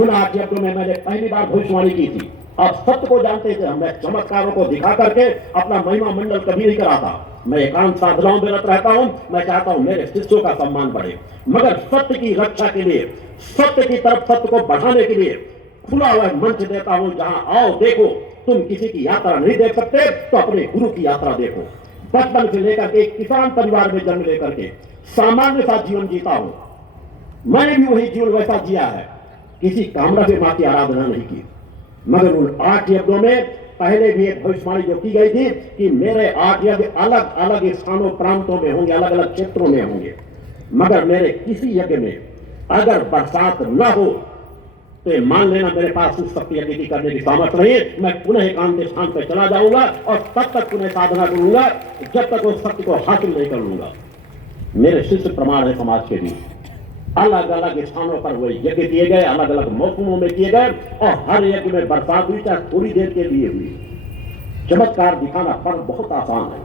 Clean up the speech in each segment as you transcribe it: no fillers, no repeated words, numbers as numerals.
उन 8 यज्ञों में मैंने पहली बार भविष्यवाणी की थी। आप सत्य को जानते थे, मैं चमत्कारों को दिखा करके अपना महिमा मंडल कभी नहीं कराता। मैं एकांत साधनाओं में रत रहता हूं। मैं चाहता हूं मेरे शिष्यों का सम्मान बढ़े, मगर सत्य की रक्षा के लिए, सत्य की तरफ सत्य को बढ़ाने के लिए खुला हुआ मंच देता हूं, जहां आओ देखो। तुम किसी की यात्रा नहीं देख सकते तो अपने गुरु की यात्रा देखो। बचपन से लेकर के एक किसान परिवार में जन्म लेकर के सामान्य सा जीवन जीता हूं। मैंने भी वही जीवन वैसा जिया है, किसी कामना से मां की आराधना नहीं की। मगर उन 8 यज्ञों में पहले भी एक भविष्यवाणी जो की गई थी कि मेरे 8 यज्ञ अलग अलग स्थानों प्रांतों में होंगे, अलग अलग क्षेत्रों में होंगे। मगर मेरे किसी यज्ञ में अगर बरसात न हो तो मान लेना मेरे पास उस सत्य यज्ञ की करने की सामर्थ्य नहीं है। मैं पुनः एकांत स्थान पर चला जाऊंगा और तब तक पुनः साधना करूंगा जब तक उस सत्य को हासिल नहीं कर लूंगा। मेरे शिष्य प्रमाण है समाज के भी, अलग अलग स्थानों पर वो यज्ञ किए गए, अलग अलग मौसमों में किए गए, और हर यज्ञ में बरसात हुई, चाहे थोड़ी देर के लिए हुई। चमत्कार दिखाना पर बहुत आसान है,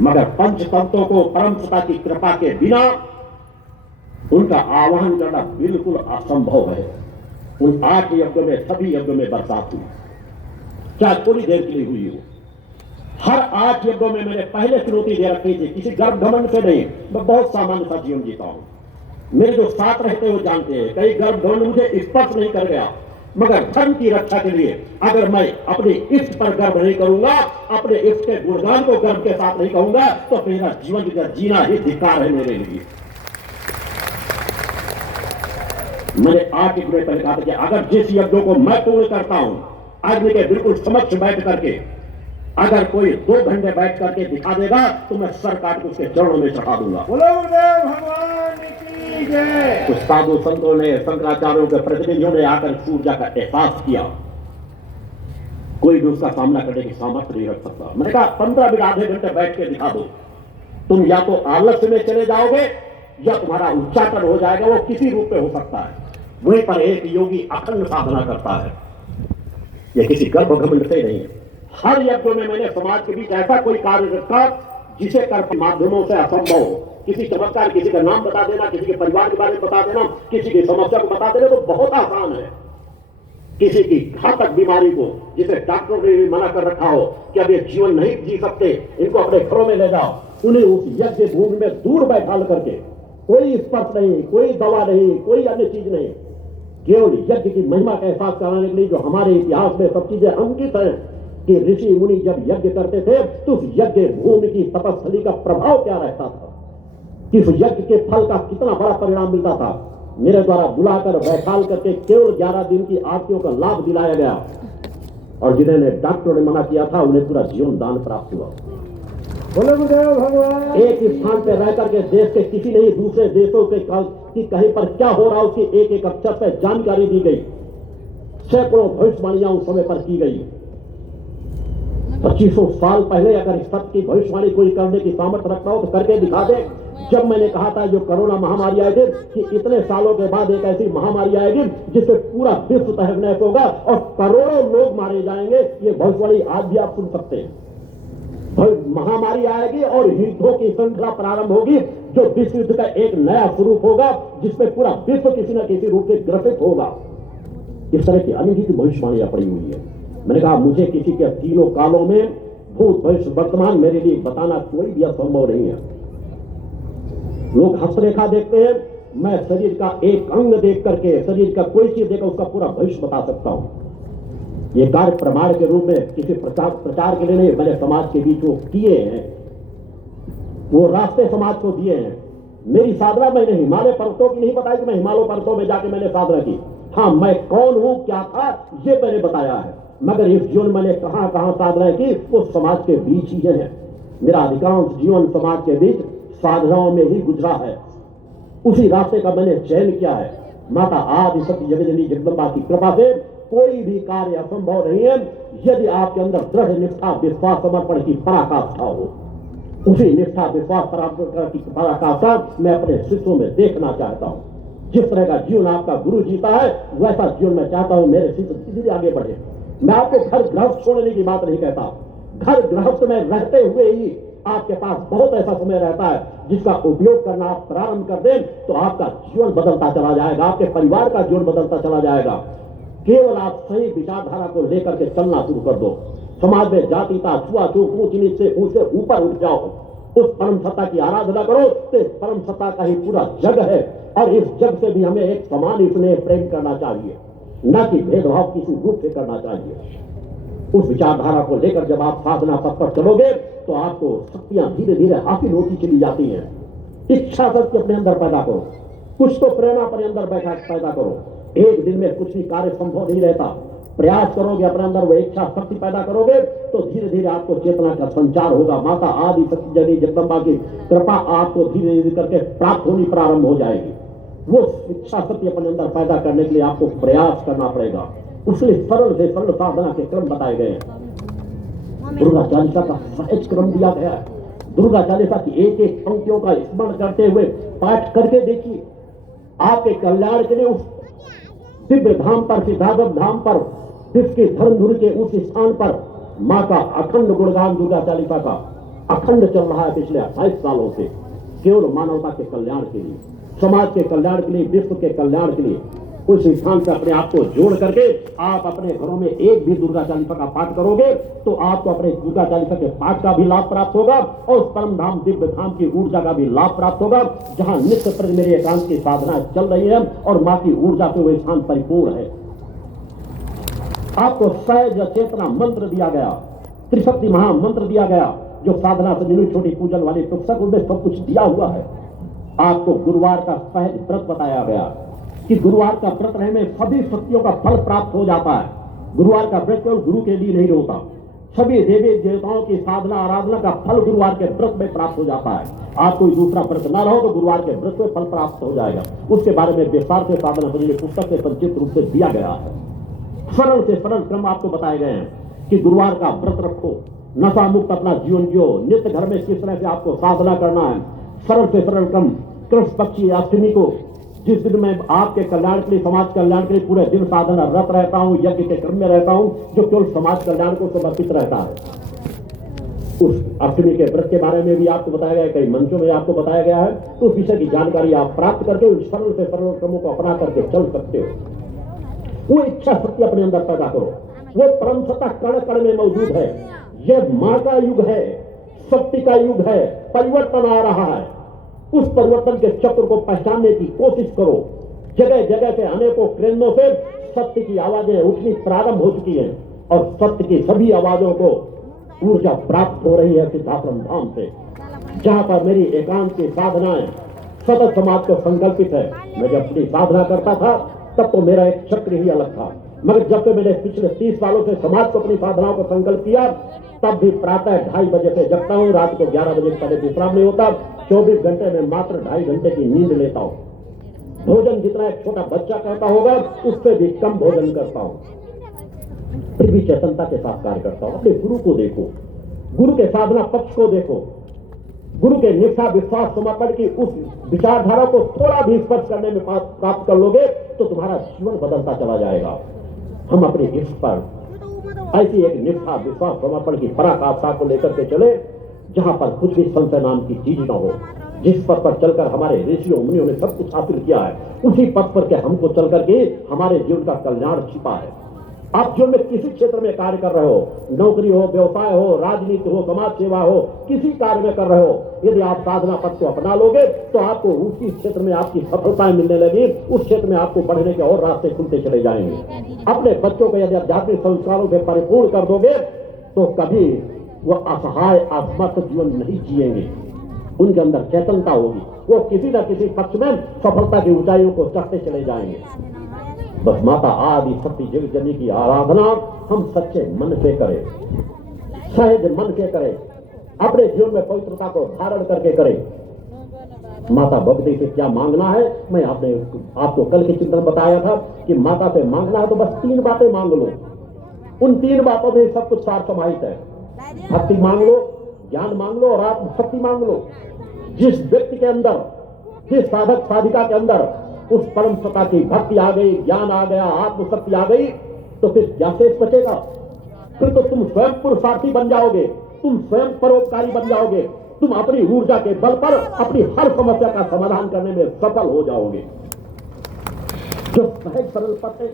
मगर पंचतत्वों को परम पिता की कृपा के बिना उनका आह्वान करना बिल्कुल असंभव है। उन 8 यज्ञों में, सभी यज्ञों में बरसात हुई, चाहे थोड़ी देर के लिए हुई हो। हर 8 यज्ञों में मैंने पहले चुनौती दे रखी थी, किसी गर्भ घमंड से नहीं। मैं बहुत सामान्य सा जीवन जीता हूं। मेरे जो साथ रहते हो जानते हैं, कई गर्भ घमंड मुझे स्पर्श नहीं कर गया, मगर धर्म की रक्षा के लिए अगर मैं अपने इष्ट पर गर्व नहीं करूंगा, अपने इष्ट के गुणगान को गर्व के साथ नहीं कहूंगा, तो मेरा जीवन का जीना ही धिक्कार है मेरे लिए। मैंने 8 यज्ञ में पहले कहा था कि अगर जिस यज्ञों को मैं पूर्ण करता हूं, अग्नि के बिल्कुल समक्ष बैठ करके अगर कोई 2 घंटे बैठ करके दिखा देगा तो मैं सर काट के उसके चरणों में चढ़ा दूंगा। बोलो गुरुदेव भगवान की जय। कुछ साधु संतों ने, शंकराचार्यों के प्रतिनिधियों ने आकर सूर्य का एहसास किया, कोई भी उसका सामना करने की सामर्थ्य नहीं रख सकता। मैंने कहा 15 मिनट आधे घंटे बैठ के दिखा दो, तुम या तो आलस्य में चले जाओगे या तुम्हारा उच्चाटन हो जाएगा, वो किसी रूप में हो सकता है। वहीं पर एक योगी अखंड साधना करता है, यह किसी गर्भ घमंड से नहीं है। हर यज्ञ में मैंने समाज के बीच ऐसा कोई कार्य रखा जिसे कर माध्यमों से असंभव हो। किसी चमत्कार, किसी का नाम बता देना, किसी के परिवार के बारे में बता देना, किसी की समस्या को बता देना तो बहुत आसान है। किसी की घातक बीमारी को, जिसे डॉक्टर ने भी मना कर रखा हो कि अब ये जीवन नहीं जी सकते, इनको अपने घरों में ले जाओ, उन्हें उस यज्ञ भूमि में दूर बैठा करके, कोई स्पर्श नहीं, कोई दवा नहीं, कोई अन्य चीज नहीं, केवल यज्ञ की महिमा का एहसास कराने के लिए, जो हमारे इतिहास में सब चीजें अंकित हैं कि ऋषि मुनि जब यज्ञ करते थे तो उस यज्ञ भूमि की तपस्थली का प्रभाव क्या रहता था, किस यज्ञ के फल का कितना बड़ा परिणाम मिलता था। मेरे द्वारा बुलाकर बैठाल करके केवल 11 दिन की आरतियों का लाभ दिलाया गया, और जिन्हें डॉक्टरों ने मना किया था उन्हें पूरा जीवन दान प्राप्त हुआ। बोलो गुरुदेव भगवान। एक स्थान पर रह करके देश के किसी नहीं दूसरे देशों के कि कहीं पर क्या हो रहा उसकी एक एक अक्षर पर जानकारी दी गई। सैकड़ों भविष्यवाणियां उस समय पर की गई। 2500 साल पहले अगर इस सत्य की भविष्यवाणी कोई करने की सामर्थ्य रखता हो तो करके दिखा दे। जब मैंने कहा था जो कोरोना महामारी आई थी कि इतने सालों के बाद एक ऐसी महामारी आएगी जिससे पूरा विश्व तहस होगा और करोड़ों लोग मारे जाएंगे, ये भविष्यवाणी आज भी आप सुन सकते हैं। महामारी आएगी और युद्धों की श्रृंखला प्रारंभ होगी, जो विश्व युद्ध का एक नया स्वरूप होगा जिसमें पूरा विश्व किसी न किसी रूप से ग्रसित होगा। इस तरह की अनगिनत भविष्यवाणियां पड़ी हुई है। मैंने कहा मुझे किसी के तीनों कालों में, भूत भविष्य वर्तमान, मेरे लिए बताना कोई भी असंभव नहीं है। लोग हस्तरेखा देखते हैं, मैं शरीर का एक अंग देख करके, शरीर का कोई चीज देखकर उसका पूरा भविष्य बता सकता हूं। ये कार्य प्रमाण के रूप में किसी प्रचार के लिए नहीं, मैंने समाज के बीच वो किए हैं, वो रास्ते समाज को दिए हैं। मेरी साधना मैंने हिमालय पर्वतों की नहीं बताई कि मैं हिमालय पर्वतों में जाके मैंने साधना की। हाँ, मैं कौन हूं, क्या था, ये मैंने बताया है, मगर इस जीवन मैंने कहां कहां साधना की वो समाज के बीच ही है। मेरा अधिकांश जीवन समाज के बीच साधनाओं में ही गुजरा है, उसी रास्ते का मैंने चयन किया है। माता आदि सत्य जगदम्बा जगदम्बा की कृपा से कोई भी कार्य असंभव नहीं है, यदि आपके अंदर दृढ़ निष्ठा, विश्वास, समर्पण की पराकाष्ठा हो। उसी निष्ठा, विश्वास, की पराकाष्ठा मैं अपने शिष्यों में देखना चाहता हूं। जिस तरह का जीवन आपका गुरु जीता है वैसा जीवन मैं चाहता हूं मेरे शिष्य धीरे आगे बढ़े। मैं आपको घर गृहस्थ छोड़ने की बात नहीं कहता, घर गृहस्थ में रहते हुए ही आपके पास बहुत ऐसा समय रहता है जिसका उपयोग करना आप प्रारंभ कर दें तो आपका जीवन बदलता चला जाएगा, आपके परिवार का जीवन बदलता चला जाएगा। केवल आप सही विचारधारा को लेकर के चलना शुरू कर दो। समाज में जातिता, छुआछूत, ऊंच नीच से ऊपर उठ जाओ, उस परम सत्ता की आराधना करो। तो परम सत्ता का ही पूरा जग है और इस जग से भी हमें एक समान स्नेह प्रेम करना चाहिए, न कि भेदभाव किसी रूप से करना चाहिए। उस विचारधारा को लेकर जब आप साधना पथ पर चलोगे तो आपको शक्तियां धीरे धीरे हासिल होती चली जाती हैं। इच्छा शक्ति अपने अंदर पैदा करो, कुछ तो प्रेरणा अपने अंदर पैदा करो। एक दिन में कुछ भी कार्य संभव नहीं रहता। प्रयास करोगे, अपने अंदर वो इच्छा शक्ति पैदा करोगे तो धीरे धीरे आपको चेतना का संचार होगा। माता आदि शक्ति जगदम्बा जगदम्बा की कृपा आपको धीरे धीरे करके प्राप्त होनी प्रारंभ हो जाएगी। वो इच्छा शक्ति अपने अंदर पैदा करने के लिए आपको प्रयास करना पड़ेगा। उसलिए सरल से सरल साधना के क्रम बताए गए हैं। दुर्गा चालीसा का सहज क्रम दिया गया है। दुर्गा चालीसा की एक एक पंक्तियों का स्मरण करते हुए पाठ करके देखिए, आपके कल्याण के लिए उस दिव्य धाम पर, सिद्धार्थ धाम पर, जिसके धर्मधुरी के उस स्थान पर माँ का अखंड गुणगान दुर्गा चालीसा का अखंड चल रहा है पिछले 28 सालों से, केवल मानवता के कल्याण के लिए, समाज के कल्याण के लिए, विश्व के कल्याण के लिए। उस स्थान से अपने आप को जोड़ करके आप अपने घरों में एक भी दुर्गा चालीसा का पाठ करोगे तो आपको अपने दुर्गा चालीसा के पाठ का भी लाभ प्राप्त होगा और उस परम धाम दिव्य धाम की ऊर्जा का भी लाभ प्राप्त होगा, जहां नित्य प्रति मेरी एकांत की साधना चल रही है और मां की ऊर्जा से वह स्थान परिपूर्ण है। आपको सहज चेतना मंत्र दिया गया, त्रिशक्ति महामंत्र दिया गया, जो साधना से जुड़ी छोटी पूजन वाली पुस्तक उसमें सब कुछ दिया हुआ है। आपको गुरुवार का सहज व्रत बताया गया कि गुरुवार का व्रत रहने में सभी शक्तियों का फल प्राप्त हो जाता है। गुरुवार का व्रत केवल गुरु के लिए नहीं होता, सभी देवी देवताओं की साधना आराधना का फल गुरुवार के व्रत में प्राप्त हो जाता है। आप कोई दूसरा व्रत न रहो तो गुरुवार के व्रत में फल प्राप्त हो जाएगा। उसके बारे में विस्तार से साधना से पुस्तक में संक्षिप्त रूप से दिया गया है। सरल से सरल क्रम आपको बताए गए हैं कि गुरुवार का व्रत रखो, नशा मुक्त अपना जीवन जियो, नित्य घर में किस तरह से आपको साधना करना है। सरल से सरल क्रम, कृष्ण पक्षी अष्टमी को, जिस दिन मैं आपके कल्याण के लिए, समाज कल्याण के लिए पूरे दिन साधना रत रहता हूं, यज्ञ के क्रम में रहता हूं, जो केवल समाज कल्याण को समर्पित रहता है। उस अष्टमी के व्रत के बारे में भी आपको बताया गया है, कई मंचों में आपको बताया गया है। तो उस विषय की जानकारी आप प्राप्त करके उन सरल से सरल क्रमों को अपना करके चल सकते हो। वो इच्छा शक्ति अपने अंदर पैदा करो। वो परम सत्ता कण कण में मौजूद है। यह मां का युग है, शक्ति का युग है, परिवर्तन आ रहा है। उस परिवर्तन के चक्र को पहचानने की कोशिश करो। जगह जगह से अनेकों केंद्रों से सत्य की आवाजें उठनी प्रारंभ हो चुकी हैं और सत्य की सभी आवाजों को ऊर्जा प्राप्त हो रही है सिद्धार्थ धाम से, जहां पर मेरी एकांत की साधनाएं सतत समाज को संकल्पित है। मैं जब अपनी साधना करता था तब तो मेरा एक चक्र ही अलग था, मगर जब से मैंने पिछले 30 सालों से समाज को अपनी साधनाओं को संकल्प किया, तब भी प्रातः 2:30 बजे से जगता हूँ, रात को 11 बजे पहले विश्राम नहीं होता। 24 घंटे में मात्र 2.5 घंटे की नींद लेता हूँ। भोजन जितना एक छोटा बच्चा करता होगा उससे भी कम भोजन करता हूँ। फिर भी चेतनता के साथ कार्य करता हूँ। अपने गुरु को देखो, गुरु के साधना पक्ष को देखो, गुरु के निष्ठा विश्वास समर्पण की उस विचारधारा को थोड़ा भी स्पर्श करने में प्राप्त कर लोगे तो तुम्हारा जीवन बदलता चला जाएगा। हम अपने इष्ट पर ऐसी एक निष्ठा विश्वास समर्पण की पराकाष्ठा को लेकर के चले, जहां पर कुछ भी संशय नाम की चीज न हो। जिस पथ पर चलकर हमारे ऋषियों मुनियों ने सब कुछ हासिल किया है, उसी पथ पर के हमको चल करके हमारे जीवन का कल्याण छिपा है। आप जीवन में किसी क्षेत्र में कार्य कर रहे हो, नौकरी हो, व्यवसाय हो, राजनीति हो, समाज सेवा हो, किसी कार्य में कर रहे हो, यदि आप साधना पथ को अपना लोगे तो आपको उसी क्षेत्र में आपकी सफलताएं मिलने लगी। उस क्षेत्र में आपको बढ़ने के और रास्ते खुलते चले जाएंगे। अपने बच्चों को यदि आध्यात्मिक संस्कारों से परिपूर्ण कर दोगे तो कभी वह असहाय असमर्थ जीवन नहीं जिएंगे। उनके अंदर चेतनता होगी, वो किसी न किसी पक्ष में सफलता की ऊंचाइयों को चढ़ते चले जाएंगे। बस माता आदि शक्ति जगत जननी की आराधना हम सच्चे मन से करें, सहज मन से करें, अपने जीवन में पवित्रता को धारण करके करें। माता भगवती से क्या मांगना है, मैं आपको कल के चिंतन बताया था कि माता से मांगना है तो बस 3 बातें मांग लो। उन 3 बातों में सब कुछ सार समाहित है। भक्ति मांग लो, ज्ञान मांग लो और आत्मशक्ति मांग लो। जिस व्यक्ति के अंदर, जिस साधक साधिका के अंदर उस परम सत्ता की भक्ति आ गई, ज्ञान आ गया, आत्मशक्ति आ गई, तो फिर क्या शेष बचेगा? फिर तो तुम स्वयं पुरुषार्थी बन जाओगे। तुम स्वयं परोपकारी बन जाओगे। तुम अपनी ऊर्जा के बल पर अपनी हर समस्या का समाधान करने में सफल हो जाओगे। जो सहज सरल पथ है,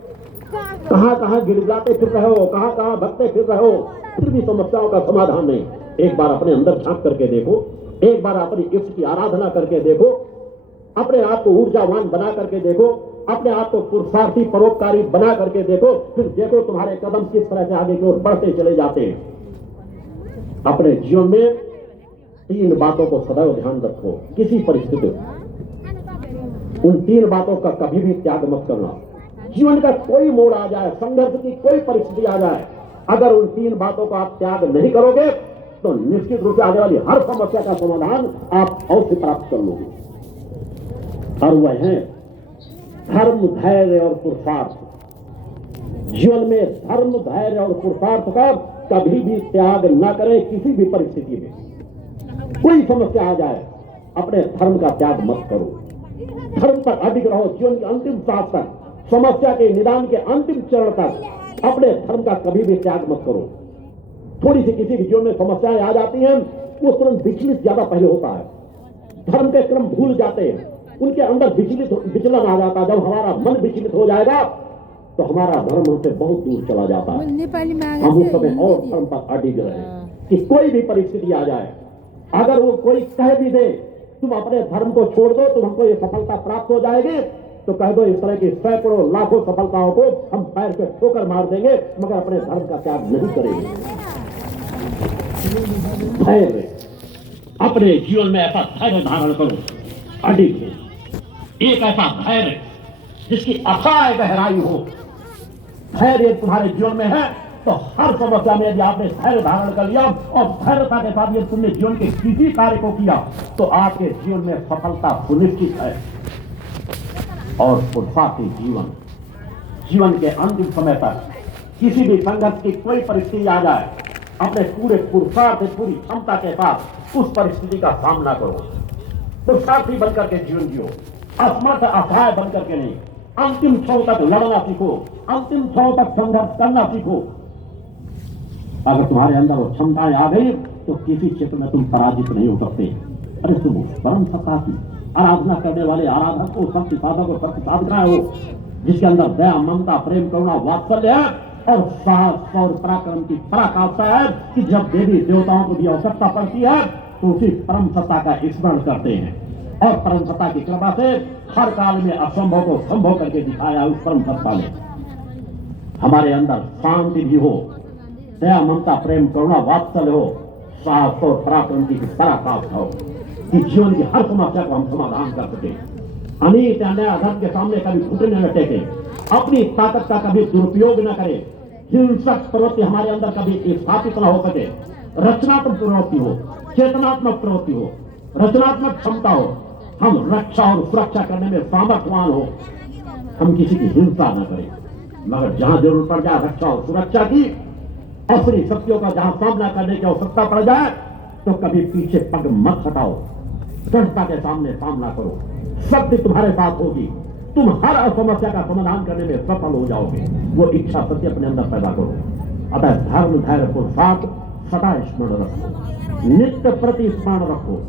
कहां कहां गिड़गिड़ाते फिर रहे हो, कहां कहां भटकते फिर रहे हो, फिर भी समस्याओं का समाधान नहीं। एक बार अपने अंदर झांक करके देखो, एक बार अपनी इष्ट की आराधना करके देखो, अपने आप को ऊर्जावान बना करके देखो, अपने आप को पुरुषार्थी परोपकारी बना करके देखो, फिर देखो तुम्हारे कदम किस तरह से आगे की ओर बढ़ते चले जाते हैं। अपने जीवन में 3 बातों को सदैव ध्यान रखो। किसी परिस्थिति में उन 3 बातों का कभी भी त्याग मत करना। जीवन का कोई मोड़ आ जाए, संघर्ष की कोई परिस्थिति आ जाए, अगर उन 3 बातों का आप त्याग नहीं करोगे तो निश्चित रूप से आने वाली हर समस्या का समाधान आप अवश्य प्राप्त कर लोगे। और वह है धर्म, धैर्य और पुरुषार्थ। जीवन में धर्म, धैर्य और पुरुषार्थ का कभी भी त्याग न करें। किसी भी परिस्थिति में कोई समस्या आ जाए, अपने धर्म का त्याग मत करो। धर्म पर अडिग रहो। जीवन के अंतिम सांस तक, समस्या के निदान के अंतिम चरण तक अपने धर्म का कभी भी त्याग मत करो। थोड़ी सी किसी भी जीवन में समस्याएं आ जाती हैं, वो तुरंत विचलित ज्यादा पहले होता है। धर्म के क्रम भूल जाते हैं, उनके अंदर विचलन आ जाता है। जब हमारा मन विचलित हो जाएगा तो हमारा धर्म हमसे बहुत दूर चला जाता है। हम उस समय और धर्म पर अडिग रहे कि कोई भी परिस्थिति आ जाए, अगर वो कोई कह भी दे तुम अपने धर्म को छोड़ दो, तुमको ये सफलता प्राप्त हो जाएगी, तो कह दो इस तरह की सैकड़ों लाखों सफलताओं को हम पैर पे ठोकर मार देंगे, मगर अपने धर्म का त्याग नहीं करेंगे। धैर्य, अपने जीवन में ऐसा धैर्य धारण करो, अडिग हो। एक ऐसा धैर्य जिसकी अथाह गहराई हो। धैर्य तुम्हारे जीवन में है तो हर समस्या में यदि आपने धैर्य धारण कर लिया और धैर्यता के साथ यदि तुमने जीवन के किसी कार्य को किया तो आपके जीवन में सफलता सुनिश्चित है। और पुरुषार्थी जीवन, जीवन के अंतिम समय तक किसी भी संघर्ष की कोई परिस्थिति आ जाए, अपने पूरे पुरुषार्थ, पूरी क्षमता के साथ उस परिस्थिति का सामना करो। पुरुषार्थी बनकर के जीवन जियो, असमर्थ असहाय बनकर के नहीं। अंतिम क्षण तक लड़ना सीखो, अंतिम क्षण तक संघर्ष करना सीखो। अगर तुम्हारे अंदर वो क्षमताएं आ गई तो किसी क्षेत्र में तुम पराजित नहीं हो सकते। अरे तुम परम सत्ता की आराधना करने वाले आराधक को, शक्ति साधक को, शक्ति साधकाएं हो, जिसके अंदर दया, ममता, प्रेम, करुणा, वात्सल्य है और साहस और पराक्रम की पराकाष्ठा है कि जब देवी देवताओं को भी आवश्यकता पड़ती है तो उसी परम सत्ता का स्मरण करते हैं। और परम सत्ता की कृपा से हर काल में असंभव को संभव करके दिखाया उस परम सत्ता ने। हमारे अंदर शांति भी हो, दया, ममता, प्रेम, करुणा, वात्सल्य हो, साहस और पराक्रम की पराकाष्ठा हो कि जीवन की हर समस्या को हम समाधान कर सके। अनीत अन्याय अधर्म के सामने कभी घुटने न टेके, अपनी ताकत का कभी दुरुपयोग न करे, हिंसक प्रवृत्ति हमारे अंदर कभी स्थापित न हो सके। रचनात्मक प्रवृत्ति हो, चेतनात्मक प्रवृत्ति हो, रचनात्मक क्षमता हो, हम रक्षा और सुरक्षा करने में सामर्थ्यवान हो। हम किसी की हिंसा न करें, मगर जहां जरूरत पड़ जाए रक्षा और सुरक्षा की, अपनी शक्तियों का जहां सामना करने की आवश्यकता पड़ जाए तो कभी पीछे पग मत हटाओ, दृढ़ता के सामने सामना करो। शक्ति तुम्हारे साथ होगी, तुम हर समस्या का समाधान करने में सफल हो जाओगे। वो इच्छा शक्ति अपने अंदर पैदा करो। अतः धर्म, धैर्य, पुरुषार्थ सदा स्मरण रखो, नित्य प्रति स्मरण रखो।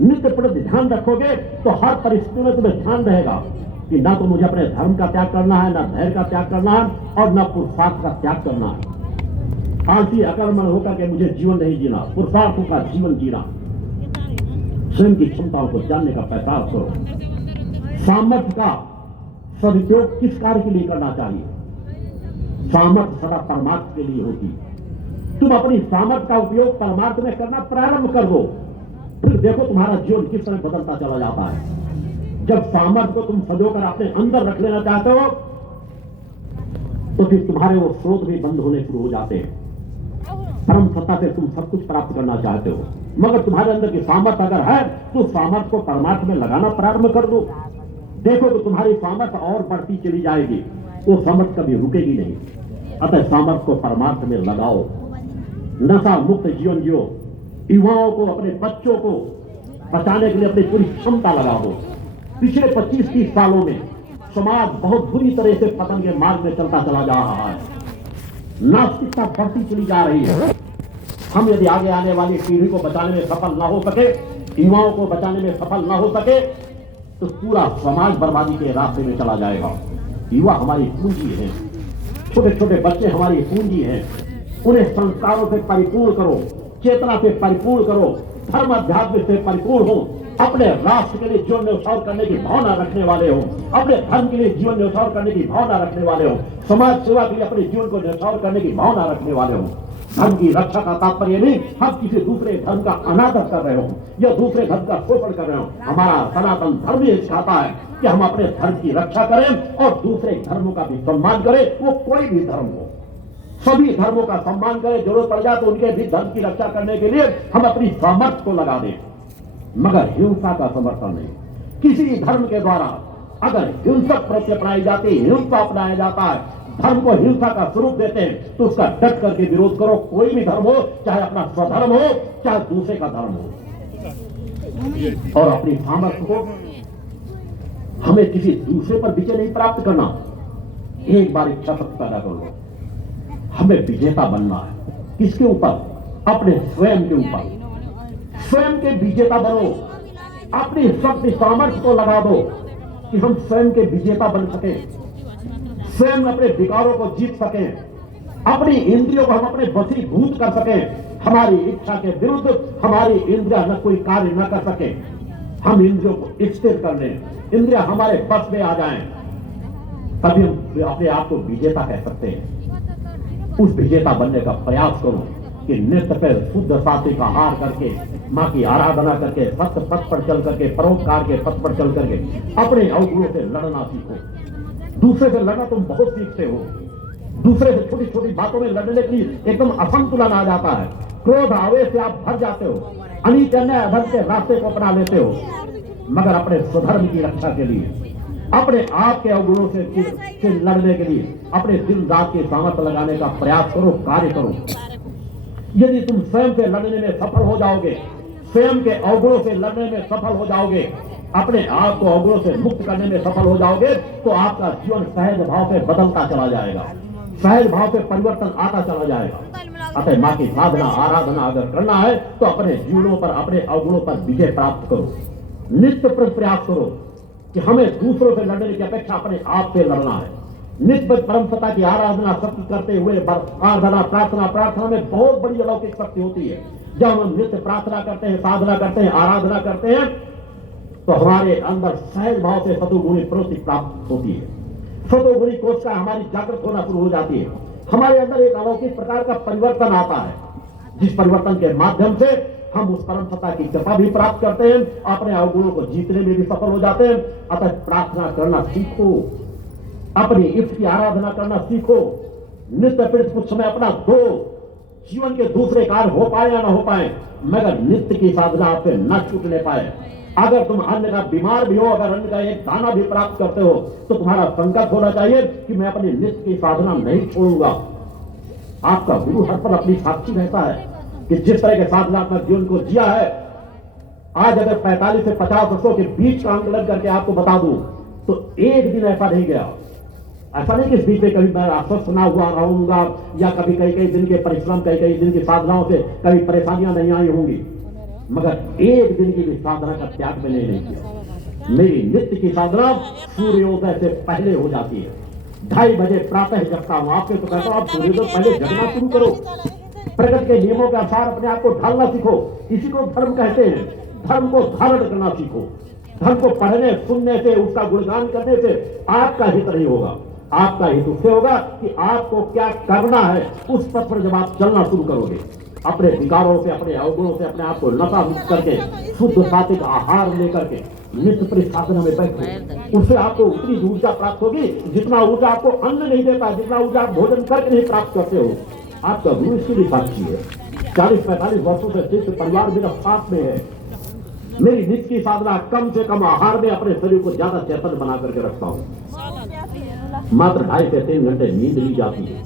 नित्य प्रति ध्यान रखोगे तो हर परिस्थिति में तुम्हें ध्यान रहेगा कि ना तो मुझे अपने धर्म का त्याग करना है, ना धैर्य का त्याग करना है और ना पुरुषार्थ का त्याग करना है। आलसी अकर्मण होकर के मुझे जीवन नहीं जीना, पुरुषार्थों का जीवन जीना। स्वयं की क्षमताओं को जानने का प्रयास करो। सामर्थ्य का सदुपयोग किस कार्य के लिए करना चाहिए? सामर्थ्य सदा परमार्थ के लिए होती। तुम अपनी सामर्थ्य का उपयोग परमार्थ में करना प्रारंभ कर दो, फिर देखो तुम्हारा जीवन किस तरह बदलता चला जाता है। जब सामर्थ्य को तुम सजोकर अपने अंदर रख लेना चाहते हो तो फिर तुम्हारे वो स्रोत भी बंद होने शुरू हो जाते हैं। परम सत्ता से तुम सब कुछ प्राप्त करना चाहते हो, मगर तुम्हारे अंदर की सामर्थ्य अगर है तो सामर्थ्य को परमार्थ में लगाना प्रारंभ कर दो। देखो तो तुम्हारी सामर्थ्य और बढ़ती चली जाएगी, वो सामर्थ्य कभी रुकेगी नहीं। अतः सामर्थ्य को परमार्थ में लगाओ, नशा मुक्त जीवन जियो। युवाओं को, अपने बच्चों को बचाने के लिए अपनी पूरी क्षमता लगा दो। पिछले 25-30 सालों में समाज बहुत बुरी तरह से पतन के मार्ग में चलता चला जा रहा है। नास्तिकता बढ़ती चली जा रही है, हम यदि आगे आने वाली पीढ़ी को बचाने में सफल ना हो सके, युवाओं को बचाने में सफल ना हो सके, तो पूरा समाज बर्बादी के रास्ते में चला जाएगा। युवा हमारी पूंजी है, छोटे छोटे बच्चे हमारी पूंजी हैं। उन्हें संस्कारों से परिपूर्ण करो, चेतना से परिपूर्ण करो, धर्म अध्यात्म से परिपूर्ण हो, अपने राष्ट्र के लिए जीवन न्यौछावर करने की भावना रखने वाले हो, अपने धर्म के लिए जीवन न्यौछावर करने की भावना रखने वाले हो, समाज सेवा के लिए अपने जीवन को न्यौछावर करने की भावना रखने वाले हो। धर्म की रक्षा का तात्पर्य नहीं हम किसी दूसरे धर्म का अनादर कर रहे हो या दूसरे धर्म का शोषण कर रहे हो। हमारा सनातन धर्म ये सिखाता है कि हम अपने धर्म की रक्षा करें और दूसरे धर्मों का भी सम्मान करें, वो कोई भी धर्म हो। सभी धर्मों का सम्मान करें, जरूरत पड़ जाए तो उनके भी धर्म की रक्षा करने के लिए हम अपनी सामर्थ्य को लगा दें, मगर हिंसा का समर्थन नहीं। किसी धर्म के द्वारा अगर हिंसक प्रत्यय अपनाई जाती है, हिंसा अपनाया जाता है, धर्म को हिंसा का स्वरूप देते हैं, तो उसका डट करके विरोध करो। कोई भी धर्म हो, चाहे अपना स्वधर्म हो, चाहे दूसरे का धर्म हो, और अपनी सामर्थ्य को हमें किसी दूसरे पर विजय नहीं प्राप्त करना। एक बार इच्छा शक्ति पैदा कर लो, हमें विजेता बनना है। किसके ऊपर? अपने स्वयं के ऊपर। स्वयं के विजेता बनो, अपनी शक्ति सामर्थ्य को लगा दो कि हम स्वयं के विजेता बन सके, स्वयं अपने विकारों को जीत सकें, अपनी इंद्रियों को हम अपने वशीभूत कर सकें। हमारी इच्छा के विरुद्ध हमारी इंद्रिया न कोई कार्य न कर सके, हम इंद्रियों को स्थिर कर लें, इंद्रिया हमारे बस में आ जाएं, तभी हम अपने आप को विजेता कह सकते हैं। उस विजेता बनने का प्रयास करो कि नित्य पर शुद्ध सात्विक आहार करके, मां की आराधना करके, सत्य पथ पर चल करके, परोपकार के पथ पर चल करके अपने अवगुणों से लड़ना सीखो। दूसरे से लड़ना तुम बहुत सीखते हो, दूसरे से छोटी छोटी बातों में लड़ने के लिए एकदम असंतुलन आ जाता है, क्रोध आवेश से आप भर जाते हो, अनित अन्याय अधर्म के रास्ते को अपना लेते हो। मगर अपने स्वधर्म की रक्षा के लिए, अपने आप के अवगुणों से लड़ने के लिए अपने दिन रात के सामर्थ्य लगाने का प्रयास करो, कार्य करो। यदि तुम स्वयं से लड़ने में सफल हो जाओगे, स्वयं के अवगुणों से लड़ने में सफल हो जाओगे, अपने आप को अवगुणों से मुक्त करने में सफल हो जाओगे, तो आपका जीवन सहज भाव से बदलता चला जाएगा, सहज भाव से परिवर्तन आता चला जाएगा। अतः मां की साधना आराधना अगर करना है तो अपने जीवनों पर, अपने अवगुणों पर विजय प्राप्त करो। नित्य प्रयास करो कि हमें दूसरों से लड़ने की अपेक्षा अपने आप से लड़ना है। नित्य परम सत्ता की आराधना सत्य करते हुए आराधना प्रार्थना में बहुत बड़ी अलौकिक शक्ति होती है। जब हम नित्य प्रार्थना करते हैं, साधना करते हैं, आराधना करते हैं, तो हमारे अंदर सहज भाव से सतोगुणी प्रवृत्ति प्राप्त होती है। सतोगुणी कोशिका हमारी जागृत होना शुरू हो जाती है। हमारे अंदर एक अलौकिक प्रकार का परिवर्तन आता है, जिस परिवर्तन के माध्यम से हम उस परम सत्ता की कृपा भी प्राप्त करते हैं, अपने अवगुणों को जीतने में भी सफल हो जाते हैं। अतः प्रार्थना करना सीखो, अपनी इष्ट की आराधना करना सीखो, नित्य पीड़ित कुछ समय अपना दो। जीवन के दूसरे कार्य हो पाए या ना हो पाए, मगर नित्य की साधना आपसे न छूटने पाए। अगर तुम अन्न का बीमार भी हो, अगर अन्न का एक दाना भी प्राप्त करते हो, तो तुम्हारा संकल्प होना चाहिए कि मैं अपनी नित्य की साधना नहीं छोड़ूंगा। आपका गुरु हर पर अपनी साक्षी रहता है कि जिस तरह के साधनात्मक जीवन को जिया है, आज अगर 45 से 50 वर्षों के बीच का आंकलन करके आपको बता दूं, तो एक दिन ऐसा नहीं गया, ऐसा नहीं कि इस बीच में कभी मैं अस्वस्थ ना हुआ रहूंगा या कभी कई दिन के परिश्रम, कई दिन की साधनाओं से कभी परेशानियां नहीं आई होंगी, मगर एक दिन की भी साधना का त्याग मैंने नहीं किया। मेरी नित्य की साधना सूर्योदय से पहले हो जाती है। 2:30 बजे प्रातः जगता हूं। आपसे तो कहता हूं आप सूर्योदय पहले जगना शुरू करो, प्रकृति के नियमों के अनुसार अपने आप को ढालना सीखो। इसी को धर्म कहते हैं। धर्म को धारण करना सीखो। धर्म को पढ़ने सुनने से, उसका गुणगान करने से आपका हित नहीं होगा। आपका हित उससे होगा कि आपको क्या करना है, उस पथ पर जब आप चलना शुरू करोगे, अपने विकारों से, अपने अवगुणों से अपने आप को नशा मुक्त करके, शुद्ध सात्विक आहार लेकर के नित्य साधना में बैठो। उससे आपको उतनी ऊर्जा प्राप्त होगी जितना ऊर्जा आपको अन्न नहीं देता, जितना ऊर्जा आप भोजन करके नहीं प्राप्त करते हो। आपका गुरु इसकी भी साक्षी है। 40-45 वर्षों से शिष्य परिवार मेरा साथ में है। मेरी नित्य की साधना कम से कम आहार में अपने शरीर को ज्यादा चेतन बना करके रखता हूँ। मात्र 2.5 से 3 घंटे नींद ली जाती है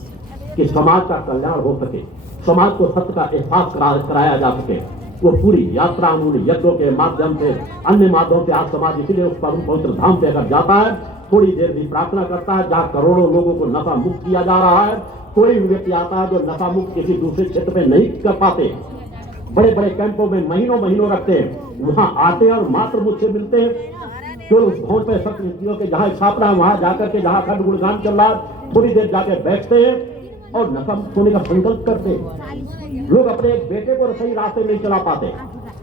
कि समाज का कल्याण हो सके, समाज को सत्य का एहसास कराया जा सके। वो पूरी यात्रा उन्होंने यज्ञों के माध्यम से, अन्य माध्यम से आज समाज इसीलिए उस परम पवित्र धाम पे अगर जाता है थोड़ी देर भी प्रार्थना करता है जहां करोड़ों लोगों को नशा मुक्त किया जा रहा है। कोई व्यक्ति आता है जो नशा मुक्त किसी दूसरे क्षेत्र में नहीं कर पाते, बड़े बड़े कैंपों में महीनों महीनों रखते हैं, वहां आते हैं और मात्र मुझसे मिलते हैं। जो उस भवन पर सख्त नीतियों के जहां स्थापना है वहां जाकर के जहां खंड गुणगान चल रहा है थोड़ी देर जाके बैठते हैं और नशा मुक्त होने का संकल्प करते हैं। लोग अपने एक बेटे को सही रास्ते नहीं चला पाते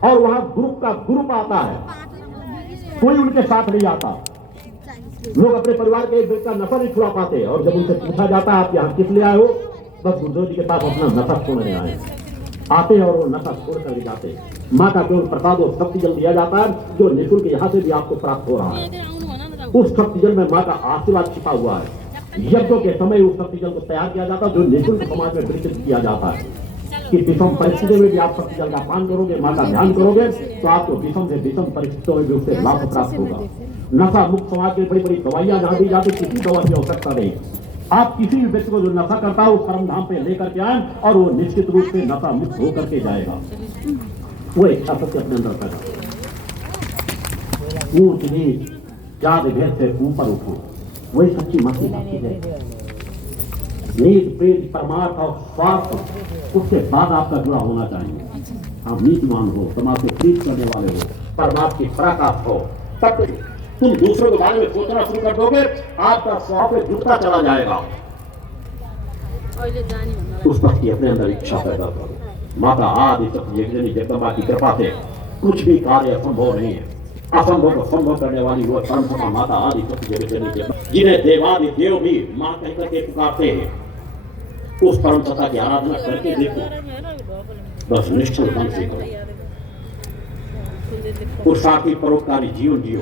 और वहां ग्रुप आता है, कोई उनके साथ नहीं आता। लोग अपने परिवार के एक व्यक्ति का नशा नहीं छुड़ा पाते और जब उनसे पूछा जाता है आप यहाँ किस लिए आए हो, बस गुरुदेव जी के पास अपना नशा छोड़ने आए। आते और वो नशा छोड़ कर ले जाते हैं। माँ का केवल प्रसाद और शक्ति जल दिया जाता है जो निःशुल्क यहाँ से भी आपको प्राप्त हो रहा है। उस शक्ति जल में माँ का आशीर्वाद छिपा हुआ है। यज्ञों के समय उस शक्ति जल को तैयार किया जाता है जो निःशुल्क समाज में वितरित किया जाता है कि विषम परिस्थितियों में भी आप शक्ति जल का पान करोगे, माँ का ध्यान करोगे तो आपको विषम से विषम परिस्थितियों में भी उससे लाभ प्राप्त होगा। नशा मुक्त समाज की बड़ी बड़ी दवाइयां जहां दी जाती, किसी दवा की आवश्यकता नहीं। आप किसी भी व्यक्ति को जो नशा करता है उस परम धाम पे लेकर के आए और वो निश्चित रूप से नशा मुक्त होकर के जाएगा। वो इच्छा शक्ति अपने अंदर पैदा ऊंच नीच जाति भेद से ऊपर उठो, वही सच्ची मसीह भक्ति है। नीत प्रेम परमार्थ और स्वार्थ उसके बाद आपका जुड़ा होना चाहिए। आप नीतिमान हो, समाज को प्रीत करने वाले हो, परमात्मा की पराकाष्ठ हो, तब तुम दूसरों के बारे में सोचना शुरू कर दोगे, आपका स्वभाव पे जुटता चला जाएगा। उस वक्त की अपने अंदर इच्छा पैदा करो। माता आदि शक्ति जगदम्बा की कृपा से कुछ भी कार्य असंभव नहीं है। असंभव को संभव करने वाली वो परम माता आदि शक्ति जगदम्बा जिन्हें देवादि देव भी मां कहकर के पुकारते हैं, उस परम सत्ता की आराधना करके देखो। बस निश्चल मन से करो, पुरुषार्थी परोपकारी जीवन जियो।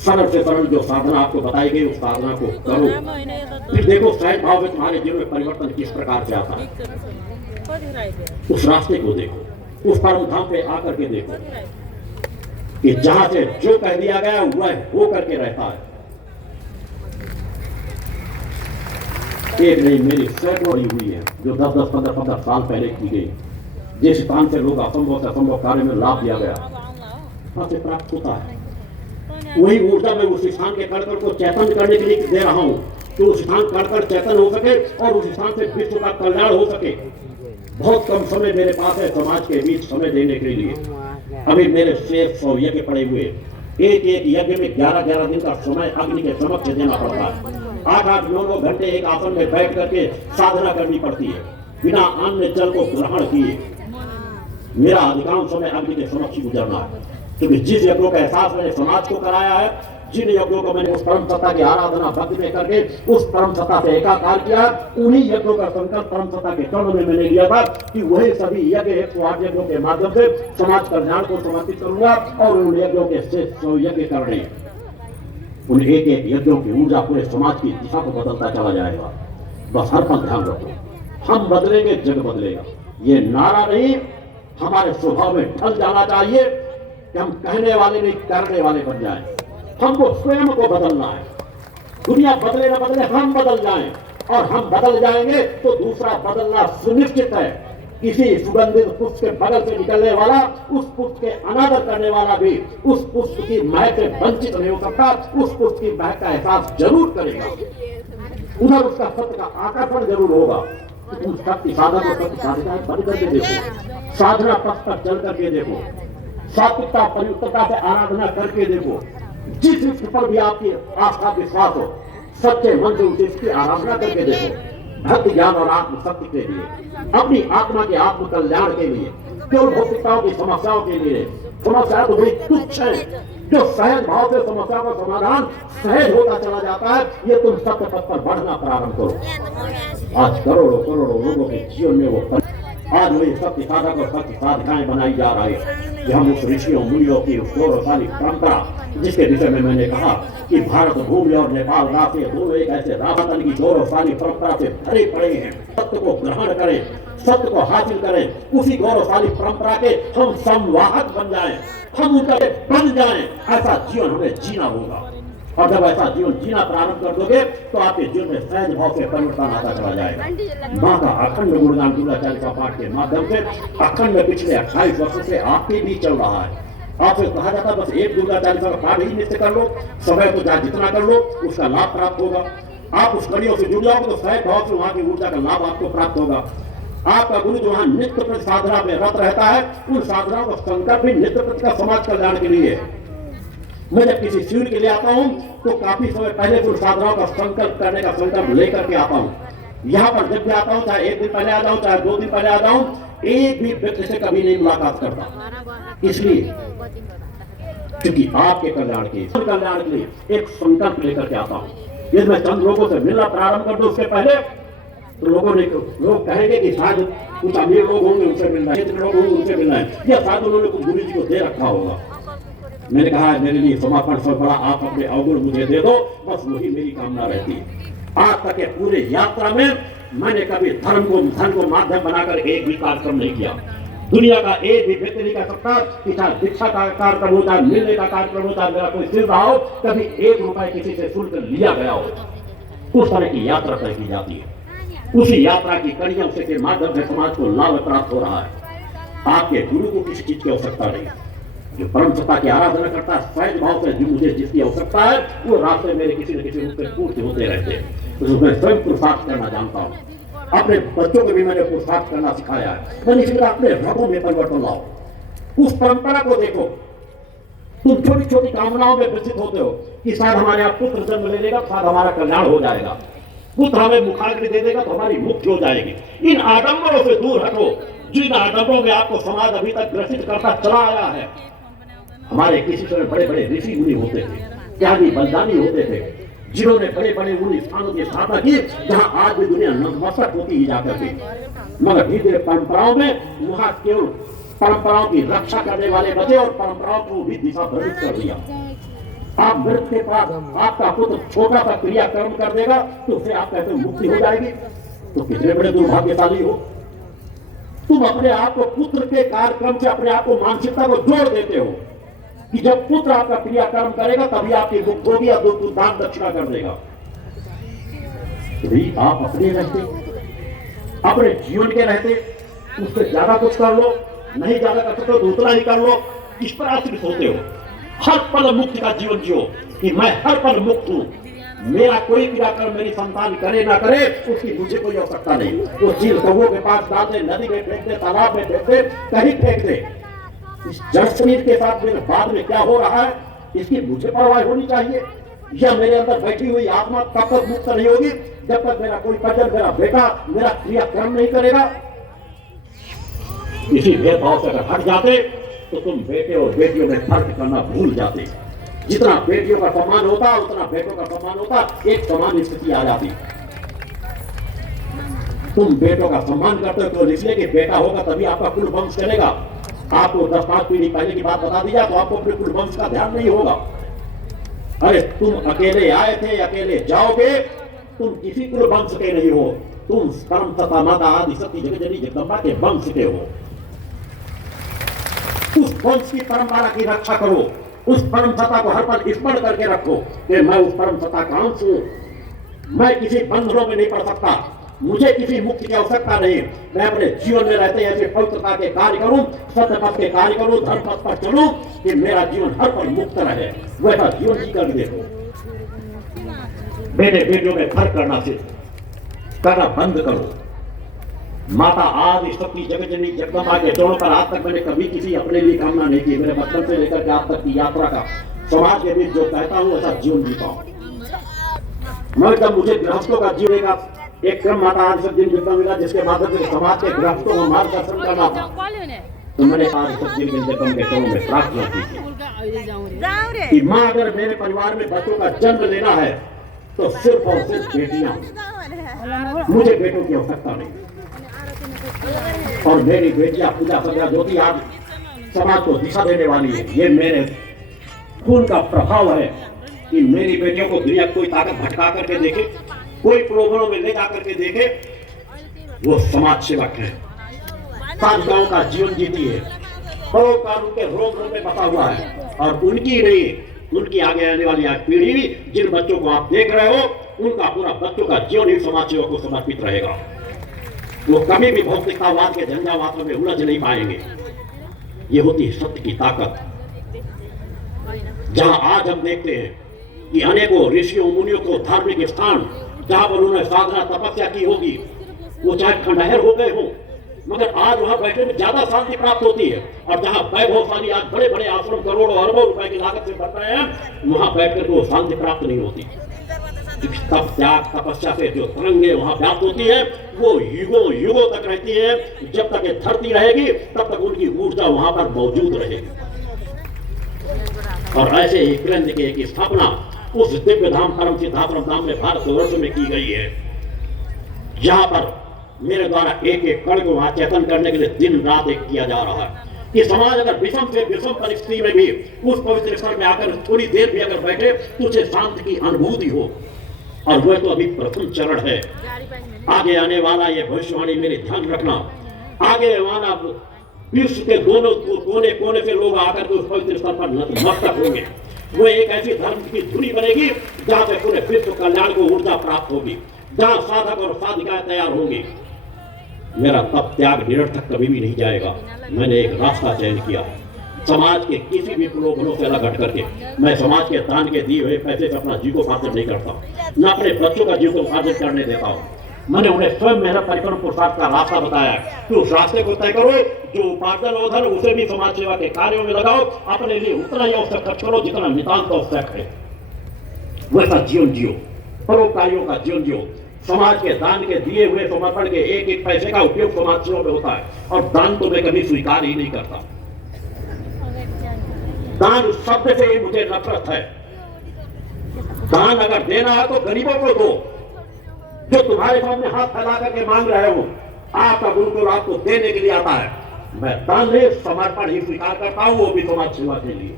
सरल से सरल जो साधना आपको बताई गई उस साधना को करो, फिर देखो सहज भाव में तुम्हारे जीवन में परिवर्तन किस प्रकार से आता है। उस रास्ते को देखो, उस परम धाम पे आकर के देखो कि जहां से जो कह दिया गया वह हो करके रहता है। एक नहीं मेरी सैकड़ों हुई है जो 10-10, 15-15 साल पहले की गई। जिस स्थान से लोग असंभव से असंभव कार्य में लाभ दिया गया वहां से प्राप्त होता है। वही ऊर्जा में उस स्थान के कण को चैतन्य करने के लिए दे रहा हूं कि उस स्थान कण चैतन्य हो सके और उस स्थान से विश्व का कल्याण हो सके। बहुत कम समय मेरे पास है समाज के बीच समय देने के लिए। अभी मेरे शेष 100 यज्ञ पड़े हुए, एक एक यज्ञ में 11-11 दिन का समय अग्नि के समक्ष देना पड़ता है। 8-8, 9-9 घंटे एक आसन में बैठ करके साधना करनी पड़ती है बिना अन्न जल को ग्रहण किए। मेरा अधिकांश समय अग्नि के समक्ष गुजरना है, क्योंकि जिस यज्ञों का एहसास मैंने समाज को कराया है, जिन यज्ञों को मैंने उस परम सत्ता की आराधना भक्ति में करके उस परम सत्ता से एकाकार किया, उन्हीं यज्ञों का संकल्प परम सत्ता के चरणों में मैंने लिया था कि वही सभी यज्ञ 108 यज्ञों के माध्यम से समाज कल्याण को समर्पित करूंगा और उन यज्ञों के शेष 100 यज्ञ करने, उन एक एक यज्ञों की ऊर्जा पूरे समाज की दिशा को बदलता चला जाएगा। बस हर पल ध्यान रखो, हम बदलेंगे जग बदलेगा। ये नारा नहीं, हमारे स्वभाव में ढल जाना चाहिए कि हम कहने वाले नहीं करने वाले बन जाए। हमको स्वयं को बदलना है। दुनिया बदले ना बदले, हम बदल जाएं, और हम बदल जाएंगे तो दूसरा बदलना सुनिश्चित है। किसी सुगंधित पुष्प के बगल से निकलने वाला उस पुष्प के अनादर करने वाला भी उस पुष्प की महक से वंचित नहीं हो सकता। उस पुष्प की महक का एहसास जरूर करेगा, उधर उसका सत्य का आकर्षण जरूर होगा। उस शक्ति साधक को सत्य साधिकाएं बंद करके देखो, साधना पथ पर चल करके देखो, सात्विकता परियुक्तता से आराधना करके देखो। जिस चीज पर भी आपकी आस्था विश्वास हो, सच्चे मन से उस चीज की आराधना करके देखो। भक्ति ज्ञान और आत्मशक्ति के लिए, अपनी आत्मा के आत्म कल्याण के लिए, केवल भौतिकताओं की समस्याओं के लिए। समस्या तो बड़ी तुच्छ है, जो सहज भाव से समस्या का समाधान सहज होता चला जाता है। ये तुम सत्य पथ पर बढ़ना प्रारंभ करो। आज करोड़ों करोड़ों लोगों के जीवन में वो आज वही शक्ति साधक और शक्ति साधिकाएं बनाई जा रही है कि हम उस ऋषियों मुनियों की उस गौरवशाली परंपरा, जिसके विषय में मैंने कहा कि भारत भूमि और नेपाल राष्ट्र दोनों एक ऐसे रावतन की गौरवशाली परंपरा से भरे पड़े हैं। सत्य को ग्रहण करें, सत्य को हासिल करें, उसी गौरवशाली परंपरा के हम संवाहक बन जाएं, हम उनका बन जाएं। ऐसा जीवन हमें जीना होगा, और जब ऐसा जीवन जीना प्रारंभ कर दोगे तो आपके जीवन में सहज भाव से परिवर्तन आता चला जाएगा। माँ का अखंड गुणगान दुर्गा चालीसा पाठ के माध्यम से अखंड पिछले 28 वर्षों से आपके बीच चल रहा है। आपसे कहा जाता बस एक दुर्गा चालीसा का पाठ ही नित्य कर लो, समय तो चाहे जितना कर लो उसका लाभ प्राप्त होगा। आप उस कड़ियों से जुड़ जाओगे तो सहज भाव से वहां की ऊर्जा का लाभ आपको प्राप्त होगा। आपका गुरु जो वहां नित्य प्रति साधना में रत रहता है, उन साधनाओं का संकल्प भी नित्य प्रति का समाज कल्याण के लिए। मैं जब किसी शिविर के लिए आता हूं तो काफी समय पहले उन साधनाओं का संकल्प करने का संकल्प लेकर के आता हूं। यहाँ पर जब भी आता हूँ, चाहे एक दिन पहले आ जाऊं चाहे 2 दिन पहले आ जाऊं, एक भी व्यक्ति से कभी नहीं मुलाकात करता। इसलिए क्योंकि आपके कल्याण के लिए एक संकल्प लेकर के आता हूँ। यदि मैं चंद लोगों से मिलना प्रारंभ कर दूं उसके पहले तो लोग कहेंगे कि शायद कुछ अमीर लोग होंगे उनसे मिलना है, लोग होंगे उनसे मिलना है, या शायद उन्होंने कुछ गुरु जी को दे रखा होगा। मैंने कहा मेरे लिए समापन से बड़ा आप अपने अवगुण मुझे दे दो, बस वही मेरी कामना रहती है। आज तक के पूरे यात्रा में मैंने कभी धन को माध्यम बनाकर एक भी कार्यक्रम नहीं किया। दुनिया का एक भी व्यक्ति नहीं कह सकता कि चाहे दीक्षा का कार्यक्रम हो, चाहे मिलने का कार्यक्रम हो, चाहे मेरा कोई सिर रहा हो, कभी 1 रुपए किसी से शुल्क लिया गया हो। उस तरह की यात्रा तय की जाती है। उसी यात्रा की कड़ियों से के माध्यम से समाज को लाभ प्राप्त हो रहा है। आपके गुरु को किसी चीज की आवश्यकता नहीं। जो परम सत्ता की आराधना करता है सहज भाव से, जो मुझे जिसकी आवश्यकता है वो रास्ते मेरे किसी न किसी रूप में पूर्ति होते रहते हैं। तो मैं स्वयं पुरुषार्थ करना जानता हूँ। अपने बच्चों को भी मैंने पुरुषार्थ करना सिखाया है। मैंने इसलिए अपने रगों में परिवर्तन लाओ। उस परंपरा को देखो। तुम छोटी छोटी कामनाओं में विकसित होते हो कि शायद हमारे यहाँ पुत्र जन्म ले लेगा, शायद हमारा कल्याण हो जाएगा, पुत्र हमें मुखाग्नि दे देगा तो हमारी मुक्ति हो जाएगी। इन आडंबरों से दूर हटो, जिन आडंबरों में आपको समाज अभी तक ग्रसित करता चला आया है। हमारे किसी समय बड़े बड़े ऋषि मुनि होते थे, त्यागी बलिदानी होते थे, जिन्होंने बड़े बड़े उन स्थानों की स्थापना की जहां आज भी दुनिया नतमस्तक होती ही जाकर थी। मगर धीरे परंपराओं में वहां केवल परंपराओं की रक्षा करने वाले बचे और परंपराओं को भी दिशा भ्रमित कर दिया। आप मृत के पास आपका पुत्र छोटा सा क्रियाकर्म कर देगा तो उसे आप कहते मुक्ति हो जाएगी, तो कितने बड़े दुर्भाग्यशाली हो। तुम अपने आप को पुत्र के कार्यक्रम से अपने आप को मानसिकता को जोड़ देते हो कि जब पुत्र आपका क्रियाकर्म करेगा तभी आपकी मुक्ति होगी या दान दक्षिणा कर देगा। यदि आप अपने रहते, अपने जीवन के रहते, उससे ज्यादा कुछ कर लो, नहीं ज्यादा कर सकते तो उतना ही कर लो, इस पर आश्रित होते हो। हर पल मुक्ति का जीवन जियो कि मैं हर पल मुक्त हूं, मेरा कोई क्रियाक्रम मेरी संतान करे ना करे उसकी मुझे कोई आवश्यकता नहीं। वो चीज कौओं के पास डाल दे, नदी में फेंक दे, तालाब में फेंक दे, कहीं फेंक दे। इस जड़ शरीर के साथ मेरे बाद में क्या हो रहा है इसकी मुझे परवाह होनी चाहिए। या मेरे अंदर बैठी हुई आत्मा तब तक मुक्त नहीं होगी जब तक मेरा कोई परिजन, मेरा बेटा मेरा क्रियाक्रम नहीं करेगा। इसी भेदभाव से अगर हट जाते तो तुम बेटे और बेटियों में फर्क करना भूल जाते। जितना बेटियों का सम्मान होता उतना बेटों का सम्मान होता, एक समान स्थिति आ जाती। तुम बेटों का सम्मान करते हो तो इसलिए कि बेटा होगा तभी आपका कुल वंश चलेगा। आपको 10-5 पीढ़ी पहले की बात बता दी जाए तो आपको अपने कुल वंश का ध्यान नहीं होगा। अरे तुम अकेले आए थे, अकेले जाओगे, तुम किसी कुल वंश के नहीं हो, तुम परम सत्ता माता आदि शक्ति जगत जगदम्बा के वंश के हो। उस वंश की परंपरा की रक्षा करो, उस परम सत्ता को हर पल स्मरण करके रखो कि मैं उस परम सत्ता का अंश हूं। मैं किसी बंधनों में नहीं पड़ सकता, मुझे किसी मुक्ति की आवश्यकता नहीं। मैं अपने जीवन में रहते ऐसे पवित्रता के कार्य करूं, सत्य पथ के कार्य करूं, धर्म पथ पर चलूं कि मेरा जीवन हर पल मुक्त रहे। वैसा जीवन जी कर देखो। बेटे बेटियों में फर्क करना बंद करो। माता आदि शक्ति जगत जननी जगदम्बा के चरणों पर आज तक मैंने कभी किसी अपने लिए कामना नहीं की। मेरे बचपन से लेकर के आज तक की यात्रा का समाज के बीच जो कहता हूं ऐसा जीवन जीता हूं। मैं जब मुझे गृहस्थों का जीवन का एक क्रम माता आदि शक्ति जगदम्बा मिला जिसके माध्यम से समाज के गृहस्थों को मार्गदर्शन करना था, तो मैंने आदि शक्ति जगदम्बा के चरणों में प्रार्थना की कि माँ अगर मेरे परिवार में बच्चों का जन्म लेना है तो सिर्फ और सिर्फ बेटियां, मुझे बेटों की आवश्यकता नहीं। और मेरी बेटियां पूजा सजा ज्योति आज समाज को दिशा देने वाली है। ये मेरे खून का प्रभाव है कि मेरी बेटियों को दुनिया कोई ताकत भटका करके देखे, कोई प्रलोभनों में ले जाकर के देखे, वो समाज सेवक है, साधुओं का जीवन जीती है, परोपकार उनके रोम रोम में बसा हुआ है। और उनकी नहीं, उनकी आगे आने वाली आज पीढ़ी भी जिन बच्चों को आप देख रहे हो उनका पूरा बच्चों का जीवन ही समाज सेवा को समर्पित रहेगा। वो कभी भी भौतिकतावाद के झंझावातों में उलझ नहीं पाएंगे। ये होती है सत्य की ताकत। जहां आज हम देखते हैं कि अनेकों ऋषियों मुनियों को धार्मिक स्थान जहां पर उन्होंने साधना तपस्या की होगी, वो चाहे खंडहर हो गए हों, मगर आज वहां बैठने में ज्यादा शांति प्राप्त होती है। और जहां वैभवशाली आज बड़े बड़े आश्रम करोड़ों अरबों रुपए की लागत से बन रहे हैं, वहां बैठकर वो शांति प्राप्त नहीं होती। तप त्याग तपस्या से जो तरंगे वहां व्याप्त होती है, वो युगों युगों तक रहती है। जब तक ये धरती रहेगी तब तक उनकी ऊर्जा वहां पर मौजूद रहेगी। और ऐसे ही ग्रंथ की एक स्थापना उस दिव्य धाम परम सिद्धाश्रम धाम में भारतवर्ष में की गई है, जहां पर मेरे द्वारा एक एक कण को वहां चेतन करने के लिए दिन रात एक किया जा रहा है कि समाज अगर विषम से विषम परिस्थिति में भी उस पवित्र स्थल में आकर थोड़ी देर भी अगर बैठे तो उसे शांति की अनुभूति हो। और वह तो अभी प्रथम चरण है। आगे आने वाला ये भविष्यवाणी मेरे ध्यान रखना, आगे वाला विश्व के दोनों कोने कोने से लोग आकर के उस पवित्र स्थल पर नतमस्तक होंगे। वो एक ऐसी धर्म की धुनी बनेगी जहां से पूरे विश्व कल्याण को ऊर्जा प्राप्त होगी, जहां साधक और साधिकाएं तैयार होंगी। मेरा तप त्याग निरर्थक कभी भी नहीं जाएगा। मैंने एक रास्ता चयन किया है, समाज के किसी भी प्रलोभनों से अलग हट करके मैं समाज के दान के दिए हुए पैसे से अपना जीवोपार्जन नहीं करता, न अपने बच्चों का जीवोपार्जन करने देता हूँ। मैंने उन्हें स्वयं मेहनत परिश्रम पुरुषार्थ का रास्ता बताया कि उस रास्ते को तय करो, जो उपार्जन होगा उसे भी समाज सेवा के कार्यों में लगाओ, अपने लिए उतना ही अवसर खर्च करो जितना नितांत आवश्यक है। वैसा जीवन जियो, परोपकारियों का जीवन जियो। समाज के दान के दिए हुए समर्पण के एक एक पैसे का उपयोग समाज सेवा में होता है, और दान तो मैं कभी स्वीकार ही नहीं करता। दान शब्द से ही मुझे नफरत है। दान अगर देना है तो गरीबों को दो, जो तुम्हारे सामने हाथ फैला करके मांग रहे हो। आपका गुरुकुल आपको देने के लिए आता है। मैं दान नहीं समर्पण ही स्वीकार करता हूं, वो भी समाज सेवा के लिए,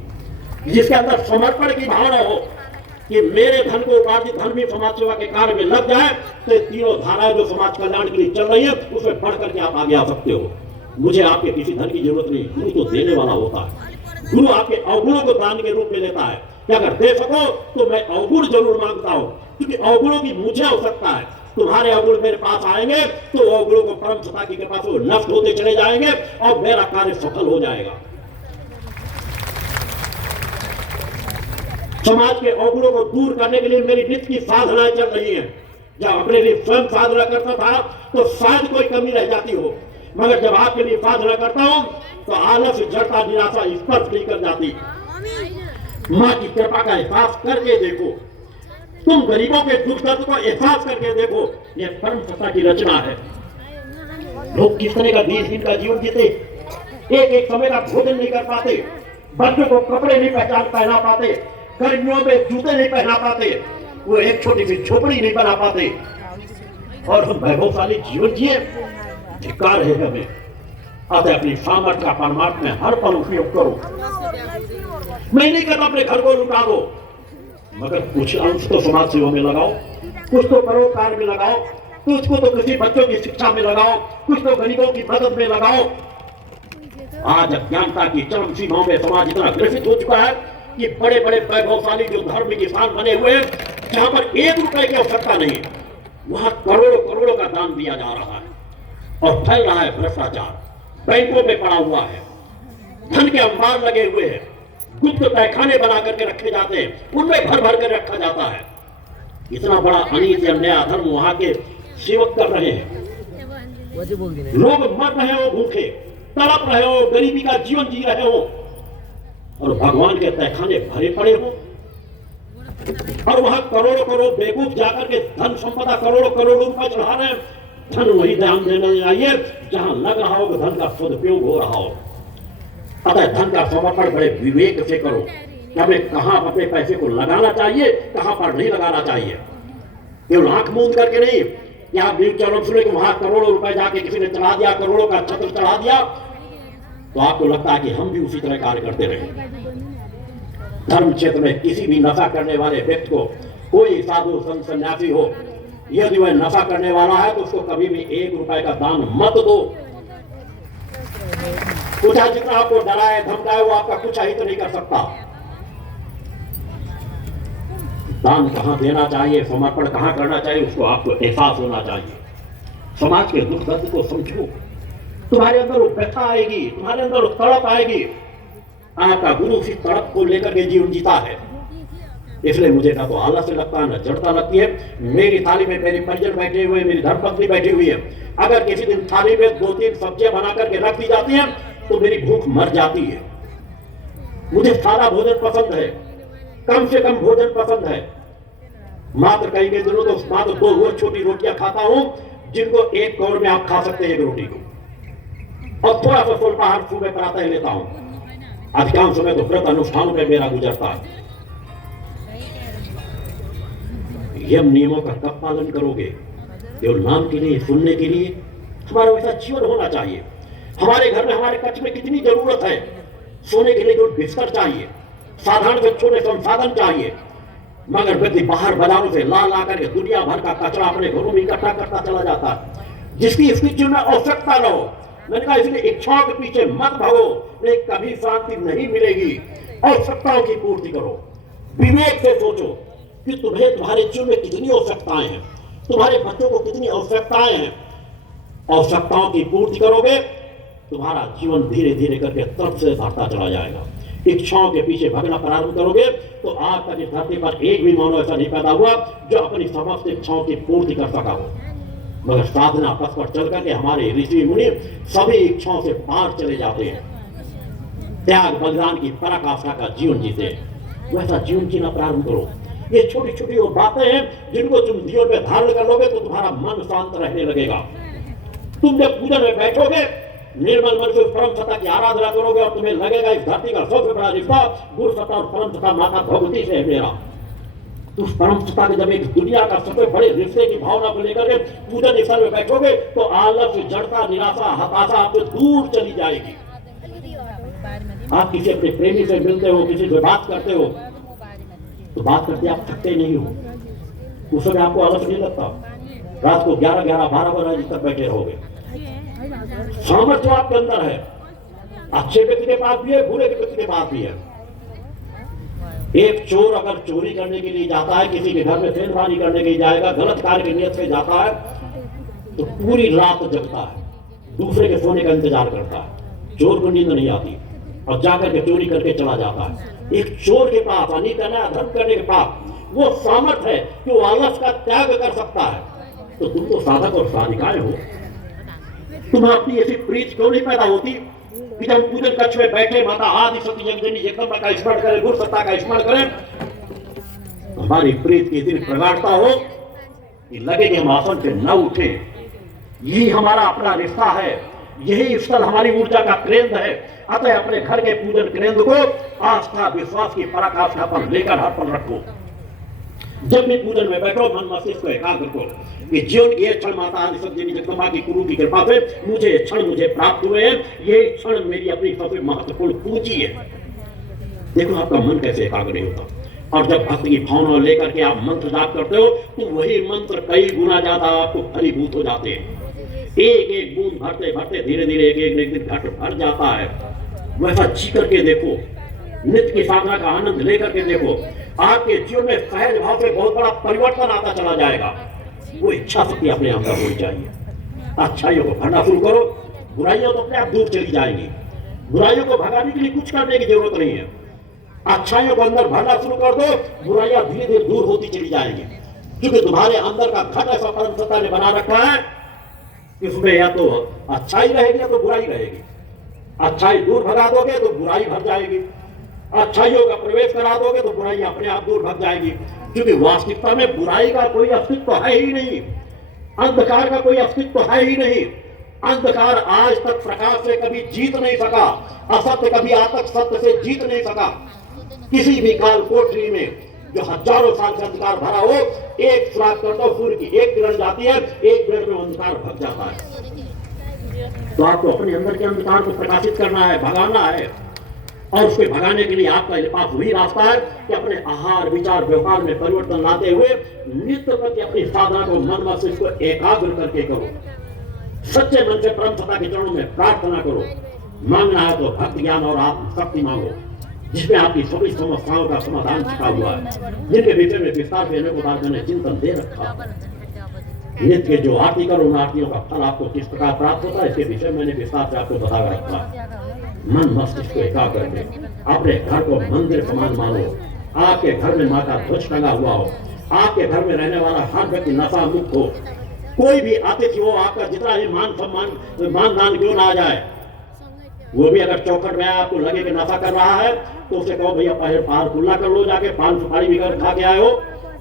जिसके अंदर समर्पण की भावना हो कि मेरे धन को उपार्जित धन भी समाज सेवा के कार्य में लग जाए, तो तीनों धाराएं जो समाज कल्याण के लिए चल रही है उसमें बढ़ करके आप आगे आ सकते हो। मुझे आपके किसी धन की जरूरत नहीं, गुरु तो देने वाला होता है। गुरु आपके अवगुणों को दान के रूप में लेता है कि अगर दे सको तो मैं अवगुण जरूर मांगता हूं, क्योंकि अवगुणों की मुझे आवश्यकता है। तुम्हारे अवगुण मेरे पास आएंगे तो अवगुणों को परम सत्ता की कृपा से नष्ट होते चले जाएंगे और मेरा कार्य सफल हो जाएगा। समाज के अवगुणों को दूर करने के लिए मेरी नित्य की साधनाएं चल रही हैं। जब अपने लिए स्वयं साधना करता था तो शायद कोई कमी रह जाती हो, मगर जब आपके लिए साधना करता हूं तो आलस जड़ता निराशा स्पर्श नहीं कर जाती। मां की कृपा का एहसास करके देखो, तुम गरीबों के दुख दर्द को एहसास करके देखो, ये परम सत्ता की रचना है। लोग किस तरह का दीनहीन का जीवन जीते, एक एक समय का भोजन नहीं कर पाते, बच्चों को कपड़े नहीं पहना पाते, गर्मियों में जूते नहीं पहना पाते, वो एक छोटी सी झोपड़ी नहीं बना पाते, और हम वैभवशाली जीवन जिए। धिक्कार है हमें। अतः अपनी सामर्थ्य का परमात्मा में हर पल उपयोग करो। मैं नहीं कहता अपने घर को लुटा दो, मगर कुछ अंश तो समाज सेवा में लगाओ, कुछ तो परोपकार में लगाओ, कुछ को तो किसी बच्चों की शिक्षा में लगाओ, कुछ तो गरीबों की मदद में लगाओ। आज अज्ञानता की चरम सीमाओं में समाज इतना ग्रसित हो चुका है कि बड़े बड़े वैभवशाली जो धार्मिक स्थान बने हुए हैं, जहां पर 1 रुपए की आवश्यकता नहीं है, वहां करोड़ों करोड़ों का दान दिया जा रहा है और फैल रहा है भ्रष्टाचार। बैंकों में पड़ा हुआ है, धन के अंबार लगे हुए हैं, गुप्त तहखाने बना करके रखे जाते हैं, उनमें भर भर कर रखा जाता है। इतना बड़ा अनीति अन्याय धर्म वहां के सेवक कर रहे हैं। लोग मर रहे हो, भूखे तड़प रहे हो, गरीबी का जीवन जी रहे हो, और भगवान के तहखाने भरे पड़े हो, और वहां करोड़ों करोड़ बेवकूफ जाकर के धन संपदा करोड़ों करोड़ रुपए चढ़ा रहे हैं। धन वही ध्यान देना चाहिए जहां लग रहा हो धन का सदुपयोग हो रहा हो। अतः धन का समर्पण बड़े विवेक से करो कि हमें कहां अपने पैसे को लगाना चाहिए, कहां पर नहीं लगाना चाहिए। केवल आंख मूंद करके नहीं, या न्यूज चैनल सुने कि वहां करोड़ों रुपए जाके किसी ने चढ़ा दिया, करोड़ों का छत्र चढ़ा दिया, तो आपको लगता है कि हम भी उसी तरह कार्य करते रहे। धर्म क्षेत्र में किसी भी नशा करने वाले व्यक्ति को, कोई साधु संत सन्यासी हो, यदि वह नशा करने वाला है तो उसको कभी भी 1 रुपए का दान मत दो। कुछ जितना आपको डराए धमकाए वो आपका कुछ ही तो नहीं कर सकता। दान कहां देना चाहिए, समर्पण कहां करना चाहिए, उसको आपको एहसास होना चाहिए। समाज के दुख दर्द को समझो, तुम्हारे अंदर वो व्यथा आएगी, तुम्हारे अंदर वो तड़प आएगी। आपका गुरु उसी तड़प को लेकर के जीवन जीता है। इसलिए मुझे ना तो आलस से लगता है, ना जड़ता लगती है। मेरी थाली में मेरे परिजन बैठे हुए, मेरी धर्मपत्नी बैठी हुई है। अगर किसी दिन थाली में 2-3 सब्जियां बना करके रख दी जाती हैं तो मेरी भूख मर जाती है। मुझे सादा भोजन पसंद है, कम से कम भोजन पसंद है। मात्र कई कई दिनों तो मात्र 2 वो छोटी रोटियां खाता हूं जिनको 1 कौर में आप खा सकते हैं, 1 रोटी को, और थोड़ा सा स्वल्पाहार सुबह प्रातः लेता हूं। अधिकांश समय तो व्रत अनुष्ठानों में मेरा गुजरता है। यम नियमों का कब पालन करोगे? केवल नाम के लिए, सुनने के लिए? हमारा वैसा जीवन होना चाहिए। हमारे घर में, हमारे कक्ष में कितनी जरूरत है। सोने के लिए जो बिस्तर चाहिए, साधारण से छोटे संसाधन चाहिए, मगर व्यक्ति बाहर बाजारों से ला ला करके दुनिया भर का कचरा अपने घरों में इकट्ठा करता चला जाता है, जिसकी इसकी जीवन में आवश्यकता न हो। मैंने कहा इसलिए इच्छाओं के पीछे मत भागो, नहीं कभी शांति नहीं मिलेगी। आवश्यकताओं की पूर्ति करो, विवेक से सोचो कि तुम्हें तुम्हारे जीवन में कितनी आवश्यकताएं हैं, तुम्हारे बच्चों को कितनी आवश्यकताएं हैं। आवश्यकताओं की पूर्ति करोगे, तुम्हारा जीवन धीरे धीरे करके तर्क से भरता चला जाएगा। इच्छाओं के पीछे भागना प्रारंभ करोगे तो आज तक इस धरती पर एक भी मानव ऐसा नहीं पैदा हुआ जो अपनी समस्त इच्छाओं की पूर्ति कर सका हो। मगर साधना पथ पर चल करके हमारे ऋषि मुनि सभी इच्छाओं से पार चले जाते हैं, त्याग बलिदान की पराकाष्ठा का जीवन जीते हैं। वैसा जीवन जीना प्रारंभ करो। ये छोटी छोटी वो बातें हैं जिनको तुम जीवन में धारण कर लोगे तो तुम्हारा मन शांत रहने लगेगा। तुम जब पूजन में बैठोगे, निर्मल मन से परम सत्ता की आराधना करोगे और तुम्हें लगेगा इस धरती का सबसे बड़ा रिश्ता गुरु सत्ता और परम सत्ता माता भगवती से है मेरा। उस परम सत्ता के जब एक दुनिया का सबसे बड़े रिश्ते की भावना को लेकर के पूजन स्थल में बैठोगे तो आलस, जड़ता, निराशा, हताशा आपसे दूर चली जाएगी। आप किसी अपने प्रेमी से मिलते हो, किसी से बात करते हो तो बात करते आप थकते नहीं हो, उस समय आपको आलस नहीं लगता। रात को 11-12 बजे तक बैठे रहोगे। सामर्थ्य आपके अंदर है, अच्छे व्यक्ति के पास भी है, बुरे व्यक्ति के पास भी है। एक चोर अगर चोरी करने के लिए जाता है, किसी के घर में छेड़खानी करने के लिए जाएगा, गलत कार्य की नियत से जाता है तो पूरी रात जगता है, दूसरे के सोने का इंतजार करता है। चोर को नींद नहीं आती और जाकर के चोरी करके चला जाता है। एक चोर के पास, अनित करने, अधर्म करने के पास वो सामर्थ्य है कि वो आलस का त्याग कर सकता है। तो तुम तो साधक और साधिकाएं हो, तुम अपनी ऐसी प्रीत क्यों नहीं पैदा होती कि जब पूजन कक्ष में बैठे माता आदि शक्ति जगदम्बा जगदम्बा का स्मरण करें, गुरु सत्ता का स्मरण करें, हमारी प्रीत की इतनी प्रगाढ़ता हो कि लगे कि हम आसन से न उठे। यही हमारा अपना रिश्ता है, यही स्थल हमारी ऊर्जा का केंद्र है। अतः अपने घर के पूजन केंद्र को आस्था विश्वास की पराकाष्ठा पर लेकर हर पल रखो। जब भी पूजन में बैठो मन मस्तिष्क को एकाग्र करो कि जीवन ये क्षण माता आदि शक्ति जगदम्बा की गुरु की कृपा से मुझे क्षण मुझे प्राप्त हुए हैं, ये क्षण मेरी अपनी सबसे महत्वपूर्ण पूंजी है। देखो आपका मन कैसे एकाग्र नहीं होता। और जब भक्ति की भावना लेकर के आप मंत्र जाप करते हो तो वही मंत्र कई गुना ज्यादा आपको फलीभूत हो जाते हैं। एक एक बूंद भरते भरते धीरे धीरे एक दिन घट भर जाता है। वैसा जी करके देखो, नित्य की साधना का आनंद लेकर के देखो, आपके जीवन में सहज भाव से बहुत बड़ा परिवर्तन आता चला जाएगा। वो इच्छा शक्ति अपने अंदर होनी चाहिए। अच्छाइयों को भरना शुरू करो, बुराइयां तो अपने आप दूर चली जाएंगी। बुराइयों को भगाने के लिए कुछ करने की जरूरत नहीं है। अच्छाइयों को अंदर भरना शुरू कर दो, बुराइयां धीरे धीरे दूर होती चली जाएंगी। क्योंकि तुम्हारे अंदर का घट ऐसा परम सत्ता ने बना रखा है कि उसमें या तो अच्छाई रहेगी या तो बुराई रहेगी। अच्छाई दूर भगा दोगे तो बुराई भर जाएगी, अच्छाइयों का प्रवेश करा दोगे तो बुराई अपने आप दूर भग जाएगी। क्योंकि वास्तविकता में बुराई का कोई अस्तित्व है ही नहीं, अंधकार का कोई अस्तित्व है ही नहीं। अंधकार आज तक प्रकाश से कभी जीत नहीं सका, असत्य कभी आज तक सत्य से जीत नहीं सका। किसी भी काल कोठरी में जो हजारों साल से अंधकार भरा हो, एक श्राप कर दो, सूर्य की एक किरण जाती है, एक मिनट में अंधकार भग जाता है। तो आपको अपने अंदर के अंधकार को प्रकाशित करना है, भगाना है। और उसके भगाने के लिए आपका पास वही रास्ता है कि अपने आहार विचार व्यवहार में परिवर्तन लाते हुए नित्य प्रति अपनी साधना को मन मस्तिष्क को एकाग्र करके करो। सच्चे मन से परम सत्ता के चरणों में प्रार्थना करो। मांगना है तो भक्ति ज्ञान और आत्मशक्ति मांगो, जिसमें आपकी सभी समस्याओं का समाधान छिपा हुआ है, जिनके विषय में विस्तार से मैंने चिंतन दे रखा। नित्य जो आरती करो, उन आरतियों का फल आपको किस प्रकार प्राप्त होता है इसके विषय मैंने विस्तार से आपको बता रखा। मन मस्तिष्क को एकाग्र करके अपने घर को मंदिर समान मानो। आपके घर में माँ का ध्वज टंगा हुआ हो, आपके घर में रहने वाला हर व्यक्ति नशा मुक्त हो। कोई भी अतिथि हो, आपका जितना ही मान सम्मान मान दान क्यों ना आ जाए, वो भी अगर चौखट में आपको लगे कि नशा कर रहा है तो उसे कहो भैया पहले पार खुला कर लो, जाके पान सुपारी भी कर खा के आए हो,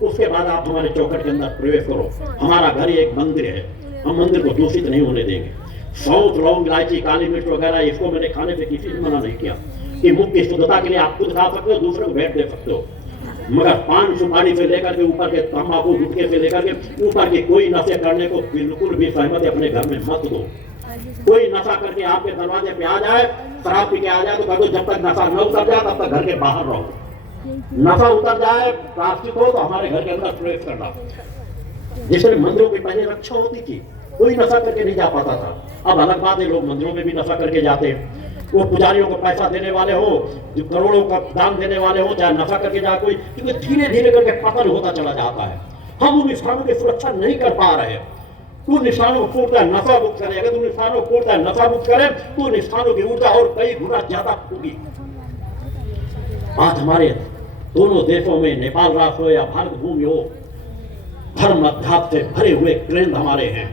उसके बाद आप हमारे चौखट के अंदर प्रवेश करो। हमारा घर एक मंदिर है, हम मंदिर को दूषित नहीं होने देंगे। सौंफ, लौंग, इलायची, काली मिर्च वगैरह इसको मैंने खाने से किसी ने मना नहीं किया कि मुख की शुद्धता के लिए आप खुद खा सकते हो, दूसरे को भेंट दे सकते हो, मगर पान सुपारी से लेकर के ऊपर के तंबाकू गुटखे से लेकर के ऊपर के कोई नशे करने को बिल्कुल भी सहमति अपने घर में मत दो। कोई नशा करके आपके दरवाजे पे आ जाए, शराब पी के आ जाए तो कहो जब तक नशा न उतर जाए तब तक घर के बाहर रहो। नशा उतर जाए, प्लास्टिक हो तो हमारे घर के अंदर प्रवेश करना। जिससे मंदिरों की पहले रक्षा होती थी, कोई नशा करके नहीं जा पाता था। अब अलग बात है, लोग मंदिरों में भी नशा करके जाते हैं। वो पुजारियों को पैसा देने वाले हो, जो करोड़ों का दान देने वाले हो, चाहे नशा करके जाए कोई, क्योंकि धीरे धीरे करके पतन होता चला जाता है। हम उन स्थानों की सुरक्षा नहीं कर पा रहे। तू निशानों को पूर्णतः नशा मुक्त करे, अगर तू निशानों को पूर्णतः नशा मुक्त करे तो निशानों की ऊर्जा और कई गुना ज्यादा होगी। आज हमारे दोनों देशों में, नेपाल राष्ट्र हो या भारत भूमि हो, धर्म अध्यात्म से भरे हुए केंद्र हमारे हैं।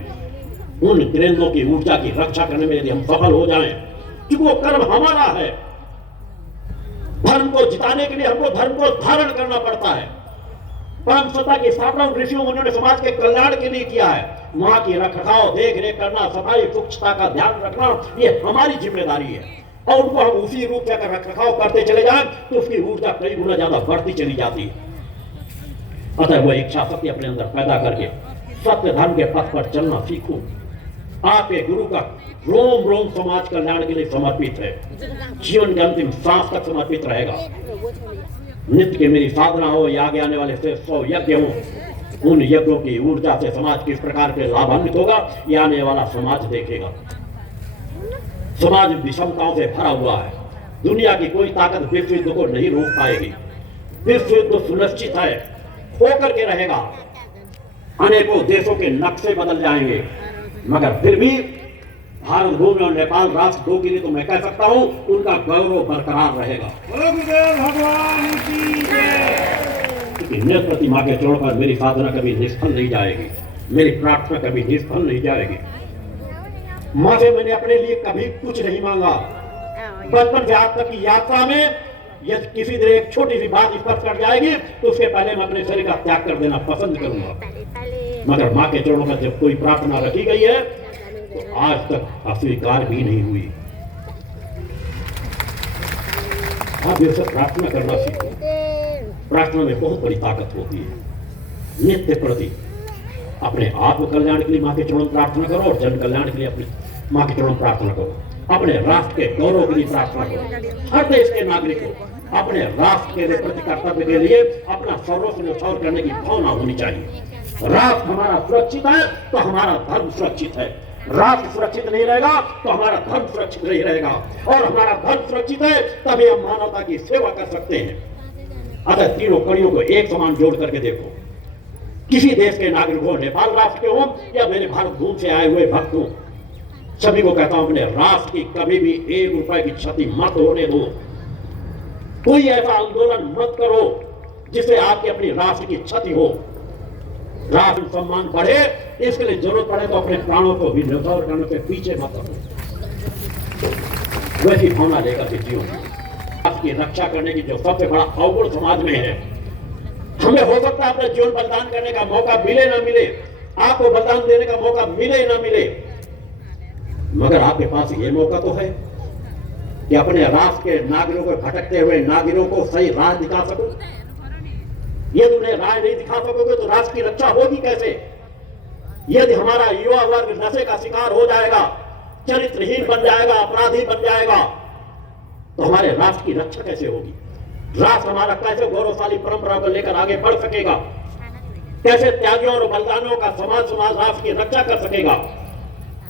उन केंद्रों की ऊर्जा की रक्षा करने में यदि हम सफल हो जाएं, क्योंकि वो कर्म हमारा है। धर्म को जिताने के लिए हमको धर्म को धारण करना पड़ता है। परम सत्ता की स्थापना ऋषियों उन्होंने समाज के कल्याण के लिए किया है। वहां की रखरखाव, देख रेख करना, सफाई स्वच्छता का ध्यान रखना, ये हमारी जिम्मेदारी है। और उनको हम उसी रूप से अगर रखरखाव करते चले जाएं तो उसकी ऊर्जा कई गुना ज्यादा बढ़ती चली जाती है। अतः वह इच्छा शक्ति अपने अंदर पैदा करके सत्य धर्म के पथ पर चलना सीखो। आपके गुरु का रोम रोम समाज कल्याण के लिए समर्पित है, जीवन के अंतिम सांस तक समर्पित रहेगा। नित्य की मेरी साधना हो या आगे आने वाले 100 यज्ञ हो, उन यज्ञों की ऊर्जा से समाज किस प्रकार के लाभान्वित होगा यह आने वाला समाज देखेगा। समाज विषमताओं से भरा हुआ है। दुनिया की कोई ताकत विश्व युद्ध को नहीं रोक पाएगी। विश्व युद्ध सुनिश्चित है, होकर के रहेगा। अनेकों देशों के नक्शे बदल जाएंगे, मगर फिर भी भारत भूमि और नेपाल राष्ट्र दो के लिए तो मैं कह सकता हूं उनका गौरव बरकरार रहेगा। भगवान की जय। मेरे प्रति मां के चरण पर मेरी साधना कभी निष्फल नहीं जाएगी, मेरी प्रार्थना कभी निष्फल नहीं जाएगी। मां से मैंने अपने लिए कभी कुछ नहीं मांगा। बचपन से आज तक की यात्रा में यदि किसी दिन एक छोटी सी बात स्पर्श कर जाएगी तो उसके पहले मैं अपने शरीर का त्याग कर देना पसंद करूंगा। मगर मां के चरणों में जब कोई प्रार्थना रखी गई है तो आज तक अस्वीकार भी नहीं हुई। आप ये सब प्रार्थना करना सीखो। प्रार्थना में बहुत बड़ी ताकत होती है। नित्य प्रति अपने आत्म कल्याण के लिए मां के चरण प्रार्थना करो और जन कल्याण के लिए अपने मां के चरण प्रार्थना करो। अपने राष्ट्र के गौरव के लिए प्रार्थना करो। हर देश के नागरिक को अपने राष्ट्र के प्रति कर्तव्य के लिए अपना सर्वस्व न्यौछावर करने की भावना होनी चाहिए। राष्ट्र हमारा सुरक्षित है तो हमारा धर्म सुरक्षित है। राष्ट्र सुरक्षित नहीं रहेगा तो हमारा धर्म सुरक्षित नहीं रहेगा, और हमारा धर्म सुरक्षित है तभी हम मानवता की सेवा कर सकते हैं। अगर तीनों कड़ियों को एक समान जोड़ करके देखो, किसी देश के नागरिक हो, नेपाल राष्ट्र के हो या मेरे भारत भूमि से आए हुए भक्त हो, सभी को कहता हूं अपने राष्ट्र की कभी भी 1 रुपए की क्षति मत होने दो। कोई ऐसा आंदोलन मत करो जिससे आपकी अपनी राष्ट्र की क्षति हो। राष्ट्र सम्मान बढ़े, इसके लिए जरूरत पड़े तो अपने प्राणों को भी न्यौछावर करने से पीछे मत करो। वैसी भावना लेकर के जियो। राष्ट्र की रक्षा करने की जो सबसे बड़ा अवगुण समाज में है, हमें हो सकता है अपने जीवन बलिदान करने का मौका मिले ना मिले, आपको बलिदान देने का मौका मिले ना मिले, मगर आपके पास ये मौका तो है कि अपने राष्ट्र के नागरिकों को, भटकते हुए नागरिकों को सही राह दिखा सको। यदि उन्हें राह नहीं दिखा सकोगे तो राष्ट्र की रक्षा होगी कैसे? यदि हमारा युवा वर्ग नशे का शिकार हो जाएगा, चरित्रहीन बन जाएगा, अपराधी बन जाएगा, तो हमारे राष्ट्र की रक्षा कैसे होगी? राष्ट्र हमारा कैसे गौरवशाली परंपरा को लेकर आगे बढ़ सकेगा? कैसे त्यागियों और बलिदानों का समाज राष्ट्र की रक्षा कर सकेगा?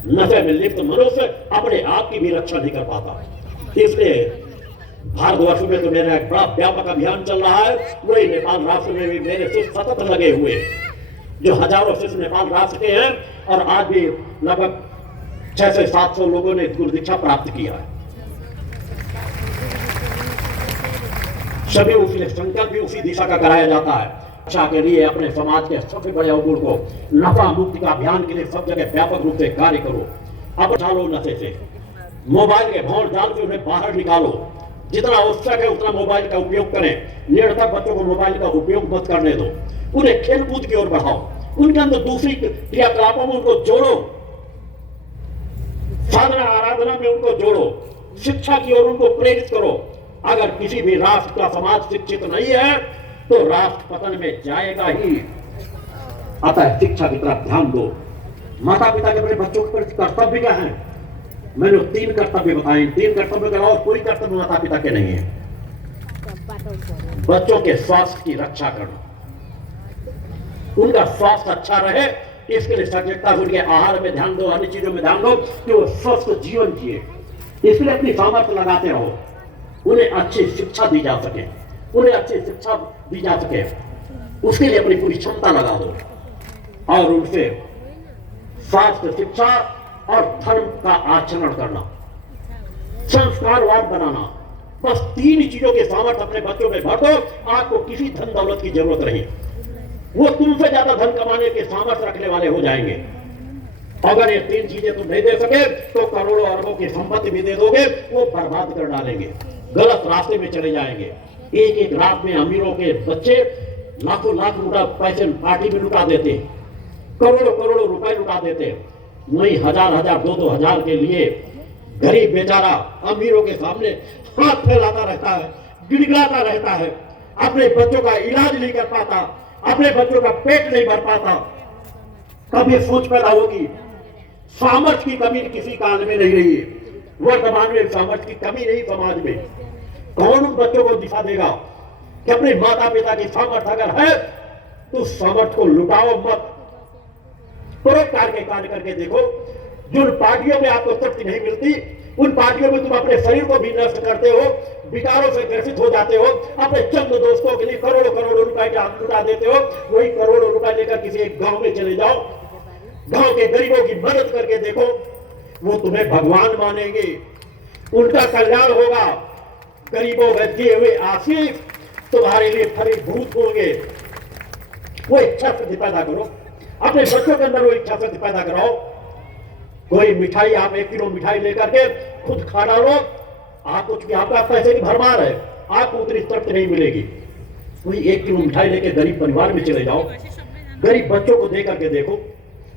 नशे में लिप्त मनुष्य अपने आप की भी रक्षा नहीं कर पाता। इसलिए भारतवर्ष में तो मेरा एक बड़ा व्यापक अभियान चल रहा है। वही नेपाल राष्ट्र में भी मेरे शिष्य सतत लगे हुए, जो हजारों शिष्य नेपाल राष्ट्र के हैं, और आज भी लगभग 600 से 700 लोगों ने गुरु दीक्षा प्राप्त किया है। सभी उसके संकल्प भी उसी दिशा का कराया जाता है। शिक्षा के लिए अपने समाज के सबसे बड़े अवगुण को नशा मुक्ति का अभियान के लिए सब जगह व्यापक रूप से कार्य करो। अब चालो नशे से, मोबाइल के भौर जाल से उन्हें बाहर निकालो। जितना आवश्यक है उतना मोबाइल का उपयोग करें। निरर्थक बच्चों को मोबाइल का उपयोग मत करने दो। उन्हें खेलकूद की ओर बढ़ाओ, उनके अंदर दूसरी क्रियाकलापों में उनको जोड़ो, साधना आराधना में उनको जोड़ो, शिक्षा की ओर उनको प्रेरित करो। अगर किसी भी राष्ट्र का समाज शिक्षित नहीं है तो राष्ट्र पतन में जाएगा ही। अतः शिक्षा की तरफ ध्यान दो। माता पिता के अपने बच्चों के प्रति कर्तव्य क्या है? मैंने 3 कर्तव्य बताए। 3 कर्तव्य के अलावा कोई कर्तव्य माता पिता के नहीं है। बच्चों के स्वास्थ्य की रक्षा करना, उनका स्वास्थ्य अच्छा रहे इसके लिए सजगता से उनके आहार में ध्यान दो, अन्य चीजों में ध्यान दो कि वो स्वस्थ जीवन जिए। इसलिए अपनी सामर्थ्य लगाते रहो। उन्हें अच्छी शिक्षा दी जा सके, उन्हें अच्छी शिक्षा दी जा सके, उसके लिए अपनी पूरी क्षमता लगा दो। और उनसे स्वास्थ्य, शिक्षा और धर्म का आचरण करना, संस्कारवाद बनाना, बस 3 चीजों के सामर्थ्य अपने बच्चों में भर दो। आपको किसी धन दौलत की जरूरत नहीं। वो तुमसे ज्यादा धन कमाने के सामर्थ्य रखने वाले हो जाएंगे। अगर ये 3 चीजें तुम नहीं दे सके तो करोड़ों अरबों की संपत्ति भी दे दोगे, वो बर्बाद कर डालेंगे, गलत रास्ते में चले जाएंगे। एक रात में अमीरों के बच्चे लाखों लाख रुपया पैसे पार्टी में लुटा देते, करोड़ों करोड़ों रुपए लुटा देते। वही 1000-1000, 2-2 के लिए गरीब बेचारा अमीरों के सामने हाथ फैलाता रहता है, गिड़गिड़ाता रहता है, अपने बच्चों का इलाज नहीं कर पाता, अपने बच्चों का पेट नहीं भर पाता। कभी सोच पैदा होगी, सामर्थ्य की कमी किसी काल में नहीं रही है। वर्तमान में सामर्थ्य की कमी नहीं समाज में। कौन उन बच्चों को दिशा देगा कि अपने माता पिता की सामर्थ्य अगर है तो सामर्थ्य को लुटाओ मत। परोपकार के कार्य करके देखो। जिन पार्टियों में आपको तृप्ति नहीं मिलती उन पार्टियों में तुम अपने शरीर को भी नष्ट करते हो, विकारों से ग्रसित हो जाते हो, अपने चंद दोस्तों के लिए करोड़ों करोड़ों रुपए लुटा देते हो। वही करोड़ों रुपए लेकर किसी एक गांव में चले जाओ, गांव के गरीबों की मदद करके देखो, वो तुम्हें भगवान मानेंगे, उनका कल्याण होगा। गरीबों में दिए हुए आशीष तुम्हारे लिए फलीभूत होंगे। वो इच्छा शक्ति पैदा करो, अपने बच्चों के अंदर वो इच्छा शक्ति पैदा कराओ। कोई मिठाई, आप 1 किलो मिठाई लेकर के खुद खा डालो, आपको चूंकि आपका पैसे की भरमार है, आपको उतनी तृप्ति नहीं मिलेगी। कोई 1 किलो मिठाई लेके गरीब परिवार में चले जाओ, गरीब बच्चों को दे करके देखो,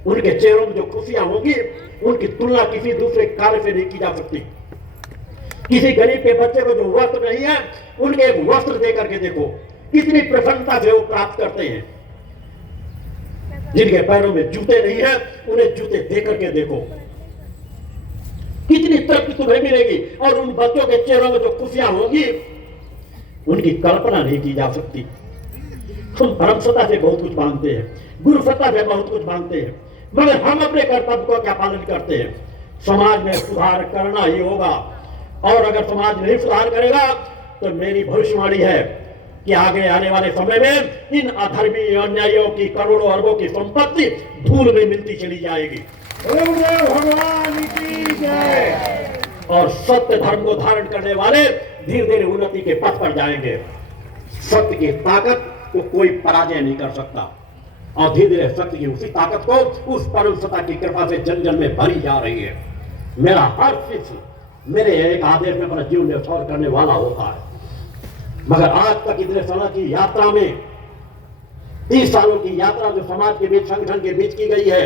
उनके चेहरों में जो खुशियां होंगी उनकी तुलना किसी दूसरे कार्य से नहीं की जा सकती। किसी गरीब के बच्चे को जो वस्त्र नहीं है उनके एक वस्त्र दे करके देखो, कितनी प्रसन्नता से वो प्राप्त करते हैं। जिनके पैरों में जूते नहीं है उन्हें जूते दे करके देखो, कितनी तृप्ति तुम्हें मिलेगी। और उन बच्चों के चेहरों में जो खुशियां होंगी उनकी कल्पना नहीं की जा सकती। हम परम सत्ता से बहुत कुछ मांगते हैं, गुरु सत्ता से बहुत कुछ मांगते हैं, मगर हम अपने कर्तव्य को क्या पालन करते हैं? समाज में सुधार करना ही होगा। और अगर समाज नहीं सुधार करेगा तो मेरी भविष्यवाणी है कि आगे आने वाले समय में इन अधर्मी अन्यायियों की करोड़ों अरबों की संपत्ति धूल में मिलती चली जाएगी। भगवान की जय। और सत्य धर्म को धारण करने वाले धीरे धीरे उन्नति के पथ पर जाएंगे। सत्य की ताकत को कोई पराजय नहीं कर सकता। और धीरे धीरे सत्य की उसी ताकत को उस परम सत्ता की कृपा से जन जन में भरी जा रही है। मेरा हर शिष्य मेरे एक आदेश में अपना जीवन न्यौछावर करने वाला होता है। मगर आज तक इतने समय की यात्रा में, 30 सालों की यात्रा जो समाज के बीच, संगठन के बीच की गई है,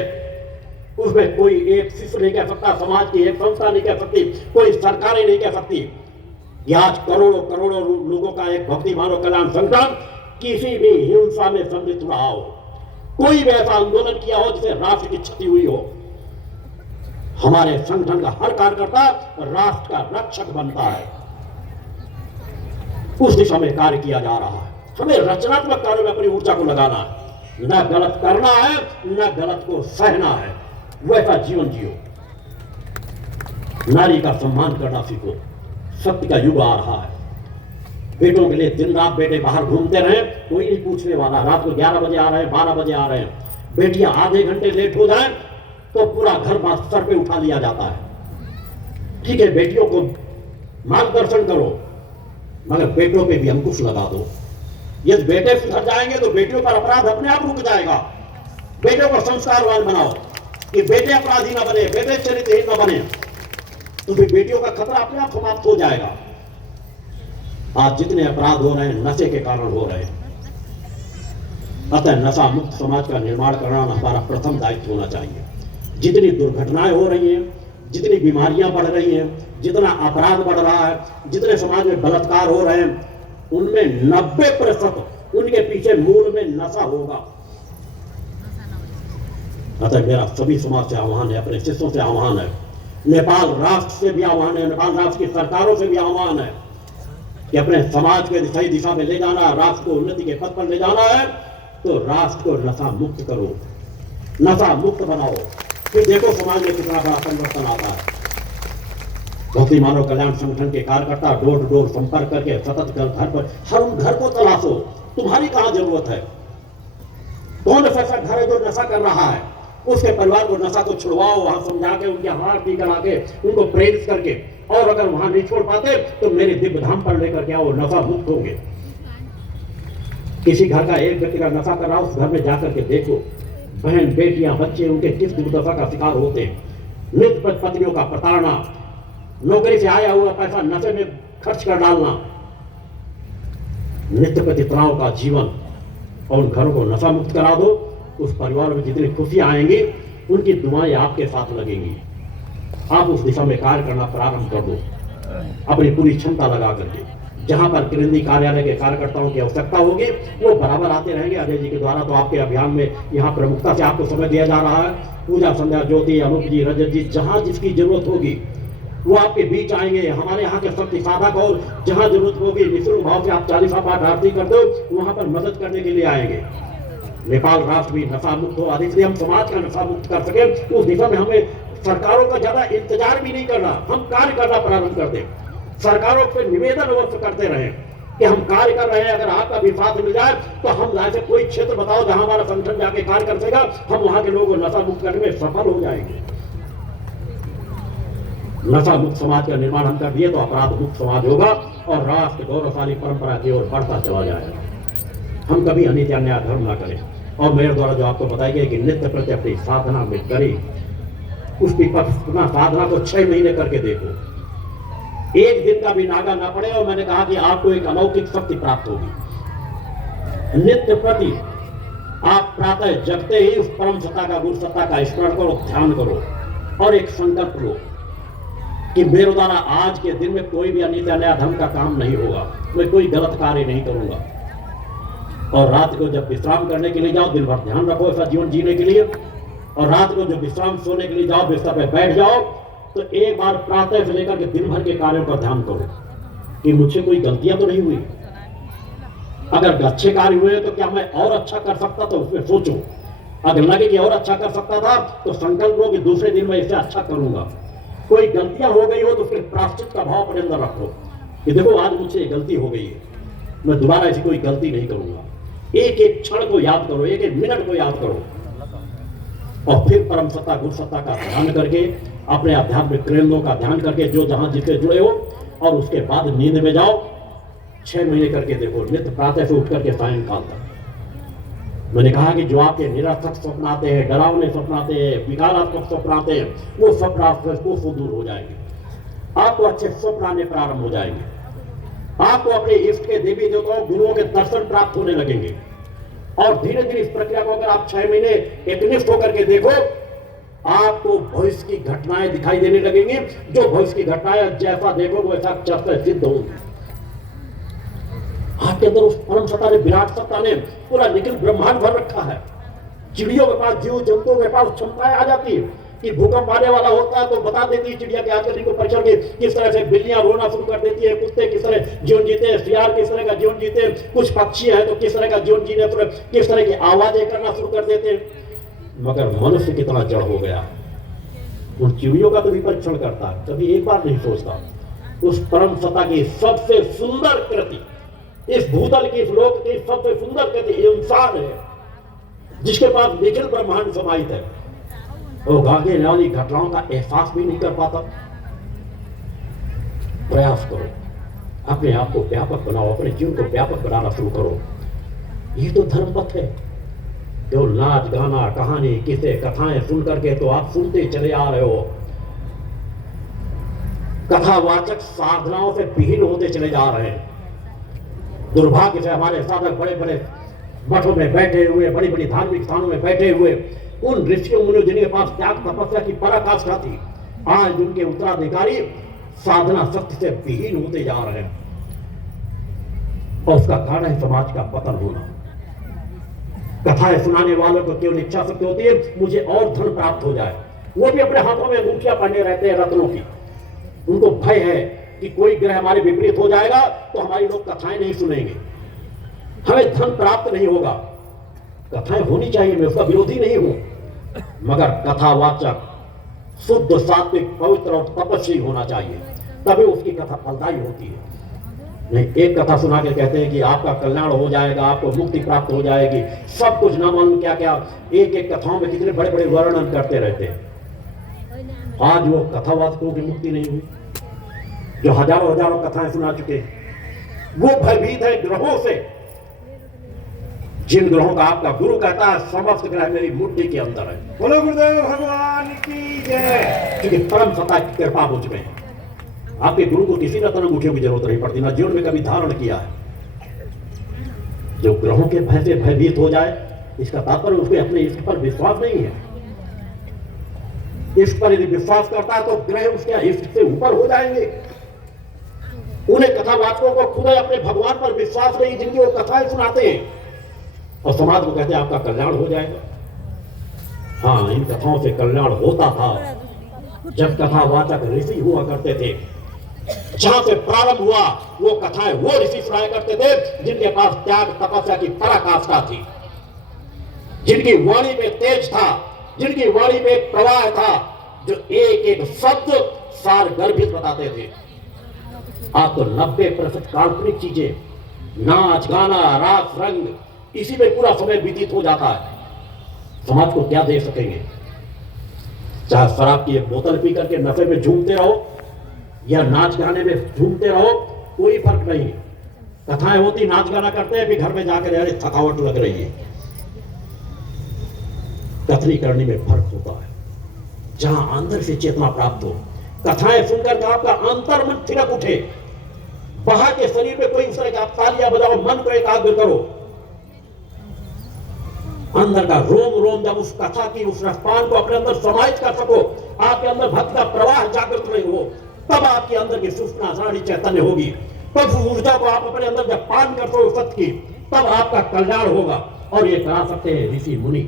उसमें कोई एक शिष्य नहीं कह सकता, समाज की एक संस्था नहीं कह सकती, कोई सरकारें नहीं कह सकती कि आज करोड़ों करोड़ों लोगों का एक भक्ति मानव कल्याण संगठन किसी भी हिंसा में संलिप्त रहा हो, कोई भी ऐसा आंदोलन किया हो जिसे राष्ट्र की क्षति हुई हो। हमारे संगठन का हर कार्यकर्ता राष्ट्र का रक्षक बनता है। उस दिशा में कार्य किया जा रहा है। हमें रचनात्मक कार्य में अपनी ऊर्जा को लगाना है, न गलत करना है न गलत को सहना है। वैसा जीवन जियो, नारी का सम्मान करना सीखो। सत्य का युग आ रहा है। बेटों के लिए दिन रात बेटे बाहर घूमते रहे, कोई नहीं पूछने वाला। रात को 11 बजे आ रहे हैं, 12 बजे आ रहे हैं। बेटियां आधे घंटे लेट हो जाए तो पूरा घर सर पे उठा लिया जाता है। ठीक है, बेटियों को मार्गदर्शन करो, मगर बेटों पे भी अंकुश लगा दो। यदि बेटे सुधर जाएंगे तो बेटियों पर अपराध अपने आप रुक जाएगा। बेटों को संस्कारवान बनाओ कि बेटे अपराधी ना बने, बेटे चरित्रहीन ना बने, तो फिर बेटियों का खतरा अपने आप समाप्त हो जाएगा। आज जितने अपराध हो रहे हैं नशे के कारण हो रहे हैं। अतः नशा मुक्त समाज का निर्माण करना हमारा प्रथम दायित्व होना चाहिए। जितनी दुर्घटनाएं हो रही हैं, जितनी बीमारियां बढ़ रही हैं, जितना अपराध बढ़ रहा है, जितने समाज में बलात्कार हो रहे हैं, उनमें 90% उनके पीछे मूल में नशा होगा। अतः मेरा सभी समाज से आह्वान है, अपने शिष्यों से आह्वान है, नेपाल राष्ट्र से भी आह्वान है, नेपाल राष्ट्र की सरकारों से भी आह्वान है कि अपने समाज को सही दिशा में ले जाना, राष्ट्र को उन्नति के पथ पर ले जाना है तो राष्ट्र को नशा मुक्त करो, नशा मुक्त बनाओ। फिर देखो समाज में कितना बड़ा परिवर्तन आता है। भक्ति मानव कल्याण संगठन के कार्यकर्ता डोर टू डोर संपर्क करके सतत घर पर हर घर को तलाशो, तुम्हारी कहां जरूरत है, कौन ऐसा घर है जो नशा कर रहा है, उसके परिवार को नशा को छुड़वाओ, वहां समझा के उनके हाथ पी करा के उनको प्रेरित करके, और अगर वहां नहीं छोड़ पाते तो मेरे दिव्य धाम पर लेकर के आओ, नशा मुक्त होंगे। किसी घर का एक व्यक्ति का नशा कर रहा हो, उस घर में जाकर के देखो, बहन बेटियां बच्चे उनके किस दुर्दशा का शिकार होते हैं। नित्य पत्नियों का प्रताड़ना, नौकरी से आया हुआ पैसा नशे में खर्च कर डालना, नित्य प्रतित्राओं का जीवन, और उन घरों को नशा मुक्त करा दो। उस परिवार में जितनी खुशियां आएंगी उनकी दुआएं आपके साथ लगेंगी। आप उस दिशा में कार्य करना प्रारंभ कर दो अपनी पूरी क्षमता लगा करके। जहां पर केंद्रीय कार्यालय के कार्यकर्ताओं की आवश्यकता होगी वो बराबर आते रहेंगे। अजय जी के द्वारा तो आपके अभियान में यहाँ प्रमुखता से आपको समय दिया जा रहा है। पूजा संध्या ज्योति अनूप जी रजत जी जहां जिसकी जरूरत होगी वो आपके बीच आएंगे। हमारे यहाँ के शक्ति साधक और जहां जरूरत होगी निःशुल्क भाव से आप 40 पाठ आरती कर दो, वहां पर मदद करने के लिए आएंगे। नेपाल राष्ट्र भी नशा मुक्त हो, इसलिए हम समाज का नशा मुक्त कर सके उस दिशा में हमें सरकारों का ज्यादा इंतजार भी नहीं करना, हम कार्य करना प्रारंभ कर दें। सरकारों से निवेदन अवश्य करते रहे कि हम कार्य कर रहे हैं, अगर आपका भी साथ मिल जाए तो हम ऐसे कोई क्षेत्र बताओ जहां हमारा संगठन जाके कार्य कर सकेगा, हम वहां के लोगों को नशा मुक्त करने में सफल हो जाएंगे। नशा मुक्त समाज का निर्माण हम कर दिए तो अपराध मुक्त समाज होगा और राष्ट्र गौरवशाली परंपरा की ओर बढ़ता चला जाएगा। हम कभी अनित्य अन्याय धर्म ना करें। और मेरे द्वारा जो आपको बताया गया कि नित्य प्रति अपनी साधना में करें, उसकी साधना को 6 महीने करके देखो, एक दिन का भी नागा ना पड़े। और मैंने कहा कि आपको एक अलौकिक शक्ति प्राप्त होगी। नित्य प्रति आप प्रातः जगते ही उस परम सत्ता का गुरु सत्ता का स्मरण करो, ध्यान करो और एक संकल्प लो कि मेरे द्वारा आज के दिन में कोई भी अनित्य अन्याय धर्म का काम नहीं होगा, मैं कोई गलत कार्य नहीं करूंगा। और रात को जब विश्राम करने के लिए जाओ, दिन भर ध्यान रखो ऐसा जीवन जीने के लिए। और रात को जब विश्राम सोने के लिए जाओ, बिस्तर पे बैठ जाओ तो एक बार प्रातः से लेकर के दिन भर के कार्यों पर ध्यान करो कि मुझसे कोई गलतियां तो नहीं हुई। अगर अच्छे कार्य हुए तो क्या मैं और अच्छा कर सकता, तो उसमें सोचो। अगर लगे कि और अच्छा कर सकता था तो संकल्प लो कि दूसरे दिन मैं इससे अच्छा करूंगा। कोई गलतियां हो गई हो तो फिर प्रायश्चित का भाव अपने अंदर रखो कि देखो आज मुझसे गलती हो गई है, मैं दोबारा ऐसी कोई गलती नहीं करूंगा। एक एक क्षण को याद करो, एक एक मिनट को याद करो और फिर परम सत्ता गुरु सत्ता का ध्यान करके अपने आध्यात्मिक केंद्रों का ध्यान करके जो जहां जिससे जुड़े हो, और उसके बाद नींद में जाओ। 6 महीने करके देखो, नित्य प्रातः से उठ करके सायंकाल तक। मैंने कहा कि जो आपके निरर्थक स्वप्न आते हैं, डरावने स्वप्न आते हैं, विकारात्मक स्वप्न आते हैं, वो स्वप्न आपको दूर हो जाएंगे। आपको अच्छे स्वप्न आने प्रारंभ हो जाएंगे। आपको अपने इष्ट के देवी देवताओं गुरुओं के दर्शन प्राप्त होने लगेंगे। और धीरे धीरे इस प्रक्रिया को अगर आप 6 महीने एकनिष्ठ होकर के देखो, आपको भविष्य की घटनाएं दिखाई देने लगेंगी। जो भविष्य की घटनाएं जैसा देखो वैसा सिद्ध होंगी। आपके अंदर उस परम सत्ता ने, विराट सत्ता ने पूरा निखिल ब्रह्मांड भर रखा है। चिड़ियों के पास, जीव जंतुओं के पास क्षमताएं आ जाती है कि भूकंप आने वाला होता है तो बता देती है चिड़िया के आजकल इनको परीक्षण के किस तरह से बिल्लियां रोना शुरू कर देती है, कुत्ते किस तरह जीवन जीते हैं, सियार किस तरह का जीवन जीते हैं, कुछ पक्षी है तो किस तरह का जीवन जीने, किस तरह की आवाजें करना शुरू कर देते हैं। मगर मनुष्य कितना जड़ हो गया, उन चिड़ियों का तो भी परीक्षण करता है, कभी एक बार नहीं सोचता। उस परम सत्ता की सबसे सुंदर कृति, इस भूतल की, इस लोक की सबसे सुंदर कृति इंसान है, जिसके पास निखिल ब्रह्मांड समाहित है। वो भाग्य वाली घटनाओं का एहसास भी नहीं कर पाता। प्रयास करो, अपने आप को व्यापक बनाओ, अपने जीवन को व्यापक बनाना शुरू करो। ये तो धर्म पथ है। जो नाच गाना कहानी किस्से कथाएं सुन करके तो आप सुनते चले आ रहे हो, कथावाचक साधनाओं से विहीन होते चले जा रहे हैं। दुर्भाग्य से हमारे साधक बड़े बड़े मठों में बैठे हुए, बड़ी बड़ी धार्मिक स्थानों में बैठे हुए उन ऋषियों मुनियों जिनके पास त्याग तपस्या की पराकाष्ठा थी, आज उनके उत्तराधिकारी साधना शक्ति से विहीन होते जा रहे हैं। और उसका कारण है समाज का पतन होना। कथाएं सुनाने वालों को केवल इच्छा शक्ति होती है मुझे और धन प्राप्त हो जाए। वो भी अपने हाथों में अंगूठियां पहने रहते हैं रत्नों की। उनको भय है कि कोई ग्रह हमारे विपरीत हो जाएगा तो हमारी लोग कथाएं नहीं सुनेंगे, हमें धन प्राप्त नहीं होगा। कथाएं होनी चाहिए, मैं उसका विरोधी नहीं हूं, मगर कथावाचक शुद्ध सात्विक पवित्र और तपस्वी होना चाहिए, तभी उसकी कथा फलदायी होती है। नहीं एक कथा सुना के कहते हैं कि आपका कल्याण हो जाएगा, आपको मुक्ति प्राप्त हो जाएगी, सब कुछ ना मालूम क्या क्या एक एक कथाओं में कितने बड़े बड़े वर्णन करते रहते हैं। आज वो कथावाचकों की मुक्ति नहीं हुई जो हजारों हजारों कथाएं सुना चुके हैं। वो भयभीत है ग्रहों से, जिन ग्रहों का आपका गुरु कहता है समस्त ग्रह मेरी मुट्ठी के अंदर है। बोलो गुरुदेव भगवान की जय। क्योंकि परम सत्ता की कृपा मुझ में है। आपके गुरु को किसी रत्न अंगूठियों की जरूरत नहीं पड़ती, ना जीवन में कभी धारण किया है। जो ग्रहों के भय से भयभीत हो जाए, इसका तात्पर्य उसके अपने इष्ट पर विश्वास नहीं है। इष्ट पर यदि विश्वास करता है तो ग्रह उसके इष्ट से ऊपर हो जाएंगे। उन्हें कथावाचकों को खुद अपने भगवान पर विश्वास नहीं जिनकी वो कथाएं सुनाते हैं और समाज को कहते हैं आपका कल्याण हो जाएगा। हाँ, इन कथाओं से कल्याण होता था जब कथावाचक ऋषि हुआ करते थे। जहां से प्रारंभ हुआ वो कथाएं वो ऋषि सुनाया करते थे जिनके पास त्याग तपस्या की पराकाष्ठा थी, जिनकी वाणी में तेज था, जिनकी वाणी में प्रवाह था, जो एक एक शब्द सार गर्भित बताते थे। आप तो 90% काल्पनिक चीजें, नाच गाना रास रंग, इसी में पूरा समय व्यतीत हो जाता है। समाज को क्या दे सकेंगे? चाहे शराब की एक बोतल पी करके नशे में झूमते रहो या नाच गाने में झूमते रहो, कोई फर्क नहीं। कथाएं होती, नाच गाना करते हैं, फिर घर में जाकर अरे थकावट लग रही है। कथनी करने में फर्क होता है। जहां अंदर से चेतना प्राप्त हो, कथाएं सुनकर तो आपका अंतर मन थिरक उठे, बाहर के शरीर में कोई उसने आप तालियां बजाओ, मन को एकाग्र करो। अंदर का रोम रोम जब उस कथा की उस रसपान को अपने अंदर समाहित कर सको, आपके अंदर भक्ति का प्रवाह जागृत नहीं हो, तब आपके अंदर की सूचना सारी चैतन्य होगी। तब उस ऊर्जा को आप अपने अंदर जब पान करते हो सत्य की, तब आपका कल्याण होगा। और ये करा सकते हैं ऋषि मुनि।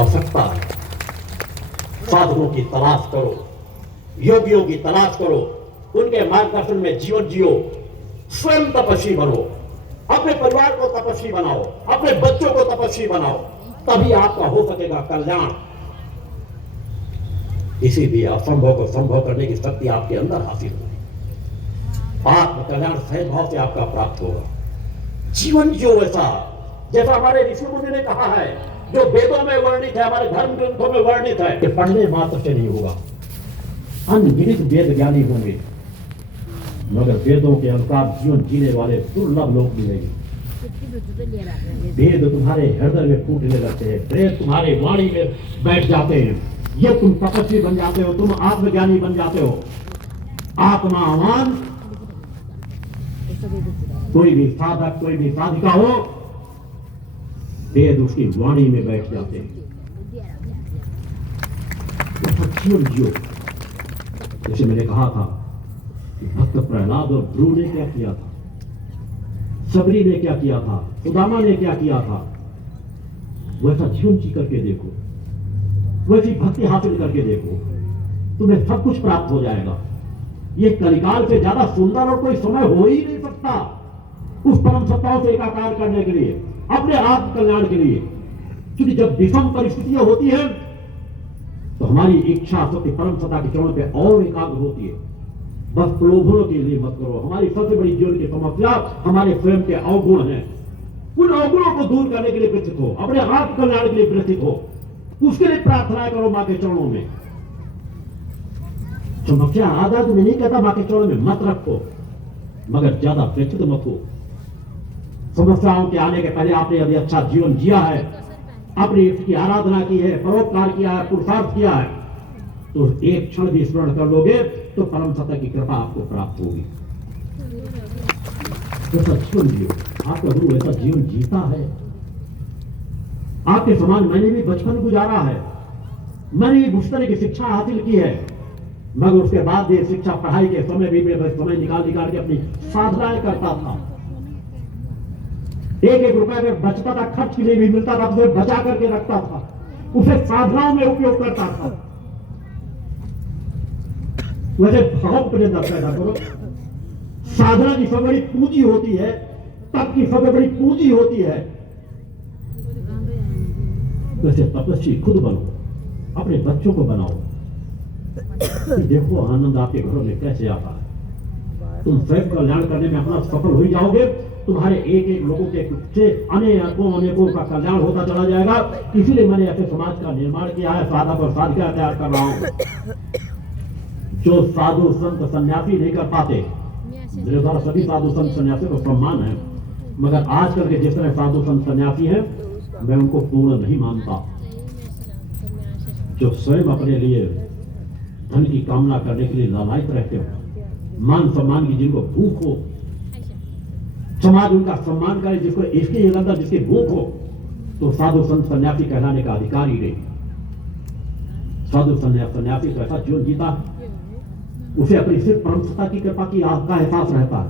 आवश्यकता है साधकों की तलाश करो, योगियों की तलाश करो, उनके मार्गदर्शन में जीवन जियो, स्वयं तपस्वी बनो, अपने परिवार को तपस्वी बनाओ, अपने बच्चों को तपस्वी बनाओ, तभी आपका हो सकेगा कल्याण। किसी भी असंभव को संभव करने की शक्ति आपके अंदर हासिल होगी। आत्म कल्याण सहज भाव से आपका प्राप्त होगा। जीवन जो वैसा जैसा हमारे ऋषि मुनि ने कहा है, जो वेदों में वर्णित है, हमारे धर्म ग्रंथों में वर्णित है, कि पढ़ने मात्र से नहीं होगा। अनगिनत वेद ज्ञानी होंगे, मगर वेदों के अनुसार जीवन जीने वाले दुर्लभ लोग मिलेंगे। वेद तुम्हारे हृदय में फूटने लगते हैं, वेद तुम्हारे वाणी में बैठ जाते हैं, ये तुम तपस्वी बन जाते हो, तुम आत्मज्ञानी बन जाते हो। आत्मावान कोई भी साधक, कोई भी साधिका हो, वेद उसकी वाणी में बैठ जाते हैं। जीवन जियो, जैसे मैंने कहा था कि भक्त प्रहलाद और ध्रुव ने क्या किया था, सबरी ने क्या किया था, सुदामा ने क्या किया था, वैसा जीवन जी करके देखो, वैसी भक्ति हासिल करके देखो, तुम्हें सब कुछ प्राप्त हो जाएगा। ये कलिकाल से ज्यादा सुंदर और कोई समय हो ही नहीं सकता उस परम सत्ताओं से एकाकार करने के लिए, अपने आत्म कल्याण के लिए। क्योंकि जब विषम परिस्थितियां होती हैं तो हमारी इच्छा शक्ति परम सत्ता के चरणों पे और एकाग्र होती है। बस प्रलोभनों के लिए मत करो। हमारी सबसे बड़ी जीवन की समस्या हमारे स्वयं के अवगुण हैं। उन अवगुणों को दूर करने के लिए प्रस्तुत हो, अपने आत्म कल्याण के लिए प्रस्तुत हो, उसके लिए प्रार्थना करो मां के चरणों में। समस्या आधा तो मैं नहीं कहता माँ के चौड़े में मत रखो, मगर ज्यादा व्यथित मत हो। समस्याओं के आने के पहले आपने यदि अच्छा जीवन जिया है, अपनी इष्ट की आराधना की है, परोपकार किया है, पुरुषार्थ किया है, तो एक क्षण भी स्मरण कर लोगे तो परम सत्ता की कृपा आपको प्राप्त होगी। ऐसा जीवन जियो, आपका गुरु ऐसा जीवन जीता है। आपके समान मैंने भी बचपन गुजारा है, मैंने भी उस तरह की शिक्षा हासिल की है, मगर उसके बाद भी शिक्षा पढ़ाई के समय भी मैं समय निकाल के अपनी साधनाएं करता था। एक एक रुपए अगर बचता था, खर्च के लिए भी मिलता था, उसे बचा करके रखता था, उसे साधनाओं में उपयोग करता था। वैसे भाव के अंदर पैदा करो। साधना की सबसे बड़ी पूंजी होती है, तप की सबसे बड़ी पूंजी होती है। वैसे तपस्वी खुद बनो, अपने बच्चों को बनाओ। देखो आनंद आपके घरों में कैसे आता है। तुम स्वयं कल्याण करने में अपना सफल हो जाओगे, तुम्हारे एक एक लोगों के से अनेकों का कल्याण होता चला जाएगा। इसीलिए मैंने ऐसे समाज का निर्माण किया है, साधक और साधिका तैयार कर रहा हूं। जो साधु संत सन्यासी नहीं कर पाते, मेरे द्वारा सभी साधु संत सन्यासी को सम्मान है, मगर आजकल के जिस तरह साधु संत सन्यासी है, मैं उनको पूर्ण नहीं मानता। जो स्वयं अपने लिए धन की कामना करने के लिए लालायित रहते हो, मान सम्मान की जिनको भूख हो, समाज उनका सम्मान करे, जिसको इसके अंदर जिसकी भूख हो, तो साधु संत सन्यासी कहलाने का अधिकार ही नहीं। साधु सन्यासी तो ऐसा जीवन जीता, उसे अपनी सिर्फ परम सत्ता की कृपा की का एहसास रहता है।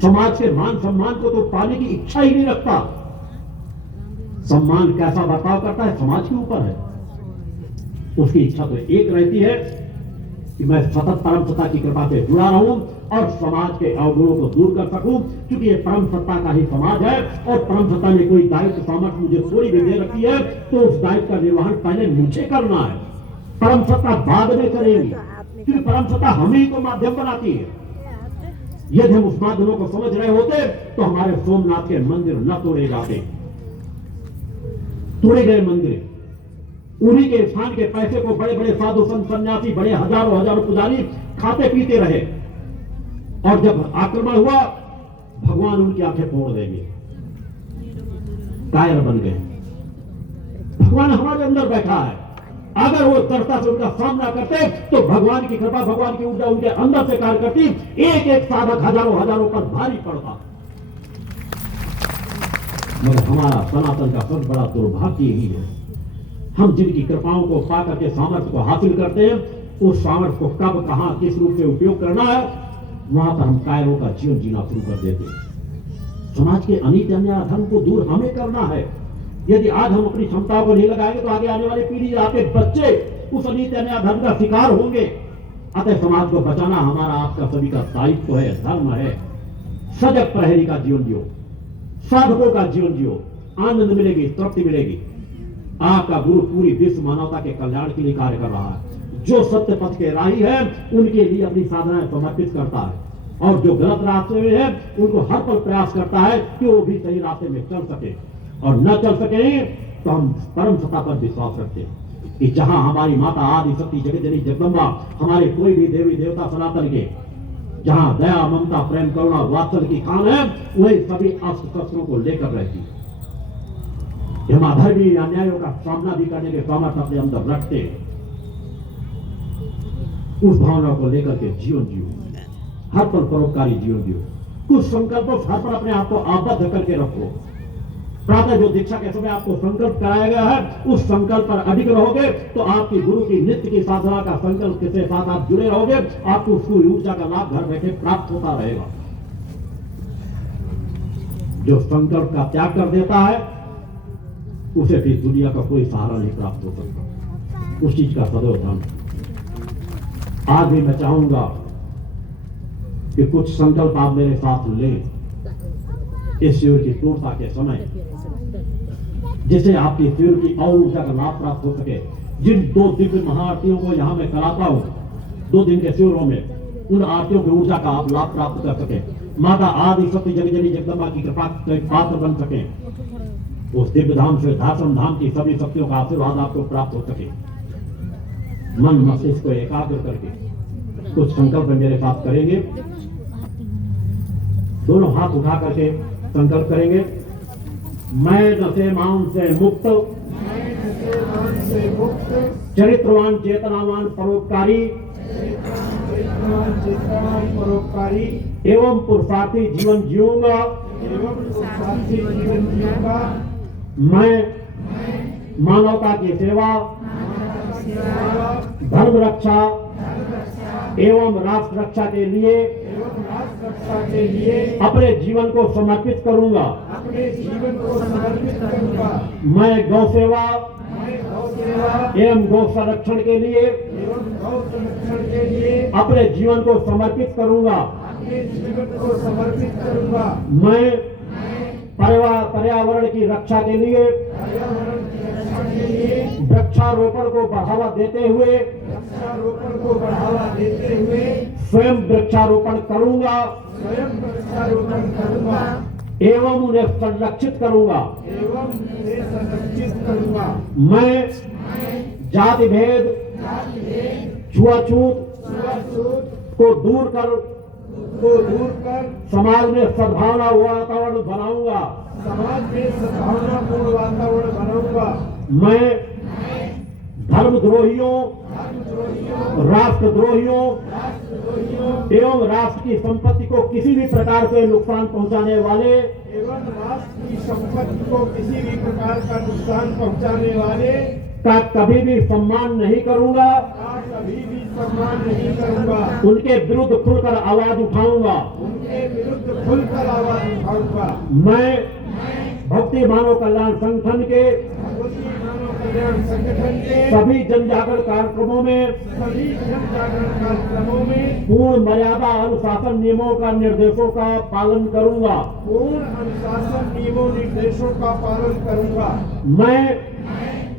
समाज के मान सम्मान को तो पाने की इच्छा ही नहीं रखता। सम्मान कैसा बर्ताव करता है समाज के ऊपर है। उसकी इच्छा तो एक रहती है कि मैं सतत परम सत्ता की कृपा से जुड़ा रहूं और समाज के अवगुणों को दूर कर सकूं, क्योंकि ये परम सत्ता का ही समाज है और परम सत्ता ने कोई दायित्व सामर्थ्य मुझे थोड़ी भी दे रखी है, तो उस दायित्व का निर्वहन पहले मुझे करना है। परम सत्ता बाद में करेगी, क्योंकि परम सत्ता हम ही को माध्यम बनाती है। यदि हम उस माध्यमों को समझ रहे होते तो हमारे सोमनाथ के मंदिर न तोड़े जाते। तोड़े गए मंदिर, उन्हीं के स्थान के पैसे को बड़े बड़े साधु संत सन्यासी, बड़े हजारों पुजारी खाते पीते रहे, और जब आक्रमण हुआ भगवान उनकी आंखें फोड़ देंगे, कायर बन गए। भगवान हमारे अंदर बैठा है, अगर वो दृढ़ता से उनका सामना करते तो भगवान की कृपा, भगवान की ऊर्जा उनके अंदर से कार्य करती, एक एक साधक हजारों पर भारी पड़ता। मगर हमारा सनातन का सबसे बड़ा दुर्भाग्य यही है, हम जिनकी कृपाओं को पा करके सामर्थ्य को हासिल करते हैं, उस सामर्थ्य को कब कहां किस रूप से उपयोग करना है, वहां पर हम कायरों का जीवन जीना शुरू कर देते हैं। समाज के अनित अन्याय धर्म को दूर हमें करना है। यदि आज हम अपनी क्षमताओं को नहीं लगाएंगे तो आगे आने वाली पीढ़ी, आपके बच्चे उस अनित अन्याय धर्म का शिकार होंगे। अतः समाज को बचाना हमारा आपका सभी का दायित्व है, धर्म है। सजग प्रहरी का जीवन जियो, साधकों का जीवन जियो, आनंद मिलेगी, तृप्ति मिलेगी। आपका गुरु पूरी विश्व मानवता के कल्याण के लिए कार्य कर रहा है। जो सत्य पथ के राही है उनके लिए अपनी साधनाएं समर्पित करता है, और जो गलत रास्ते में है उनको हर पल प्रयास करता है कि वो भी सही रास्ते में चल सके, और न चल सके तो हम परम सत्ता पर विश्वास रखते हैं कि जहां हमारी माता आदि शक्ति जगत जगदम्बा, हमारे कोई भी देवी देवता सनातन के, जहां दया ममता प्रेम करुणा वात्सल्य की खान है, वही सभी अस्त्र शस्त्रों को लेकर रहती है। हम अधर्मी अन्यायों का सामना भी करने के सामर्थ्य अपने अंदर रखते हैं। उस भावना को लेकर के जीवन जियो, हर पल परोपकारी जीवन जियो। कुछ संकल्पों हर पर अपने आप को आबद्ध करके रखो। प्रातः जो दीक्षा के समय आपको संकल्प कराया गया है, उस संकल्प पर अडिग रहोगे तो आपकी गुरु की नित्य की साधना का संकल्प के साथ आप जुड़े रहोगे, आपको उसकी ऊर्जा का लाभ घर बैठे प्राप्त होता रहेगा। जो संकल्प का त्याग कर देता है उसे भी दुनिया का कोई सहारा नहीं प्राप्त हो सकता। उस चीज का सदैव ध्यान। आज भी मैं चाहूंगा कि कुछ संकल्प आप मेरे साथ लें इस शिविर की पूर्णता के समय, जिससे आपकी शिविर की और ऊर्जा का लाभ प्राप्त हो सके। जिन 2 दिव्य महाआरतियों को यहां मैं कराता हूं 2 दिन के शिविरों में, उन आरतियों की ऊर्जा का आप लाभ प्राप्त कर सके, माता आदि शक्ति जगजनी जगदम्बा की कृपा के पात्र बन सके, उस दिव्य धाम से धासम धाम की सभी शक्तियों का आशीर्वाद आपको प्राप्त हो सके। मन मस्तिष्क को एकाग्र करके कुछ संकल्प मेरे साथ करेंगे। दोनों हाथ उठा करके संकल्प करेंगे। मैं नशे मान से मुक्त, चरित्रवान चेतनावान परोपकारी एवं पुरुषार्थी जीवन जीऊंगा। मैं मानवता की सेवा, धर्म रक्षा एवं राष्ट्र रक्षा के लिए अपने जीवन को समर्पित करूंगा। मैं गौ सेवा एवं गौ संरक्षण के लिए अपने जीवन को समर्पित करूंगा। मैं पर्यावरण की रक्षा के लिए वृक्षारोपण को बढ़ावा देते हुए स्वयं वृक्षारोपण करूंगा एवं उन्हें संरक्षित करूंगा। मैं जाति भेद छुआछूत को दूर कर समाज में सद्भावना वातावरण बनाऊंगा। मैं धर्मद्रोहियों, राष्ट्रद्रोहियों एवं राष्ट्र की संपत्ति को किसी भी प्रकार से नुकसान पहुंचाने वाले का कभी भी सम्मान नहीं करूंगा। उनके विरुद्ध खुलकर आवाज उठाऊंगा। मैं भक्ति मानव कल्याण संगठन के सभी जन जागरण कार्यक्रमों में पूर्ण मर्यादा अनुशासन नियमों का निर्देशों का पालन करूंगा। मैं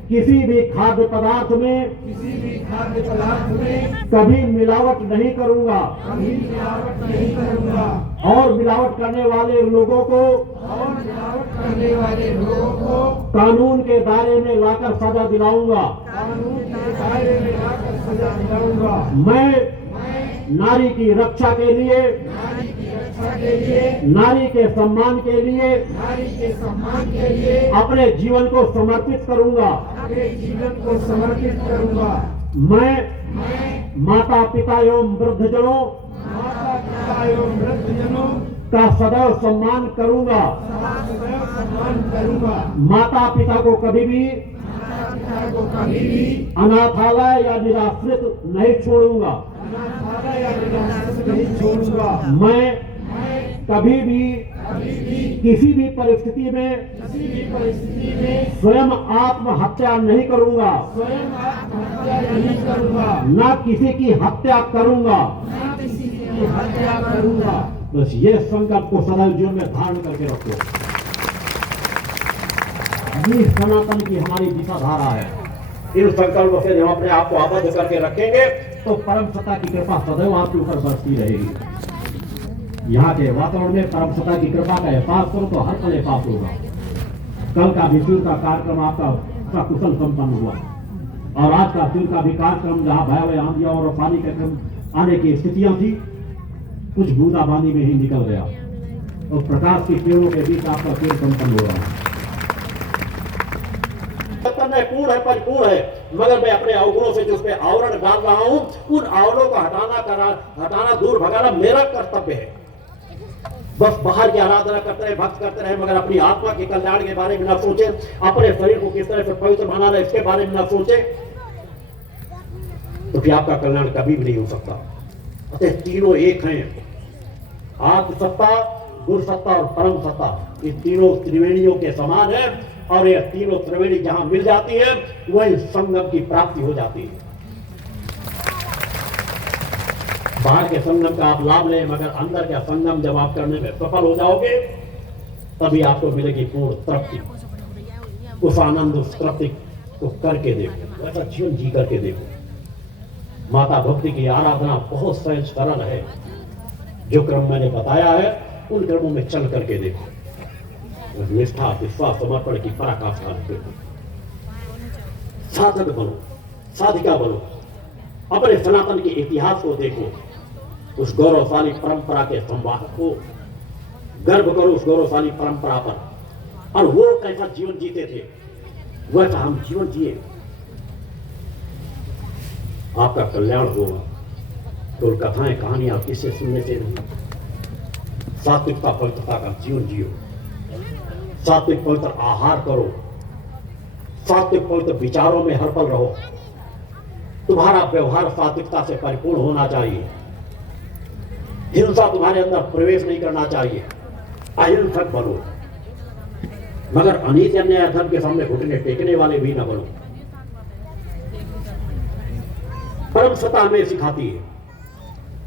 किसी भी खाद्य पदार्थ में कभी मिलावट नहीं करूंगा और मिलावट करने वाले लोगों को कानून के दायरे में लाकर सजा दिलाऊंगा। मैं नारी की रक्षा के लिए, नारी के सम्मान के लिए अपने जीवन को समर्पित करूंगा। मैं माता पिता एवं वृद्धजनों का सदैव सम्मान करूंगा। माता पिता को कभी भी अनाथालय या निराश्रित नहीं छोड़ूंगा। मैं कभी भी किसी भी परिस्थिति में स्वयं आत्महत्या नहीं करूंगा, न किसी की हत्या करूंगा। बस ये संकल्प को सदैव जीवन में धारण करके रखो। ये सनातन की हमारी विचारधारा है। इन संकल्पों से हम अपने आप को आबद्ध करके रखेंगे तो परम सत्ता की कृपा सदैव आपके ऊपर बरसती रहेगी। यहाँ के वातावरण में परम सत्ता की कृपा का एहसास करो तो हर पल एहसास होगा। कल का भी सूर्य का कार्यक्रम आपका कुशल संपन्न हुआ और आज का सूर्य का भी कार्यक्रम जहाँ भयावह आंधियां और पानी के क्रम आने की स्थितियां थी, कुछ बूंदाबांदी में ही निकल गया और प्रकाश की किरणों के बीच आपका सूर्य संपन्न हो रहा है। पूर्ण है, परिपूर्ण है, मगर मैं अपने अवगुणों से जो उस पे आवरण डाल रहा हूं, उन आवरणों को हटाना दूर भगाना मेरा कर्तव्य है। बस बाहर की आराधना करते रहे, भक्त करते रहे, मगर अपनी आत्मा के कल्याण के बारे में ना सोचे, अपने शरीर को किस तरह से पवित्र बनाना है इसके बारे में ना सोचे, तो फिर आपका कल्याण कभी भी नहीं हो सकता। अतः तीनों एक हैं, आत्म सत्ता, गुरु सत्ता और परम सत्ता। ये तीनों त्रिवेणियों के समान है और ये तीनों त्रिवेणी जहां मिल जाती है वही संगम की प्राप्ति हो जाती है। बाहर के संगम का आप लाभ लें, मगर अंदर का संगम जब आप करने में सफल हो जाओगे तभी आपको मिलेगी पूर्ण तृप्ति। उस आनंद, उस तृप्ति को करके देखो, वैसा जीवन जी करके देखो। माता भक्ति की आराधना बहुत सहज सरल है। जो क्रम मैंने बताया है उन क्रमों में चल करके देखो। निष्ठा, विश्वास, समर्पण की पराकाष्ठा देखो। साधक बनो, साधिका बनो, अपने सनातन के इतिहास को देखो, उस गौरवशाली परंपरा के संवाहक को, गर्व करो उस गौरवशाली परंपरा पर, और वो कैसा जीवन जीते थे वैसा हम जीवन जिए। आपका कल्याण होगा। तो कथाएं कहानियां किससे सुनने से नहीं, सात्विकता पवित्रता का जीवन जियो, सात्विक पवित्र आहार करो, सात्विक पवित्र विचारों में हर पल रहो। तुम्हारा व्यवहार सात्विकता से परिपूर्ण होना चाहिए। हिंसा तुम्हारे अंदर प्रवेश नहीं करना चाहिए। अहिंसक बनो, मगर अनीति अन्याय अधर्म के सामने घुटने टेकने वाले भी न बनो। परम सत्ता हमें सिखाती है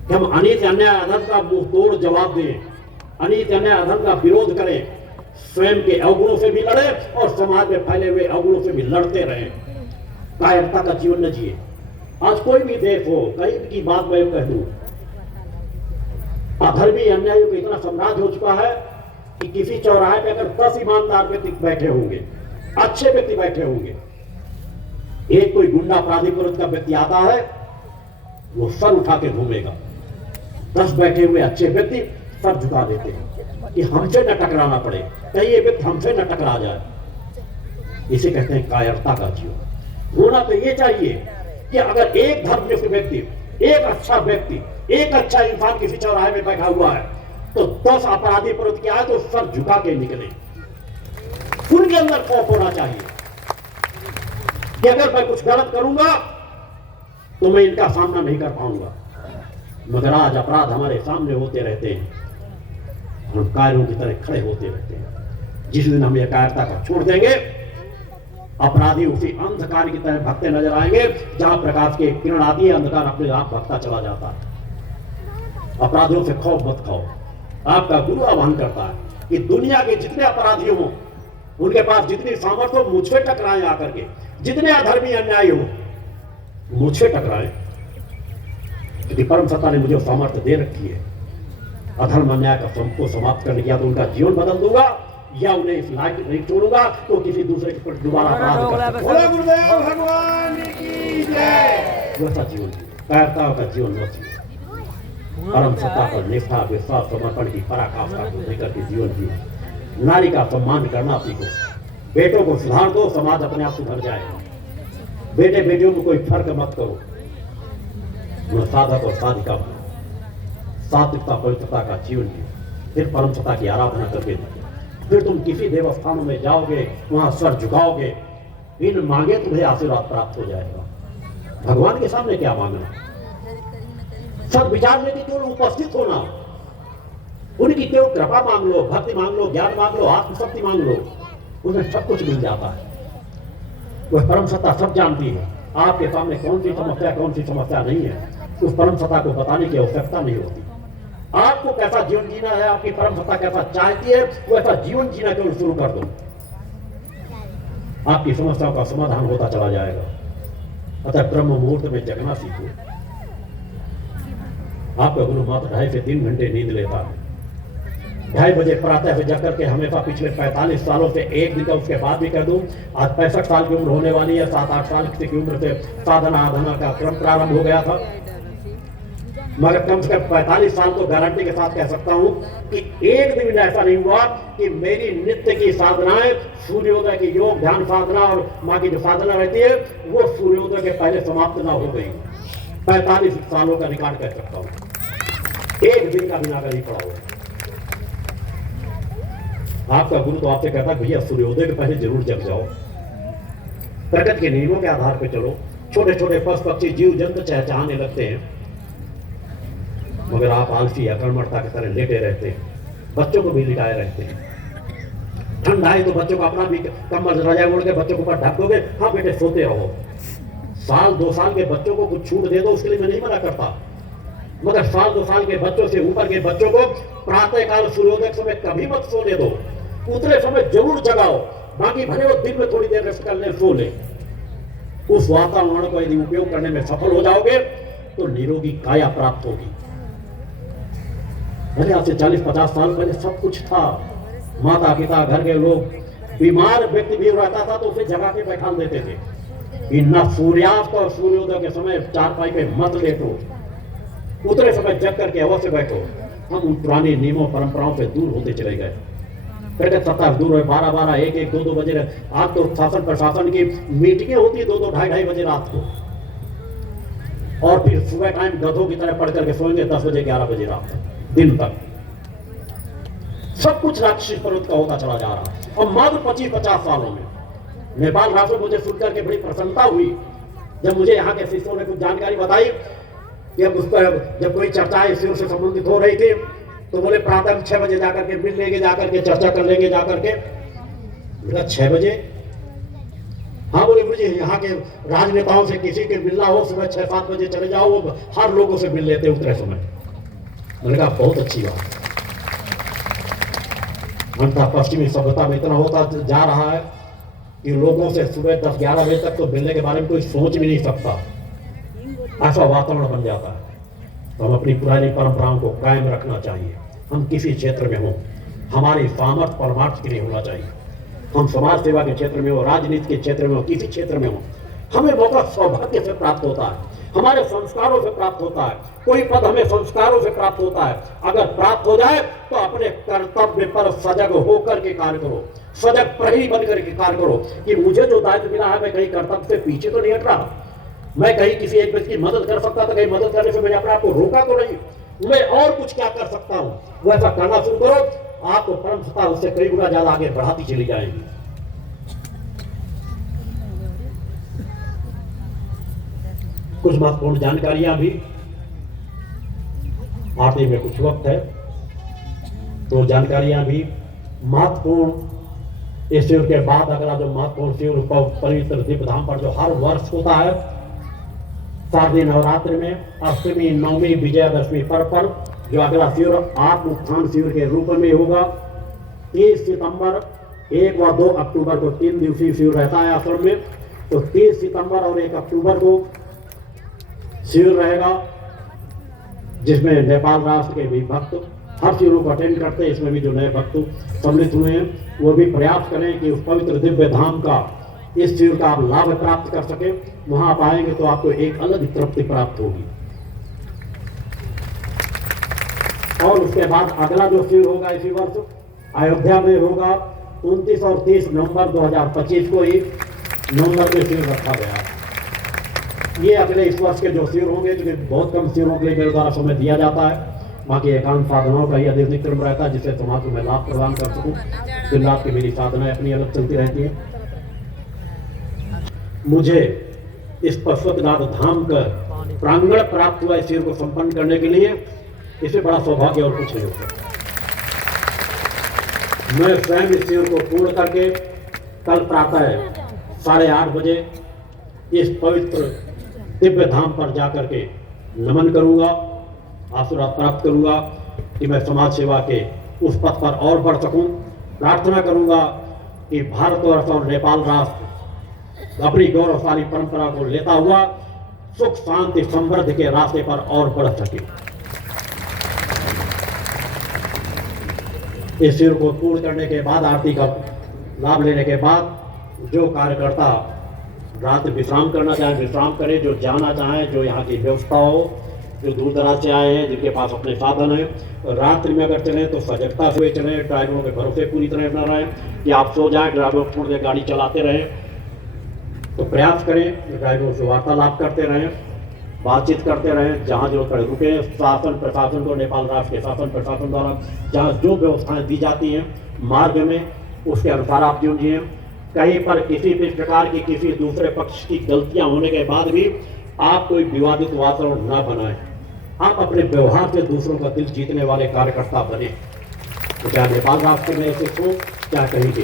कि हम अनीति अन्याय अधर्म का मुंह तोड़ जवाब दें, अनीति अन्याय अधर्म का विरोध करें, स्वयं के अवगुणों से भी लड़े और समाज में फैले हुए अवगुणों से भी लड़ते रहें। कायरता का जीवन न जिए। आज कोई भी देश हो, कहीं की बात मैं कह दूं, अधर्मी अन्यायियों का इतना साम्राज्य हो चुका है कि किसी चौराहे पे अगर 10 ईमानदार व्यक्ति बैठे होंगे, अच्छे व्यक्ति बैठे होंगे, एक कोई गुंडा अपराधी पुरुष का व्यक्ति आता है, वो सर उठा के घूमेगा। 10 बैठे हुए अच्छे व्यक्ति सर झुका देते हैं कि हमसे न टकराना पड़े, कहीं ये व्यक्ति हमसे न टकरा जाए। इसे कहते हैं कायरता का जीवन। होना तो ये चाहिए कि अगर एक धर्मनिष्ठ व्यक्ति, एक अच्छा व्यक्ति, एक अच्छा इंसान किसी चौराहे में बैठा हुआ है तो 10 अपराधी पुरुष के आए तो सर झुका के निकले। उनके अंदर खौफ होना चाहिए कि अगर मैं कुछ गलत करूंगा तो मैं इनका सामना नहीं कर पाऊंगा। मगर आज अपराध हमारे सामने होते रहते हैं, हम कायरों की तरह खड़े होते रहते हैं। जिस दिन हम यह कायरता का छोड़ देंगे, अपराधी उसी अंधकार की तरह भगते नजर आएंगे। जहां प्रकाश की किरण आती है, अंधकार अपने आप भगता चला जाता है। अपराधियों से खौफ मत खाओ। आपका गुरु आह्वान करता है कि दुनिया के जितने अपराधी हो, उनके पास जितनी सामर्थ्य हो, मुझसे टकराएं आकर के। जितने अधर्मी अन्यायी हो, मुझसे टकराएं, क्योंकि परम सत्ता ने मुझे सामर्थ्य दे रखी है। अधर्म अन्याय का सबको समाप्त करने किया तो उनका जीवन बदल दूंगा, या उन्हें इस लायक नहीं छोड़ूंगा तो किसी दूसरे के दोबारा अपराध कर सकते। बोलो गुरुदेव भगवान की जय। वैसा जीवन जियो, कायरता का जीवन मत जियो। परम सत्ता पर निष्ठा, विश्वास, समर्पण की पराकाष्ठा को लेकर के जीवन जियो। नारी का सम्मान करना सीखो। बेटों को सुधार दो, समाज अपने आप सुधर जाएगा। बेटे बेटियों में कोई फर्क मत करो। मैं साधक और साधिका बनो, सात्विकता पवित्रता का जीवन जियो। फिर परम सत्ता की आराधना करके फिर तुम किसी देवस्थानों में जाओगे, वहां सर झुकाओगे, बिन मांगे तुम्हें आशीर्वाद प्राप्त हो जाएगा। भगवान के सामने क्या मांगना, सब विचार में केवल उपस्थित होना, उनकी केवल कृपा मांग लो, भक्ति मांग लो, ज्ञान मांग लो, आत्मशक्ति मांग लो, उसमें सब कुछ मिल जाता है। वह परम सत्ता सब जानती है। आपके सामने कौन सी समस्या नहीं है, उस परम सत्ता को बताने की आवश्यकता नहीं होती। आपको कैसा जीवन जीना है, आपकी परम सत्ता कैसा चाहती है, वैसा जीवन जीना केवल शुरू कर दो, आपकी समस्याओं का समाधान होता चला जाएगा। अतः ब्रह्म मुहूर्त में जगना सीखो। आपका गुरु मात्र 2.5 से 3 घंटे नींद लेता है। 2:30 बजे प्रातः से जग करके हमेशा पिछले 45 सालों से एक दिन का, उसके बाद भी कह दूं, आज 65 साल की उम्र होने वाली है। 7-8 साल की उम्र से साधना आधना का क्रम प्रारंभ हो गया था, मगर कम से कम 45 साल तो गारंटी के साथ कह सकता हूं कि एक दिन ऐसा नहीं हुआ कि मेरी नित्य की साधनाएं, सूर्योदय की योग ध्यान साधना और माँ की जो साधना रहती है, वो सूर्योदय के पहले समाप्त ना हो गई। 45 सालों का रिकॉर्ड कह सकता हूं, एक दिन का बिना नहीं पड़ा हुआ। आपका गुरु तो आपसे कहता है भैया सूर्योदय के पहले जरूर जग जाओ, प्रकृति के नियमों के आधार पर चलो। छोटे छोटे पशु पक्षी जीव जंतु चहचहाने लगते हैं, मगर आप आलसी अकर्मणता की तरह लेटे रहते हैं, बच्चों को भी लिटाए रहते हैं। ठंड आए तो बच्चों को अपना भी कम्बल रजाई ओढ़ के बच्चों को ऊपर ढक दोगे, हाँ बेटे सोते रहो। 1-2 साल के बच्चों को कुछ छूट दे दो, उसके लिए मैं नहीं मना करता, मगर 1-2 साल के बच्चों से ऊपर के बच्चों को प्रातः काल सूर्योदय समय कभी मत सोने दो। उतने समय जरूर जगाओ, बाकी भले वो दिन में थोड़ी देर रेस्ट कर ले, सो ले। उस वातावरण को यदि उपयोग करने में सफल हो जाओगे तो निरोगी काया प्राप्त होगी। अरे आज से 40-50 साल पहले सब कुछ था, माता पिता घर के लोग, बीमार व्यक्ति भी रहता था तो उसे जगा के बैठा देते थे कि न सूर्यास्त और सूर्योदय के समय चारपाई पे मत लेटो, उतरे समय जग करके अवश्य बैठो। हम उन पुराने नियमों परंपराओं से दूर होते चले गए। पहले सप्ताह दूर हुए, 12-12, 1-1, 2-2 बजे। आज तो शासन प्रशासन की मीटिंगें होती है 2-2, 2:30 बजे रात को, और फिर सुबह टाइम गधों की तरह पढ़ करके सोएंगे 10 बजे 11 बजे रात तक, दिन तक। सब कुछ राक्षसी प्रवृत्ति का होता चला जा रहा है। और मात्र 25-50 सालों में नेपाल राष्ट्र मुझे सुनकर के बड़ी प्रसन्नता हुई जब मुझे यहाँ के शिष्यों ने कुछ जानकारी बताई कि अब उसका जब कोई चर्चा इस से संबंधित हो रही थी तो बोले प्रातः 6 बजे जाकर के मिल लेंगे, जाकर के चर्चा कर लेंगे जाकर के। बोला 6 बजे? हाँ बोले, मुझे यहाँ के राजनेताओं से किसी के मिलना हो सुबह 6-7 बजे चले जाओ, वो हर लोगों से मिल लेते उतरे समय। मैंने कहा बहुत अच्छी बात। अंतः पश्चिमी सभ्यता में इतना होता जा रहा है कि लोगों से सुबह 10-11 बजे तक तो मिलने के बारे में कोई सोच भी नहीं सकता, ऐसा वातावरण बन जाता है। तो हम अपनी पुरानी परंपराओं को कायम रखना चाहिए। हम किसी क्षेत्र में हों, हमारी सामर्थ्य परमार्थ के लिए होना चाहिए। हम समाज सेवा के क्षेत्र में हो, राजनीति के क्षेत्र में हो, किसी क्षेत्र में हो, हमें मौका सौभाग्य से प्राप्त होता है, हमारे संस्कारों से प्राप्त होता है। कोई पद हमें संस्कारों से प्राप्त होता है। अगर प्राप्त हो जाए तो अपने कर्तव्य पर सजग होकर के कार्य करो, सजग प्रहरी बनकर के कार्य करो कि मुझे जो दायित्व मिला है मैं कहीं कर्तव्य से पीछे तो नहीं हट रहा। मैं कहीं किसी एक व्यक्ति की मदद कर सकता था, कहीं मदद करने से मैंने अपने आप को रोका तो नहीं। मैं और कुछ क्या कर सकता हूं, वो ऐसा करना शुरू करो, आपको परम सत्ता उससे कई गुना ज्यादा आगे बढ़ाती चली जाएगी। कुछ महत्वपूर्ण जानकारियां भी आते में कुछ वक्त है, तो जानकारियां भी महत्वपूर्ण। इस शिविर के बाद अगला जो महत्वपूर्ण शिविर पवित्र दिव्य धाम पर जो हर वर्ष होता है शारदीय नवरात्रि में अष्टमी, नवमी, विजयादशमी पर्व पर जो अगला शिविर आत्म उत्थान शिविर के रूप में होगा 30 सितंबर, 1 व 2 अक्टूबर को 3 दिवसीय शिविर रहता है आश्रम में। तो 30 सितंबर और 1 अक्टूबर को शिविर रहेगा जिसमें नेपाल राष्ट्र के भी भक्त हर शिविरों को अटेंड करते हैं। इसमें भी जो नए भक्त सम्मिलित हुए हैं वो भी प्रयास करें कि उस पवित्र दिव्य धाम का, इस शिविर का आप लाभ प्राप्त कर सके। वहां आप आएंगे तो आपको एक अलग तृप्ति प्राप्त होगी। और उसके बाद अगला जो शिविर होगा इसी वर्ष अयोध्या में होगा 29 और 30 नवंबर 2025 को ही नवंबर में शिविर रखा गया है। ये अगले इस वर्ष के जो शिविर होंगे, क्योंकि बहुत कम शिविरों के लिए मेरे द्वारा समय दिया जाता है, बाकी एकांत साधनाओं का ही अधिक क्रम रहता है जिससे समाज को मैं लाभ प्रदान कर सकूं। दिन रात की मेरी साधनाएं अपनी अलग चलती रहती हैं। मुझे इस पशुपतिनाथ धाम का प्रांगण प्राप्त हुआ इस शिविर को संपन्न करने के लिए, इससे बड़ा सौभाग्य और कुछ नहीं होता। मैं स्वयं इस शिविर को पूर्ण करके कल प्रातः 8:30 बजे इस पवित्र दिव्य धाम पर जाकर के नमन करूंगा, आशीर्वाद प्राप्त करूंगा कि मैं समाज सेवा के उस पथ पर और बढ़ सकूं। प्रार्थना करूंगा कि भारतवर्ष और नेपाल राष्ट्र अपनी गौरवशाली परंपरा को लेता हुआ सुख शांति समृद्धि के रास्ते पर और बढ़ सके। इस शिविर को पूर्ण करने के बाद, आरती का लाभ लेने के बाद जो कार्यकर्ता रात विश्राम करना चाहे विश्राम करें, जो जाना चाहें, जो यहाँ की व्यवस्था हो, जो दूर दराज से आए हैं जिनके पास अपने साधन हैं, रात्रि में अगर चलें तो सजगता से चलें। ड्राइवरों के भरोसे पूरी तरह न रहें कि आप सो जाएं, ड्राइवर पूर्ण देर गाड़ी चलाते रहें। तो प्रयास करें ड्राइवरों से वार्तालाप करते रहें, बातचीत करते रहें, जहाँ जो पड़े रुके। शासन प्रशासन को, नेपाल राष्ट्र के शासन प्रशासन द्वारा जहाँ जो व्यवस्थाएं दी जाती हैं मार्ग में, उसके अनुसार आप जीवन जिएं। कहीं पर किसी भी प्रकार की किसी दूसरे पक्ष की गलतियां होने के बाद भी आप कोई विवादित वातावरण न बनाएं। आप अपने व्यवहार से दूसरों का दिल जीतने वाले कार्यकर्ता बने, तो चाहे नेपाल राष्ट्र में ऐसे हो, चाहे कहीं के।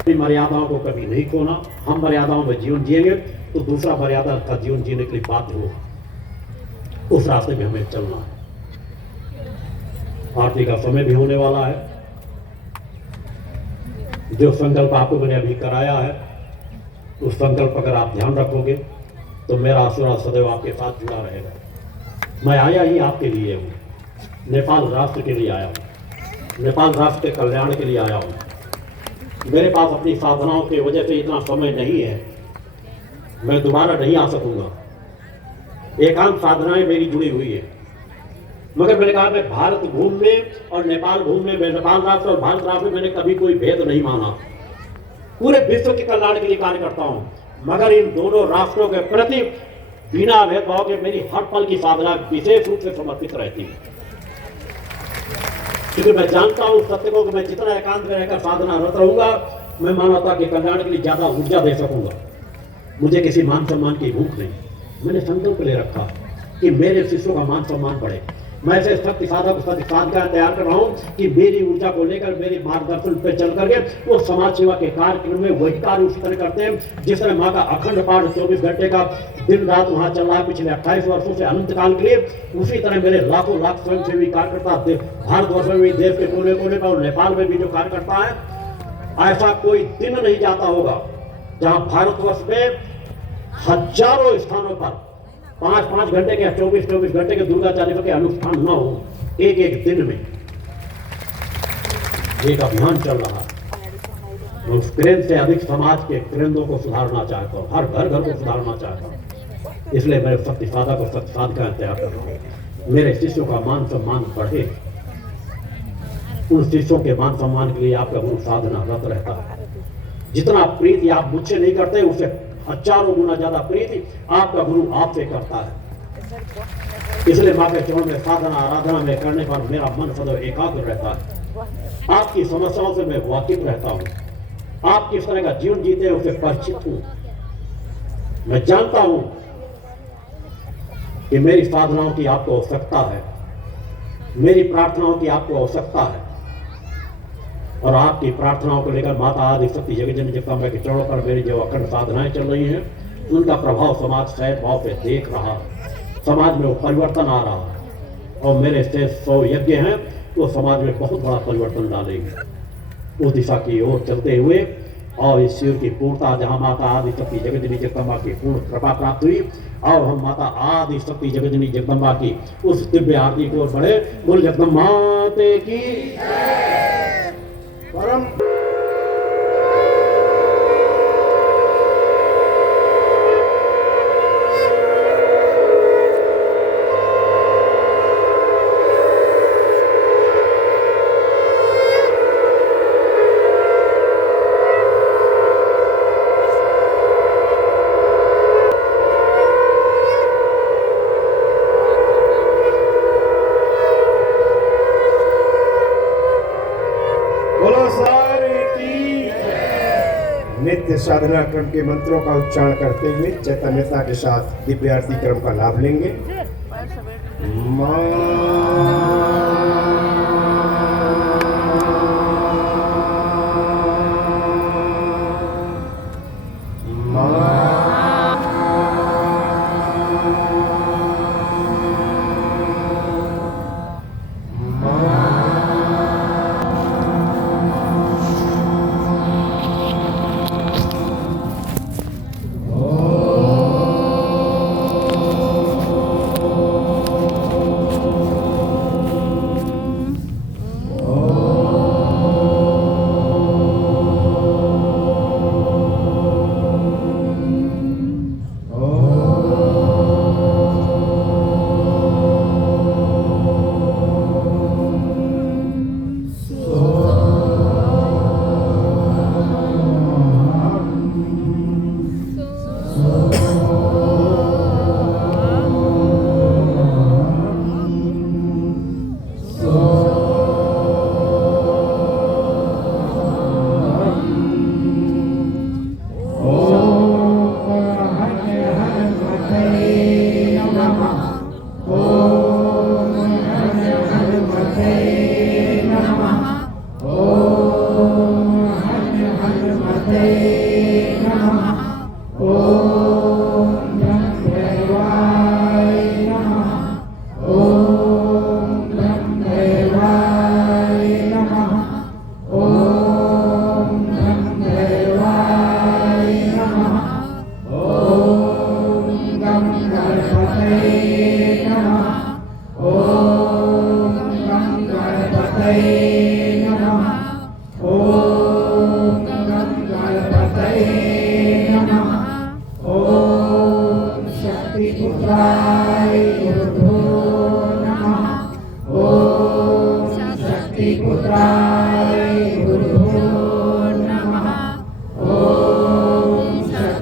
अपनी मर्यादाओं को कभी नहीं खोना। हम मर्यादाओं में जीवन जिएंगे तो दूसरा मर्यादा का जीवन जीने के लिए बाध्य होगा। उस रास्ते में हमें चलना है। आरती का समय भी होने वाला है। जो संकल्प आपको मैंने अभी कराया है, उस संकल्प अगर आप ध्यान रखोगे तो मेरा आशीर्वाद सदैव आपके साथ जुड़ा रहेगा। मैं आया ही आपके लिए हूँ, नेपाल राष्ट्र के लिए आया हूँ, नेपाल राष्ट्र के कल्याण के लिए आया हूँ। मेरे पास अपनी साधनाओं की वजह से इतना समय नहीं है मैं दोबारा नहीं आ सकूंगा। एकांत साधनाएं मेरी जुड़ी हुई है, मगर मैंने कहा मैं भारत भूमि में और नेपाल भूमि में, नेपाल राष्ट्र और भारत राष्ट्र में मैंने कभी कोई भेद नहीं माना। पूरे विश्व के कल्याण के लिए कार्य करता हूं, मगर इन दोनों राष्ट्रों के प्रति बिना भेदभाव के मेरी हर पल की साधना विशेष रूप से समर्पित रहती है, क्योंकि मैं जानता हूं सत्य को कि मैं जितना एकांत में रहकर साधनारत रहूंगा, मैं मानवता के कल्याण के लिए ज्यादा ऊर्जा दे सकूंगा। मुझे किसी मान सम्मान की भूख नहीं। मैंने संकल्प ले रखा कि मेरे शिष्यों का मान सम्मान बढ़े। मैं ऐसे सत्य साधक सत्य साधका तैयार कर रहा हूं कि मेरी ऊर्जा को लेकर मेरे मार्गदर्शन पे चल करके वो समाज सेवा के कार्यक्रम में वही कार्य उसी तरह करते हैं जिस तरह माँ का अखंड पाठ 24 घंटे का दिन रात वहां चल रहा है पिछले 28 वर्षों से अनंत काल के लिए। उसी तरह मेरे लाखों लाख स्वयंसेवी कार्यकर्ता भारतवर्ष में भी, देश के कोने कोने पर और नेपाल में भी जो कार्यकर्ता है, ऐसा कोई दिन नहीं जाता होगा जहां भारतवर्ष में हजारों स्थानों पर 5-5 घंटे के 24-24 घंटे के दुर्गा चालीसा के अनुष्ठान न हो। एक एक दिन में एक अभियान चल रहा है। मैं उस ट्रेन से अधिक समाज के ट्रेंडों को सुधारना चाहता हूँ, हर घर घर को सुधारना चाहता हूँ। इसलिए मैं सत्य साधक और सत्य साधका तैयार कर रहा हूँ। मेरे शिष्यों का मान सम्मान बढ़े। उन शिष्यों के मान सम्मान के लिए आपका गुरु साधना रत रहता है। जितना प्रीति आप मुझसे नहीं करते, उससे हजारों गुना ज्यादा प्रीति आपका गुरु आपसे करता है। इसलिए मां के चरणों में साधना आराधना में करने पर मेरा मन सदैव एकाग्र रहता है। आपकी समस्याओं से मैं वाकिफ रहता हूं। आप किस तरह का जीवन जीते हैं उसे परिचित हूं। मैं जानता हूं कि मेरी साधनाओं की आपको आवश्यकता है, मेरी प्रार्थनाओं की आपको आवश्यकता है, और आपकी प्रार्थनाओं को लेकर माता आदि शक्ति जगत जननी जगदम्बा के चरणों पर मेरी जो अखंड साधनाएं चल रही हैं, उनका प्रभाव समाज सहज भाव से देख रहा है। समाज में वो परिवर्तन आ रहा है और मेरे से 100 यज्ञ हैं वो समाज में बहुत बड़ा परिवर्तन डालेंगे। उस दिशा की ओर चलते हुए और इस शिव की पूर्णता जहाँ माता आदि शक्ति जगत जननी जगदम्बा की पूर्ण कृपा प्राप्त हुई और हम माता आदि शक्ति जगत जननी जगदम्बा की उस दिव्य आरती की ओर बढ़े। बोल जगदम्बा माते की परम नित्य साधना क्रम के मंत्रों का उच्चारण करते हुए चैतन्यता के साथ दिव्य आरती क्रम का लाभ लेंगे।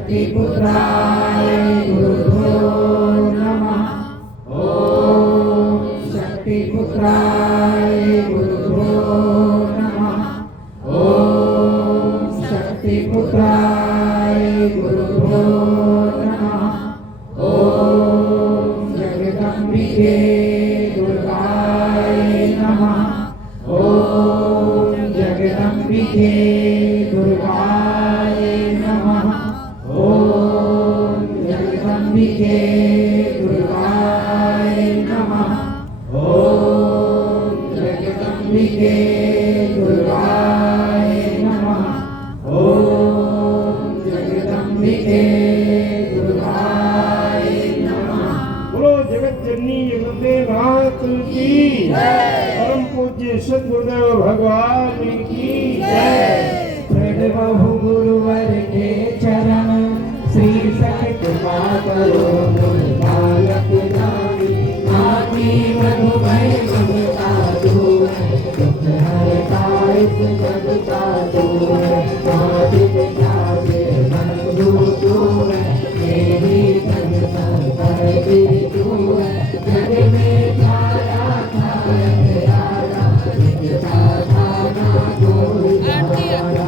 शक्तिपुत्राय गुरुभ्यो नमः। ओम शक्तिपुत्राय गुरुभ्यो नमः। ओम शक्तिपुत्राय गुरुभ्यो नमः। ओम जगदम्बिके दुर्गाय नमः। ओम जगदम्बिके दुर्गाय नमः। ओम जगदम्बिके दुर्गाय नमः। ओम जगदम्बिके दुर्गाय नमः। ओम जगदम्बिके दुर्गाय नमः। बोलो जगत जननी वंदे मात की परम पूज्य सद्गुरुदेव भगवान की प्रणव गुरुवर के चरण श्री सत्य कृपा करो गुण बालक नामी। नामी मधुमय ममता दूर दुख हरताय जग का दूर। माति पिता के बंधु दूर मेरी तन पर दूर। जग में छाया छाया प्यारा दिखता था ना कोई तारा।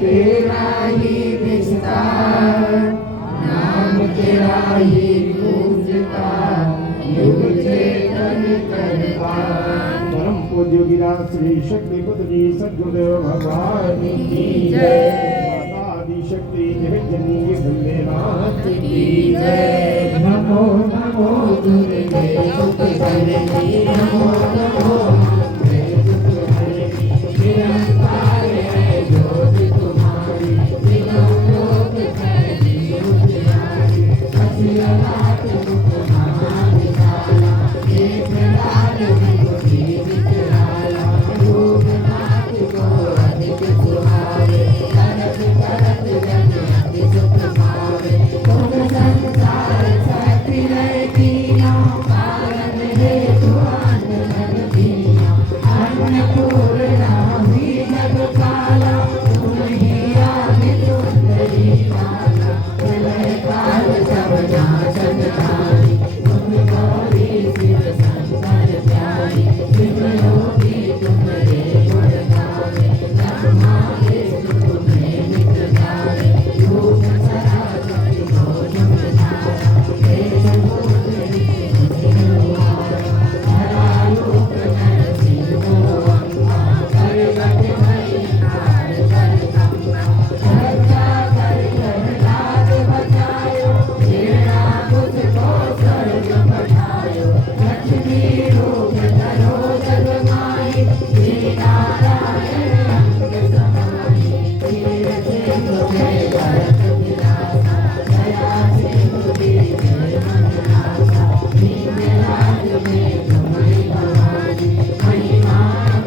तेरा ही विस्तार, नाम तेरा ही पूजता, युग चेतन करता। परम पूज्य गिरा श्री शक्तिपति जी सद्गुरुदेव भगवान की जय। माता आदि शक्ति जगज्जननी वंदेनाथ की जय। नमो नमो दुर्गे सुख करनी, नमो नमो मंगले सुख हरनी, निरंकार है ज्योति तुम्हारी, तीनों लोक फैली उजियारी। असुरनाथ मुख महाविशाला, एक लाल विभूति विकराला, रूपनाथ को अधिक सुहावे, करत करत जग अति सुख पावे। तुम संसार साथी रहे तीनों, कारण हेतु अन्न धन दीना, अन्नपूर्णा हुई जग काला, तुम ही आदि सुंदरी माला। प्रलय काल सब नाशक हारी, तुम गौरी शिव शंकर प्यारी, शिव योगी तुम्हारे गुण गावे, ब्रह्मा विष्णु तुम्हें नित गावे। रूप सरासति को तुम धारा, देश भूत ऋषि मुनि द्वारा, धरा लोक नरसिंह अम्बा, करगट भई हार कर खम्बा। रक्षा कर प्रहलाद बचायो, वीणा कुश को स्वर्ग पठायो। लक्ष्मी रूप धरो जग माई, श्री नारायण अंग समाई। तीर सिंधु में भरत विलासा, दया सिंधु की जय मन आसा। नीलराज में तुम्हारी भवानी, महिमा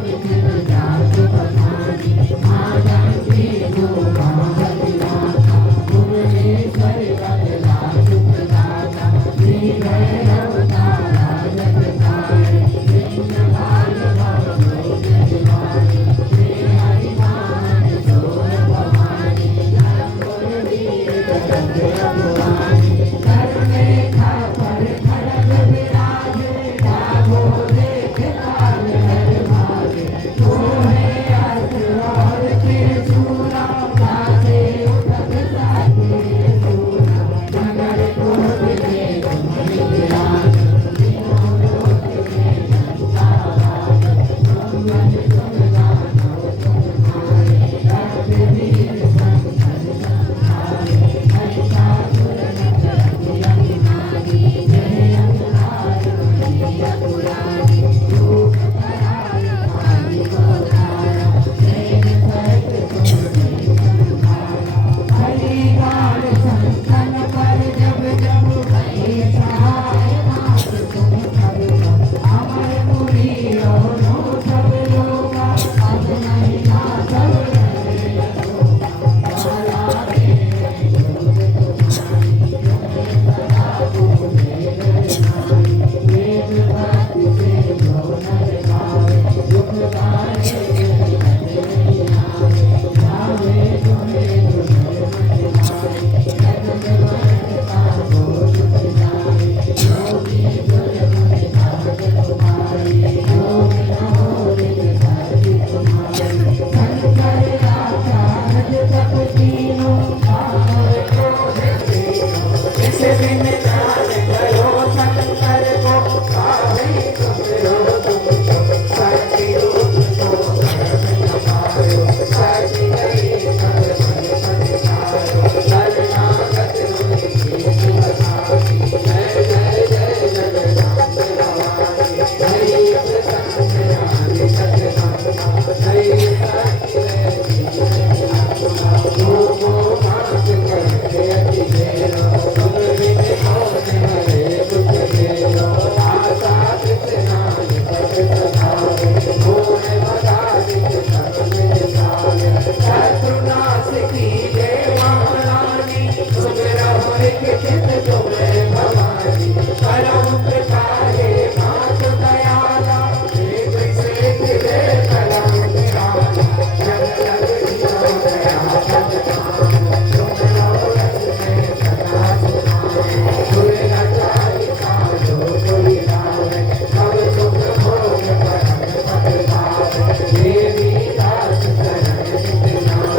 विचिर जात बखानी। माँ जानकी को पावती माता, भुवनेश्वर बदला सुख दाता। श्री भैरव तारा जगतारे, सिंहनाद भव लोक निवारी। श्री हरिनाम सोर भवानी, लंबोर वीर जगत रघुरानी। करुणे खापर खड़ग विराजे, जागो देख काल हर भागे। सोहे अस्त्र और त्रिशूला, गाजे उठक साथे सूला। नगर कोट में तुम्हारी विराज, तीनों लोक में जनता राज। तुम मन तुम गानो तुम मारे, रघुवीर शंकर संहारे। महिषासुर नगर अभिमन्यु, जय अंगार मैया पुरानी। रूप कराय काली को धारा, नैन सर्प को संहारा। हरि गाल संतन पर जब जब, भई सहाय नाथ तुम सब सब। अमर मुनि और सब लोगा, अब नहीं नाथव रहे शोभा। माला मेरे जोत तुम्हारी, तुम्हें सदा पूजे नर नारी। वेद भक्ति से जो नर गावे, दुख बारे जगत नहीं आवे। गावे तुम्हें तुम्हें मन भावे, जगत वर्णता को सुख जाए। योगी दुर्गम काज तुम्हारी, योगी नमो निज सर्व तुम्हारी। शंकर आचार्य जप तीनों, पावन क्रोध तीनों। इस दिन ध्यान करो शंकर को, पावे तुम रो तुम सब। शक्ति रूप को धर्म समारो, शक्ति गई सब मन पछतायो। शरणागत मुनि कीर्ति बखानी, जय जय जय जगदम्ब भवानी। जय प्रसन्न रानी सतगंगा, जय शक्ति जय आत्मा। धूमो मात करके अति घेरो, तुम बिन होत हरे दुख घेरो। आशा कृष्णा निकट सधारे, मोह मदानित सब मिट जाए। शत्रुनाश की जय महारानी, सुमिरहो एक चित तुम्हें भवानी। परम प्रकारे मात दयाला, एक सेठ रे कलम निराला। जग जग जियो दया सतनाम, तुम रहो रस में सदा सुनाम। सुर रचाई कालो कोई लावे, सब सुख भोग परम पद पावे। देवी दास शरण नित नाम,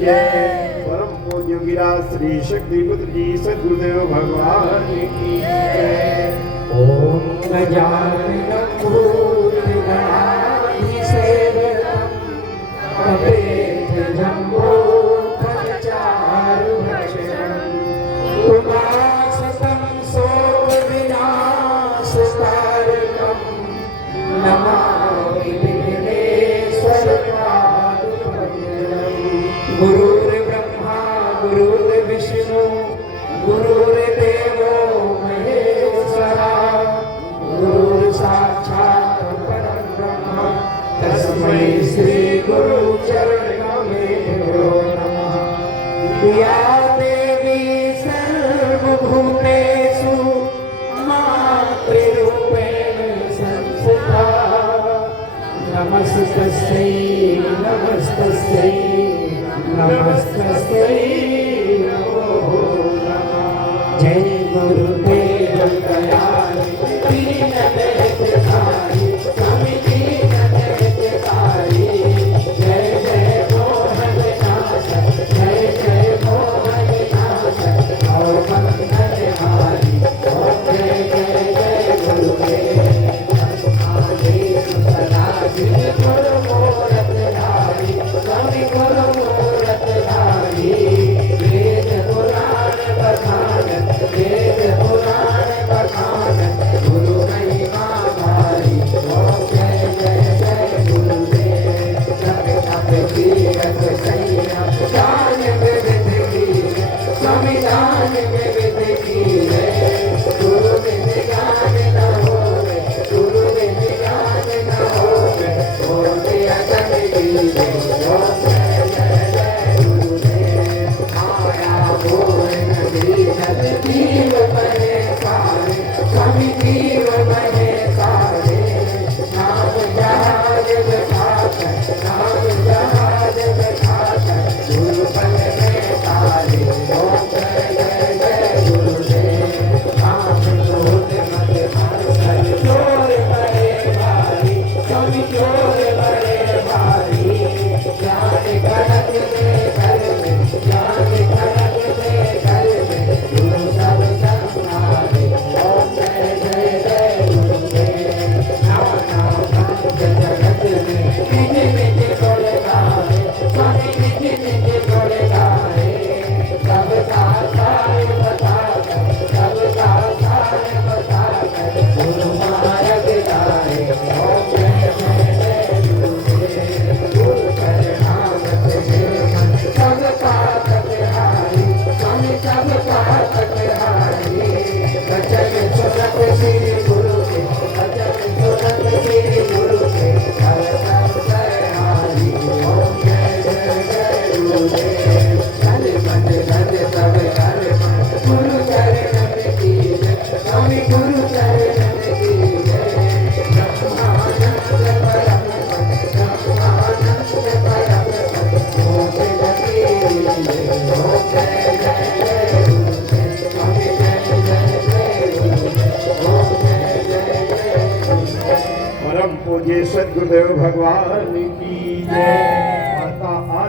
जय। परम पूज्य गिरा श्री शक्ति पुत्र जी सद्गुरुदेव भगवान की जय। ओम गजाननं भूतगणाधिसेवितं कपितजम्बो फलचारुभक्षणं उमासुतं शोकविनाशकारकं नमामि विघ्नेश्वरपादपद्मं। गुरुर्ब्रह्मा गुरुर्विष्णु गुरुर्देवो महेश्वरा गुरु साक्षात् परं ब्रह्म तस्मै श्री गुरु चरणमेव नमः। या देवी सर्वभूतेषु मातृरूपेण संस्थिता नमस्तस्यै नमस्तस्यै नमस्तस्यै नमो नमः। जय गुरुदेव दयाल दीनदयालु स्वामी दीनदयालु जय जय मोहनदास जय जय मोहनदास और मंगलहारी जय जय जय गुरुदेव आदेश सदा गुरु मोरतधारी स्वामी गुरु मोरतधारी वेद पुराण बखान वेद पुराण बखान गुरु महिमा भारी ओम जय जय जय गुरुदेव जप तप कीरत सैया जान विविध की स्वामी जान विविध की गुरु बिन ज्ञान न होवे गुरु बिन ज्ञान न होवे ओम अजन की ओम जय जय जय गुरुदेव आया भोर नदी जल जीव बने सारे स्वामी जीव बने सारे नाम जहाज बिठाकर नाम जहाज बिठाकर गुरु बन में तारे ओम जय जय जय गुरुदेव काम क्रोध मत मार चोर बड़े भारी स्वामी चोर बड़े भारी ज्ञान खड़क दे घर में ज्ञान खड़क दे घर में गुरु सब संभाले ओम जय जय जय गुरुदेव नाना पंच जगत में निज निज गुण गाए स्वामी निज निज गुण गाए सबका सार बताकर सबका सार बताकर गुरु मार्ग गाए ओम जय जय जय गुरुदेव गुरु शरणागत सेवन सब पातक हारी स्वामी सब पातक हारी वचन सुनत श्री गुरु के वचन सुनत श्री गुरु के हर संशय हारी ओम जय जय जय गुरुदेव तन मन धन सब अर्पण गुरु चरणन की जय स्वामी गुरु चरणन की जय ब्रह्मानंद परम ब्रह्मानंद परम ओम जय जय जय गुरुदेव स्वामी जय जय जय गुरुदेव ओम जय जय जय गुरुदेव। परम पूज्य सद्गुरुदेव भगवान की जय।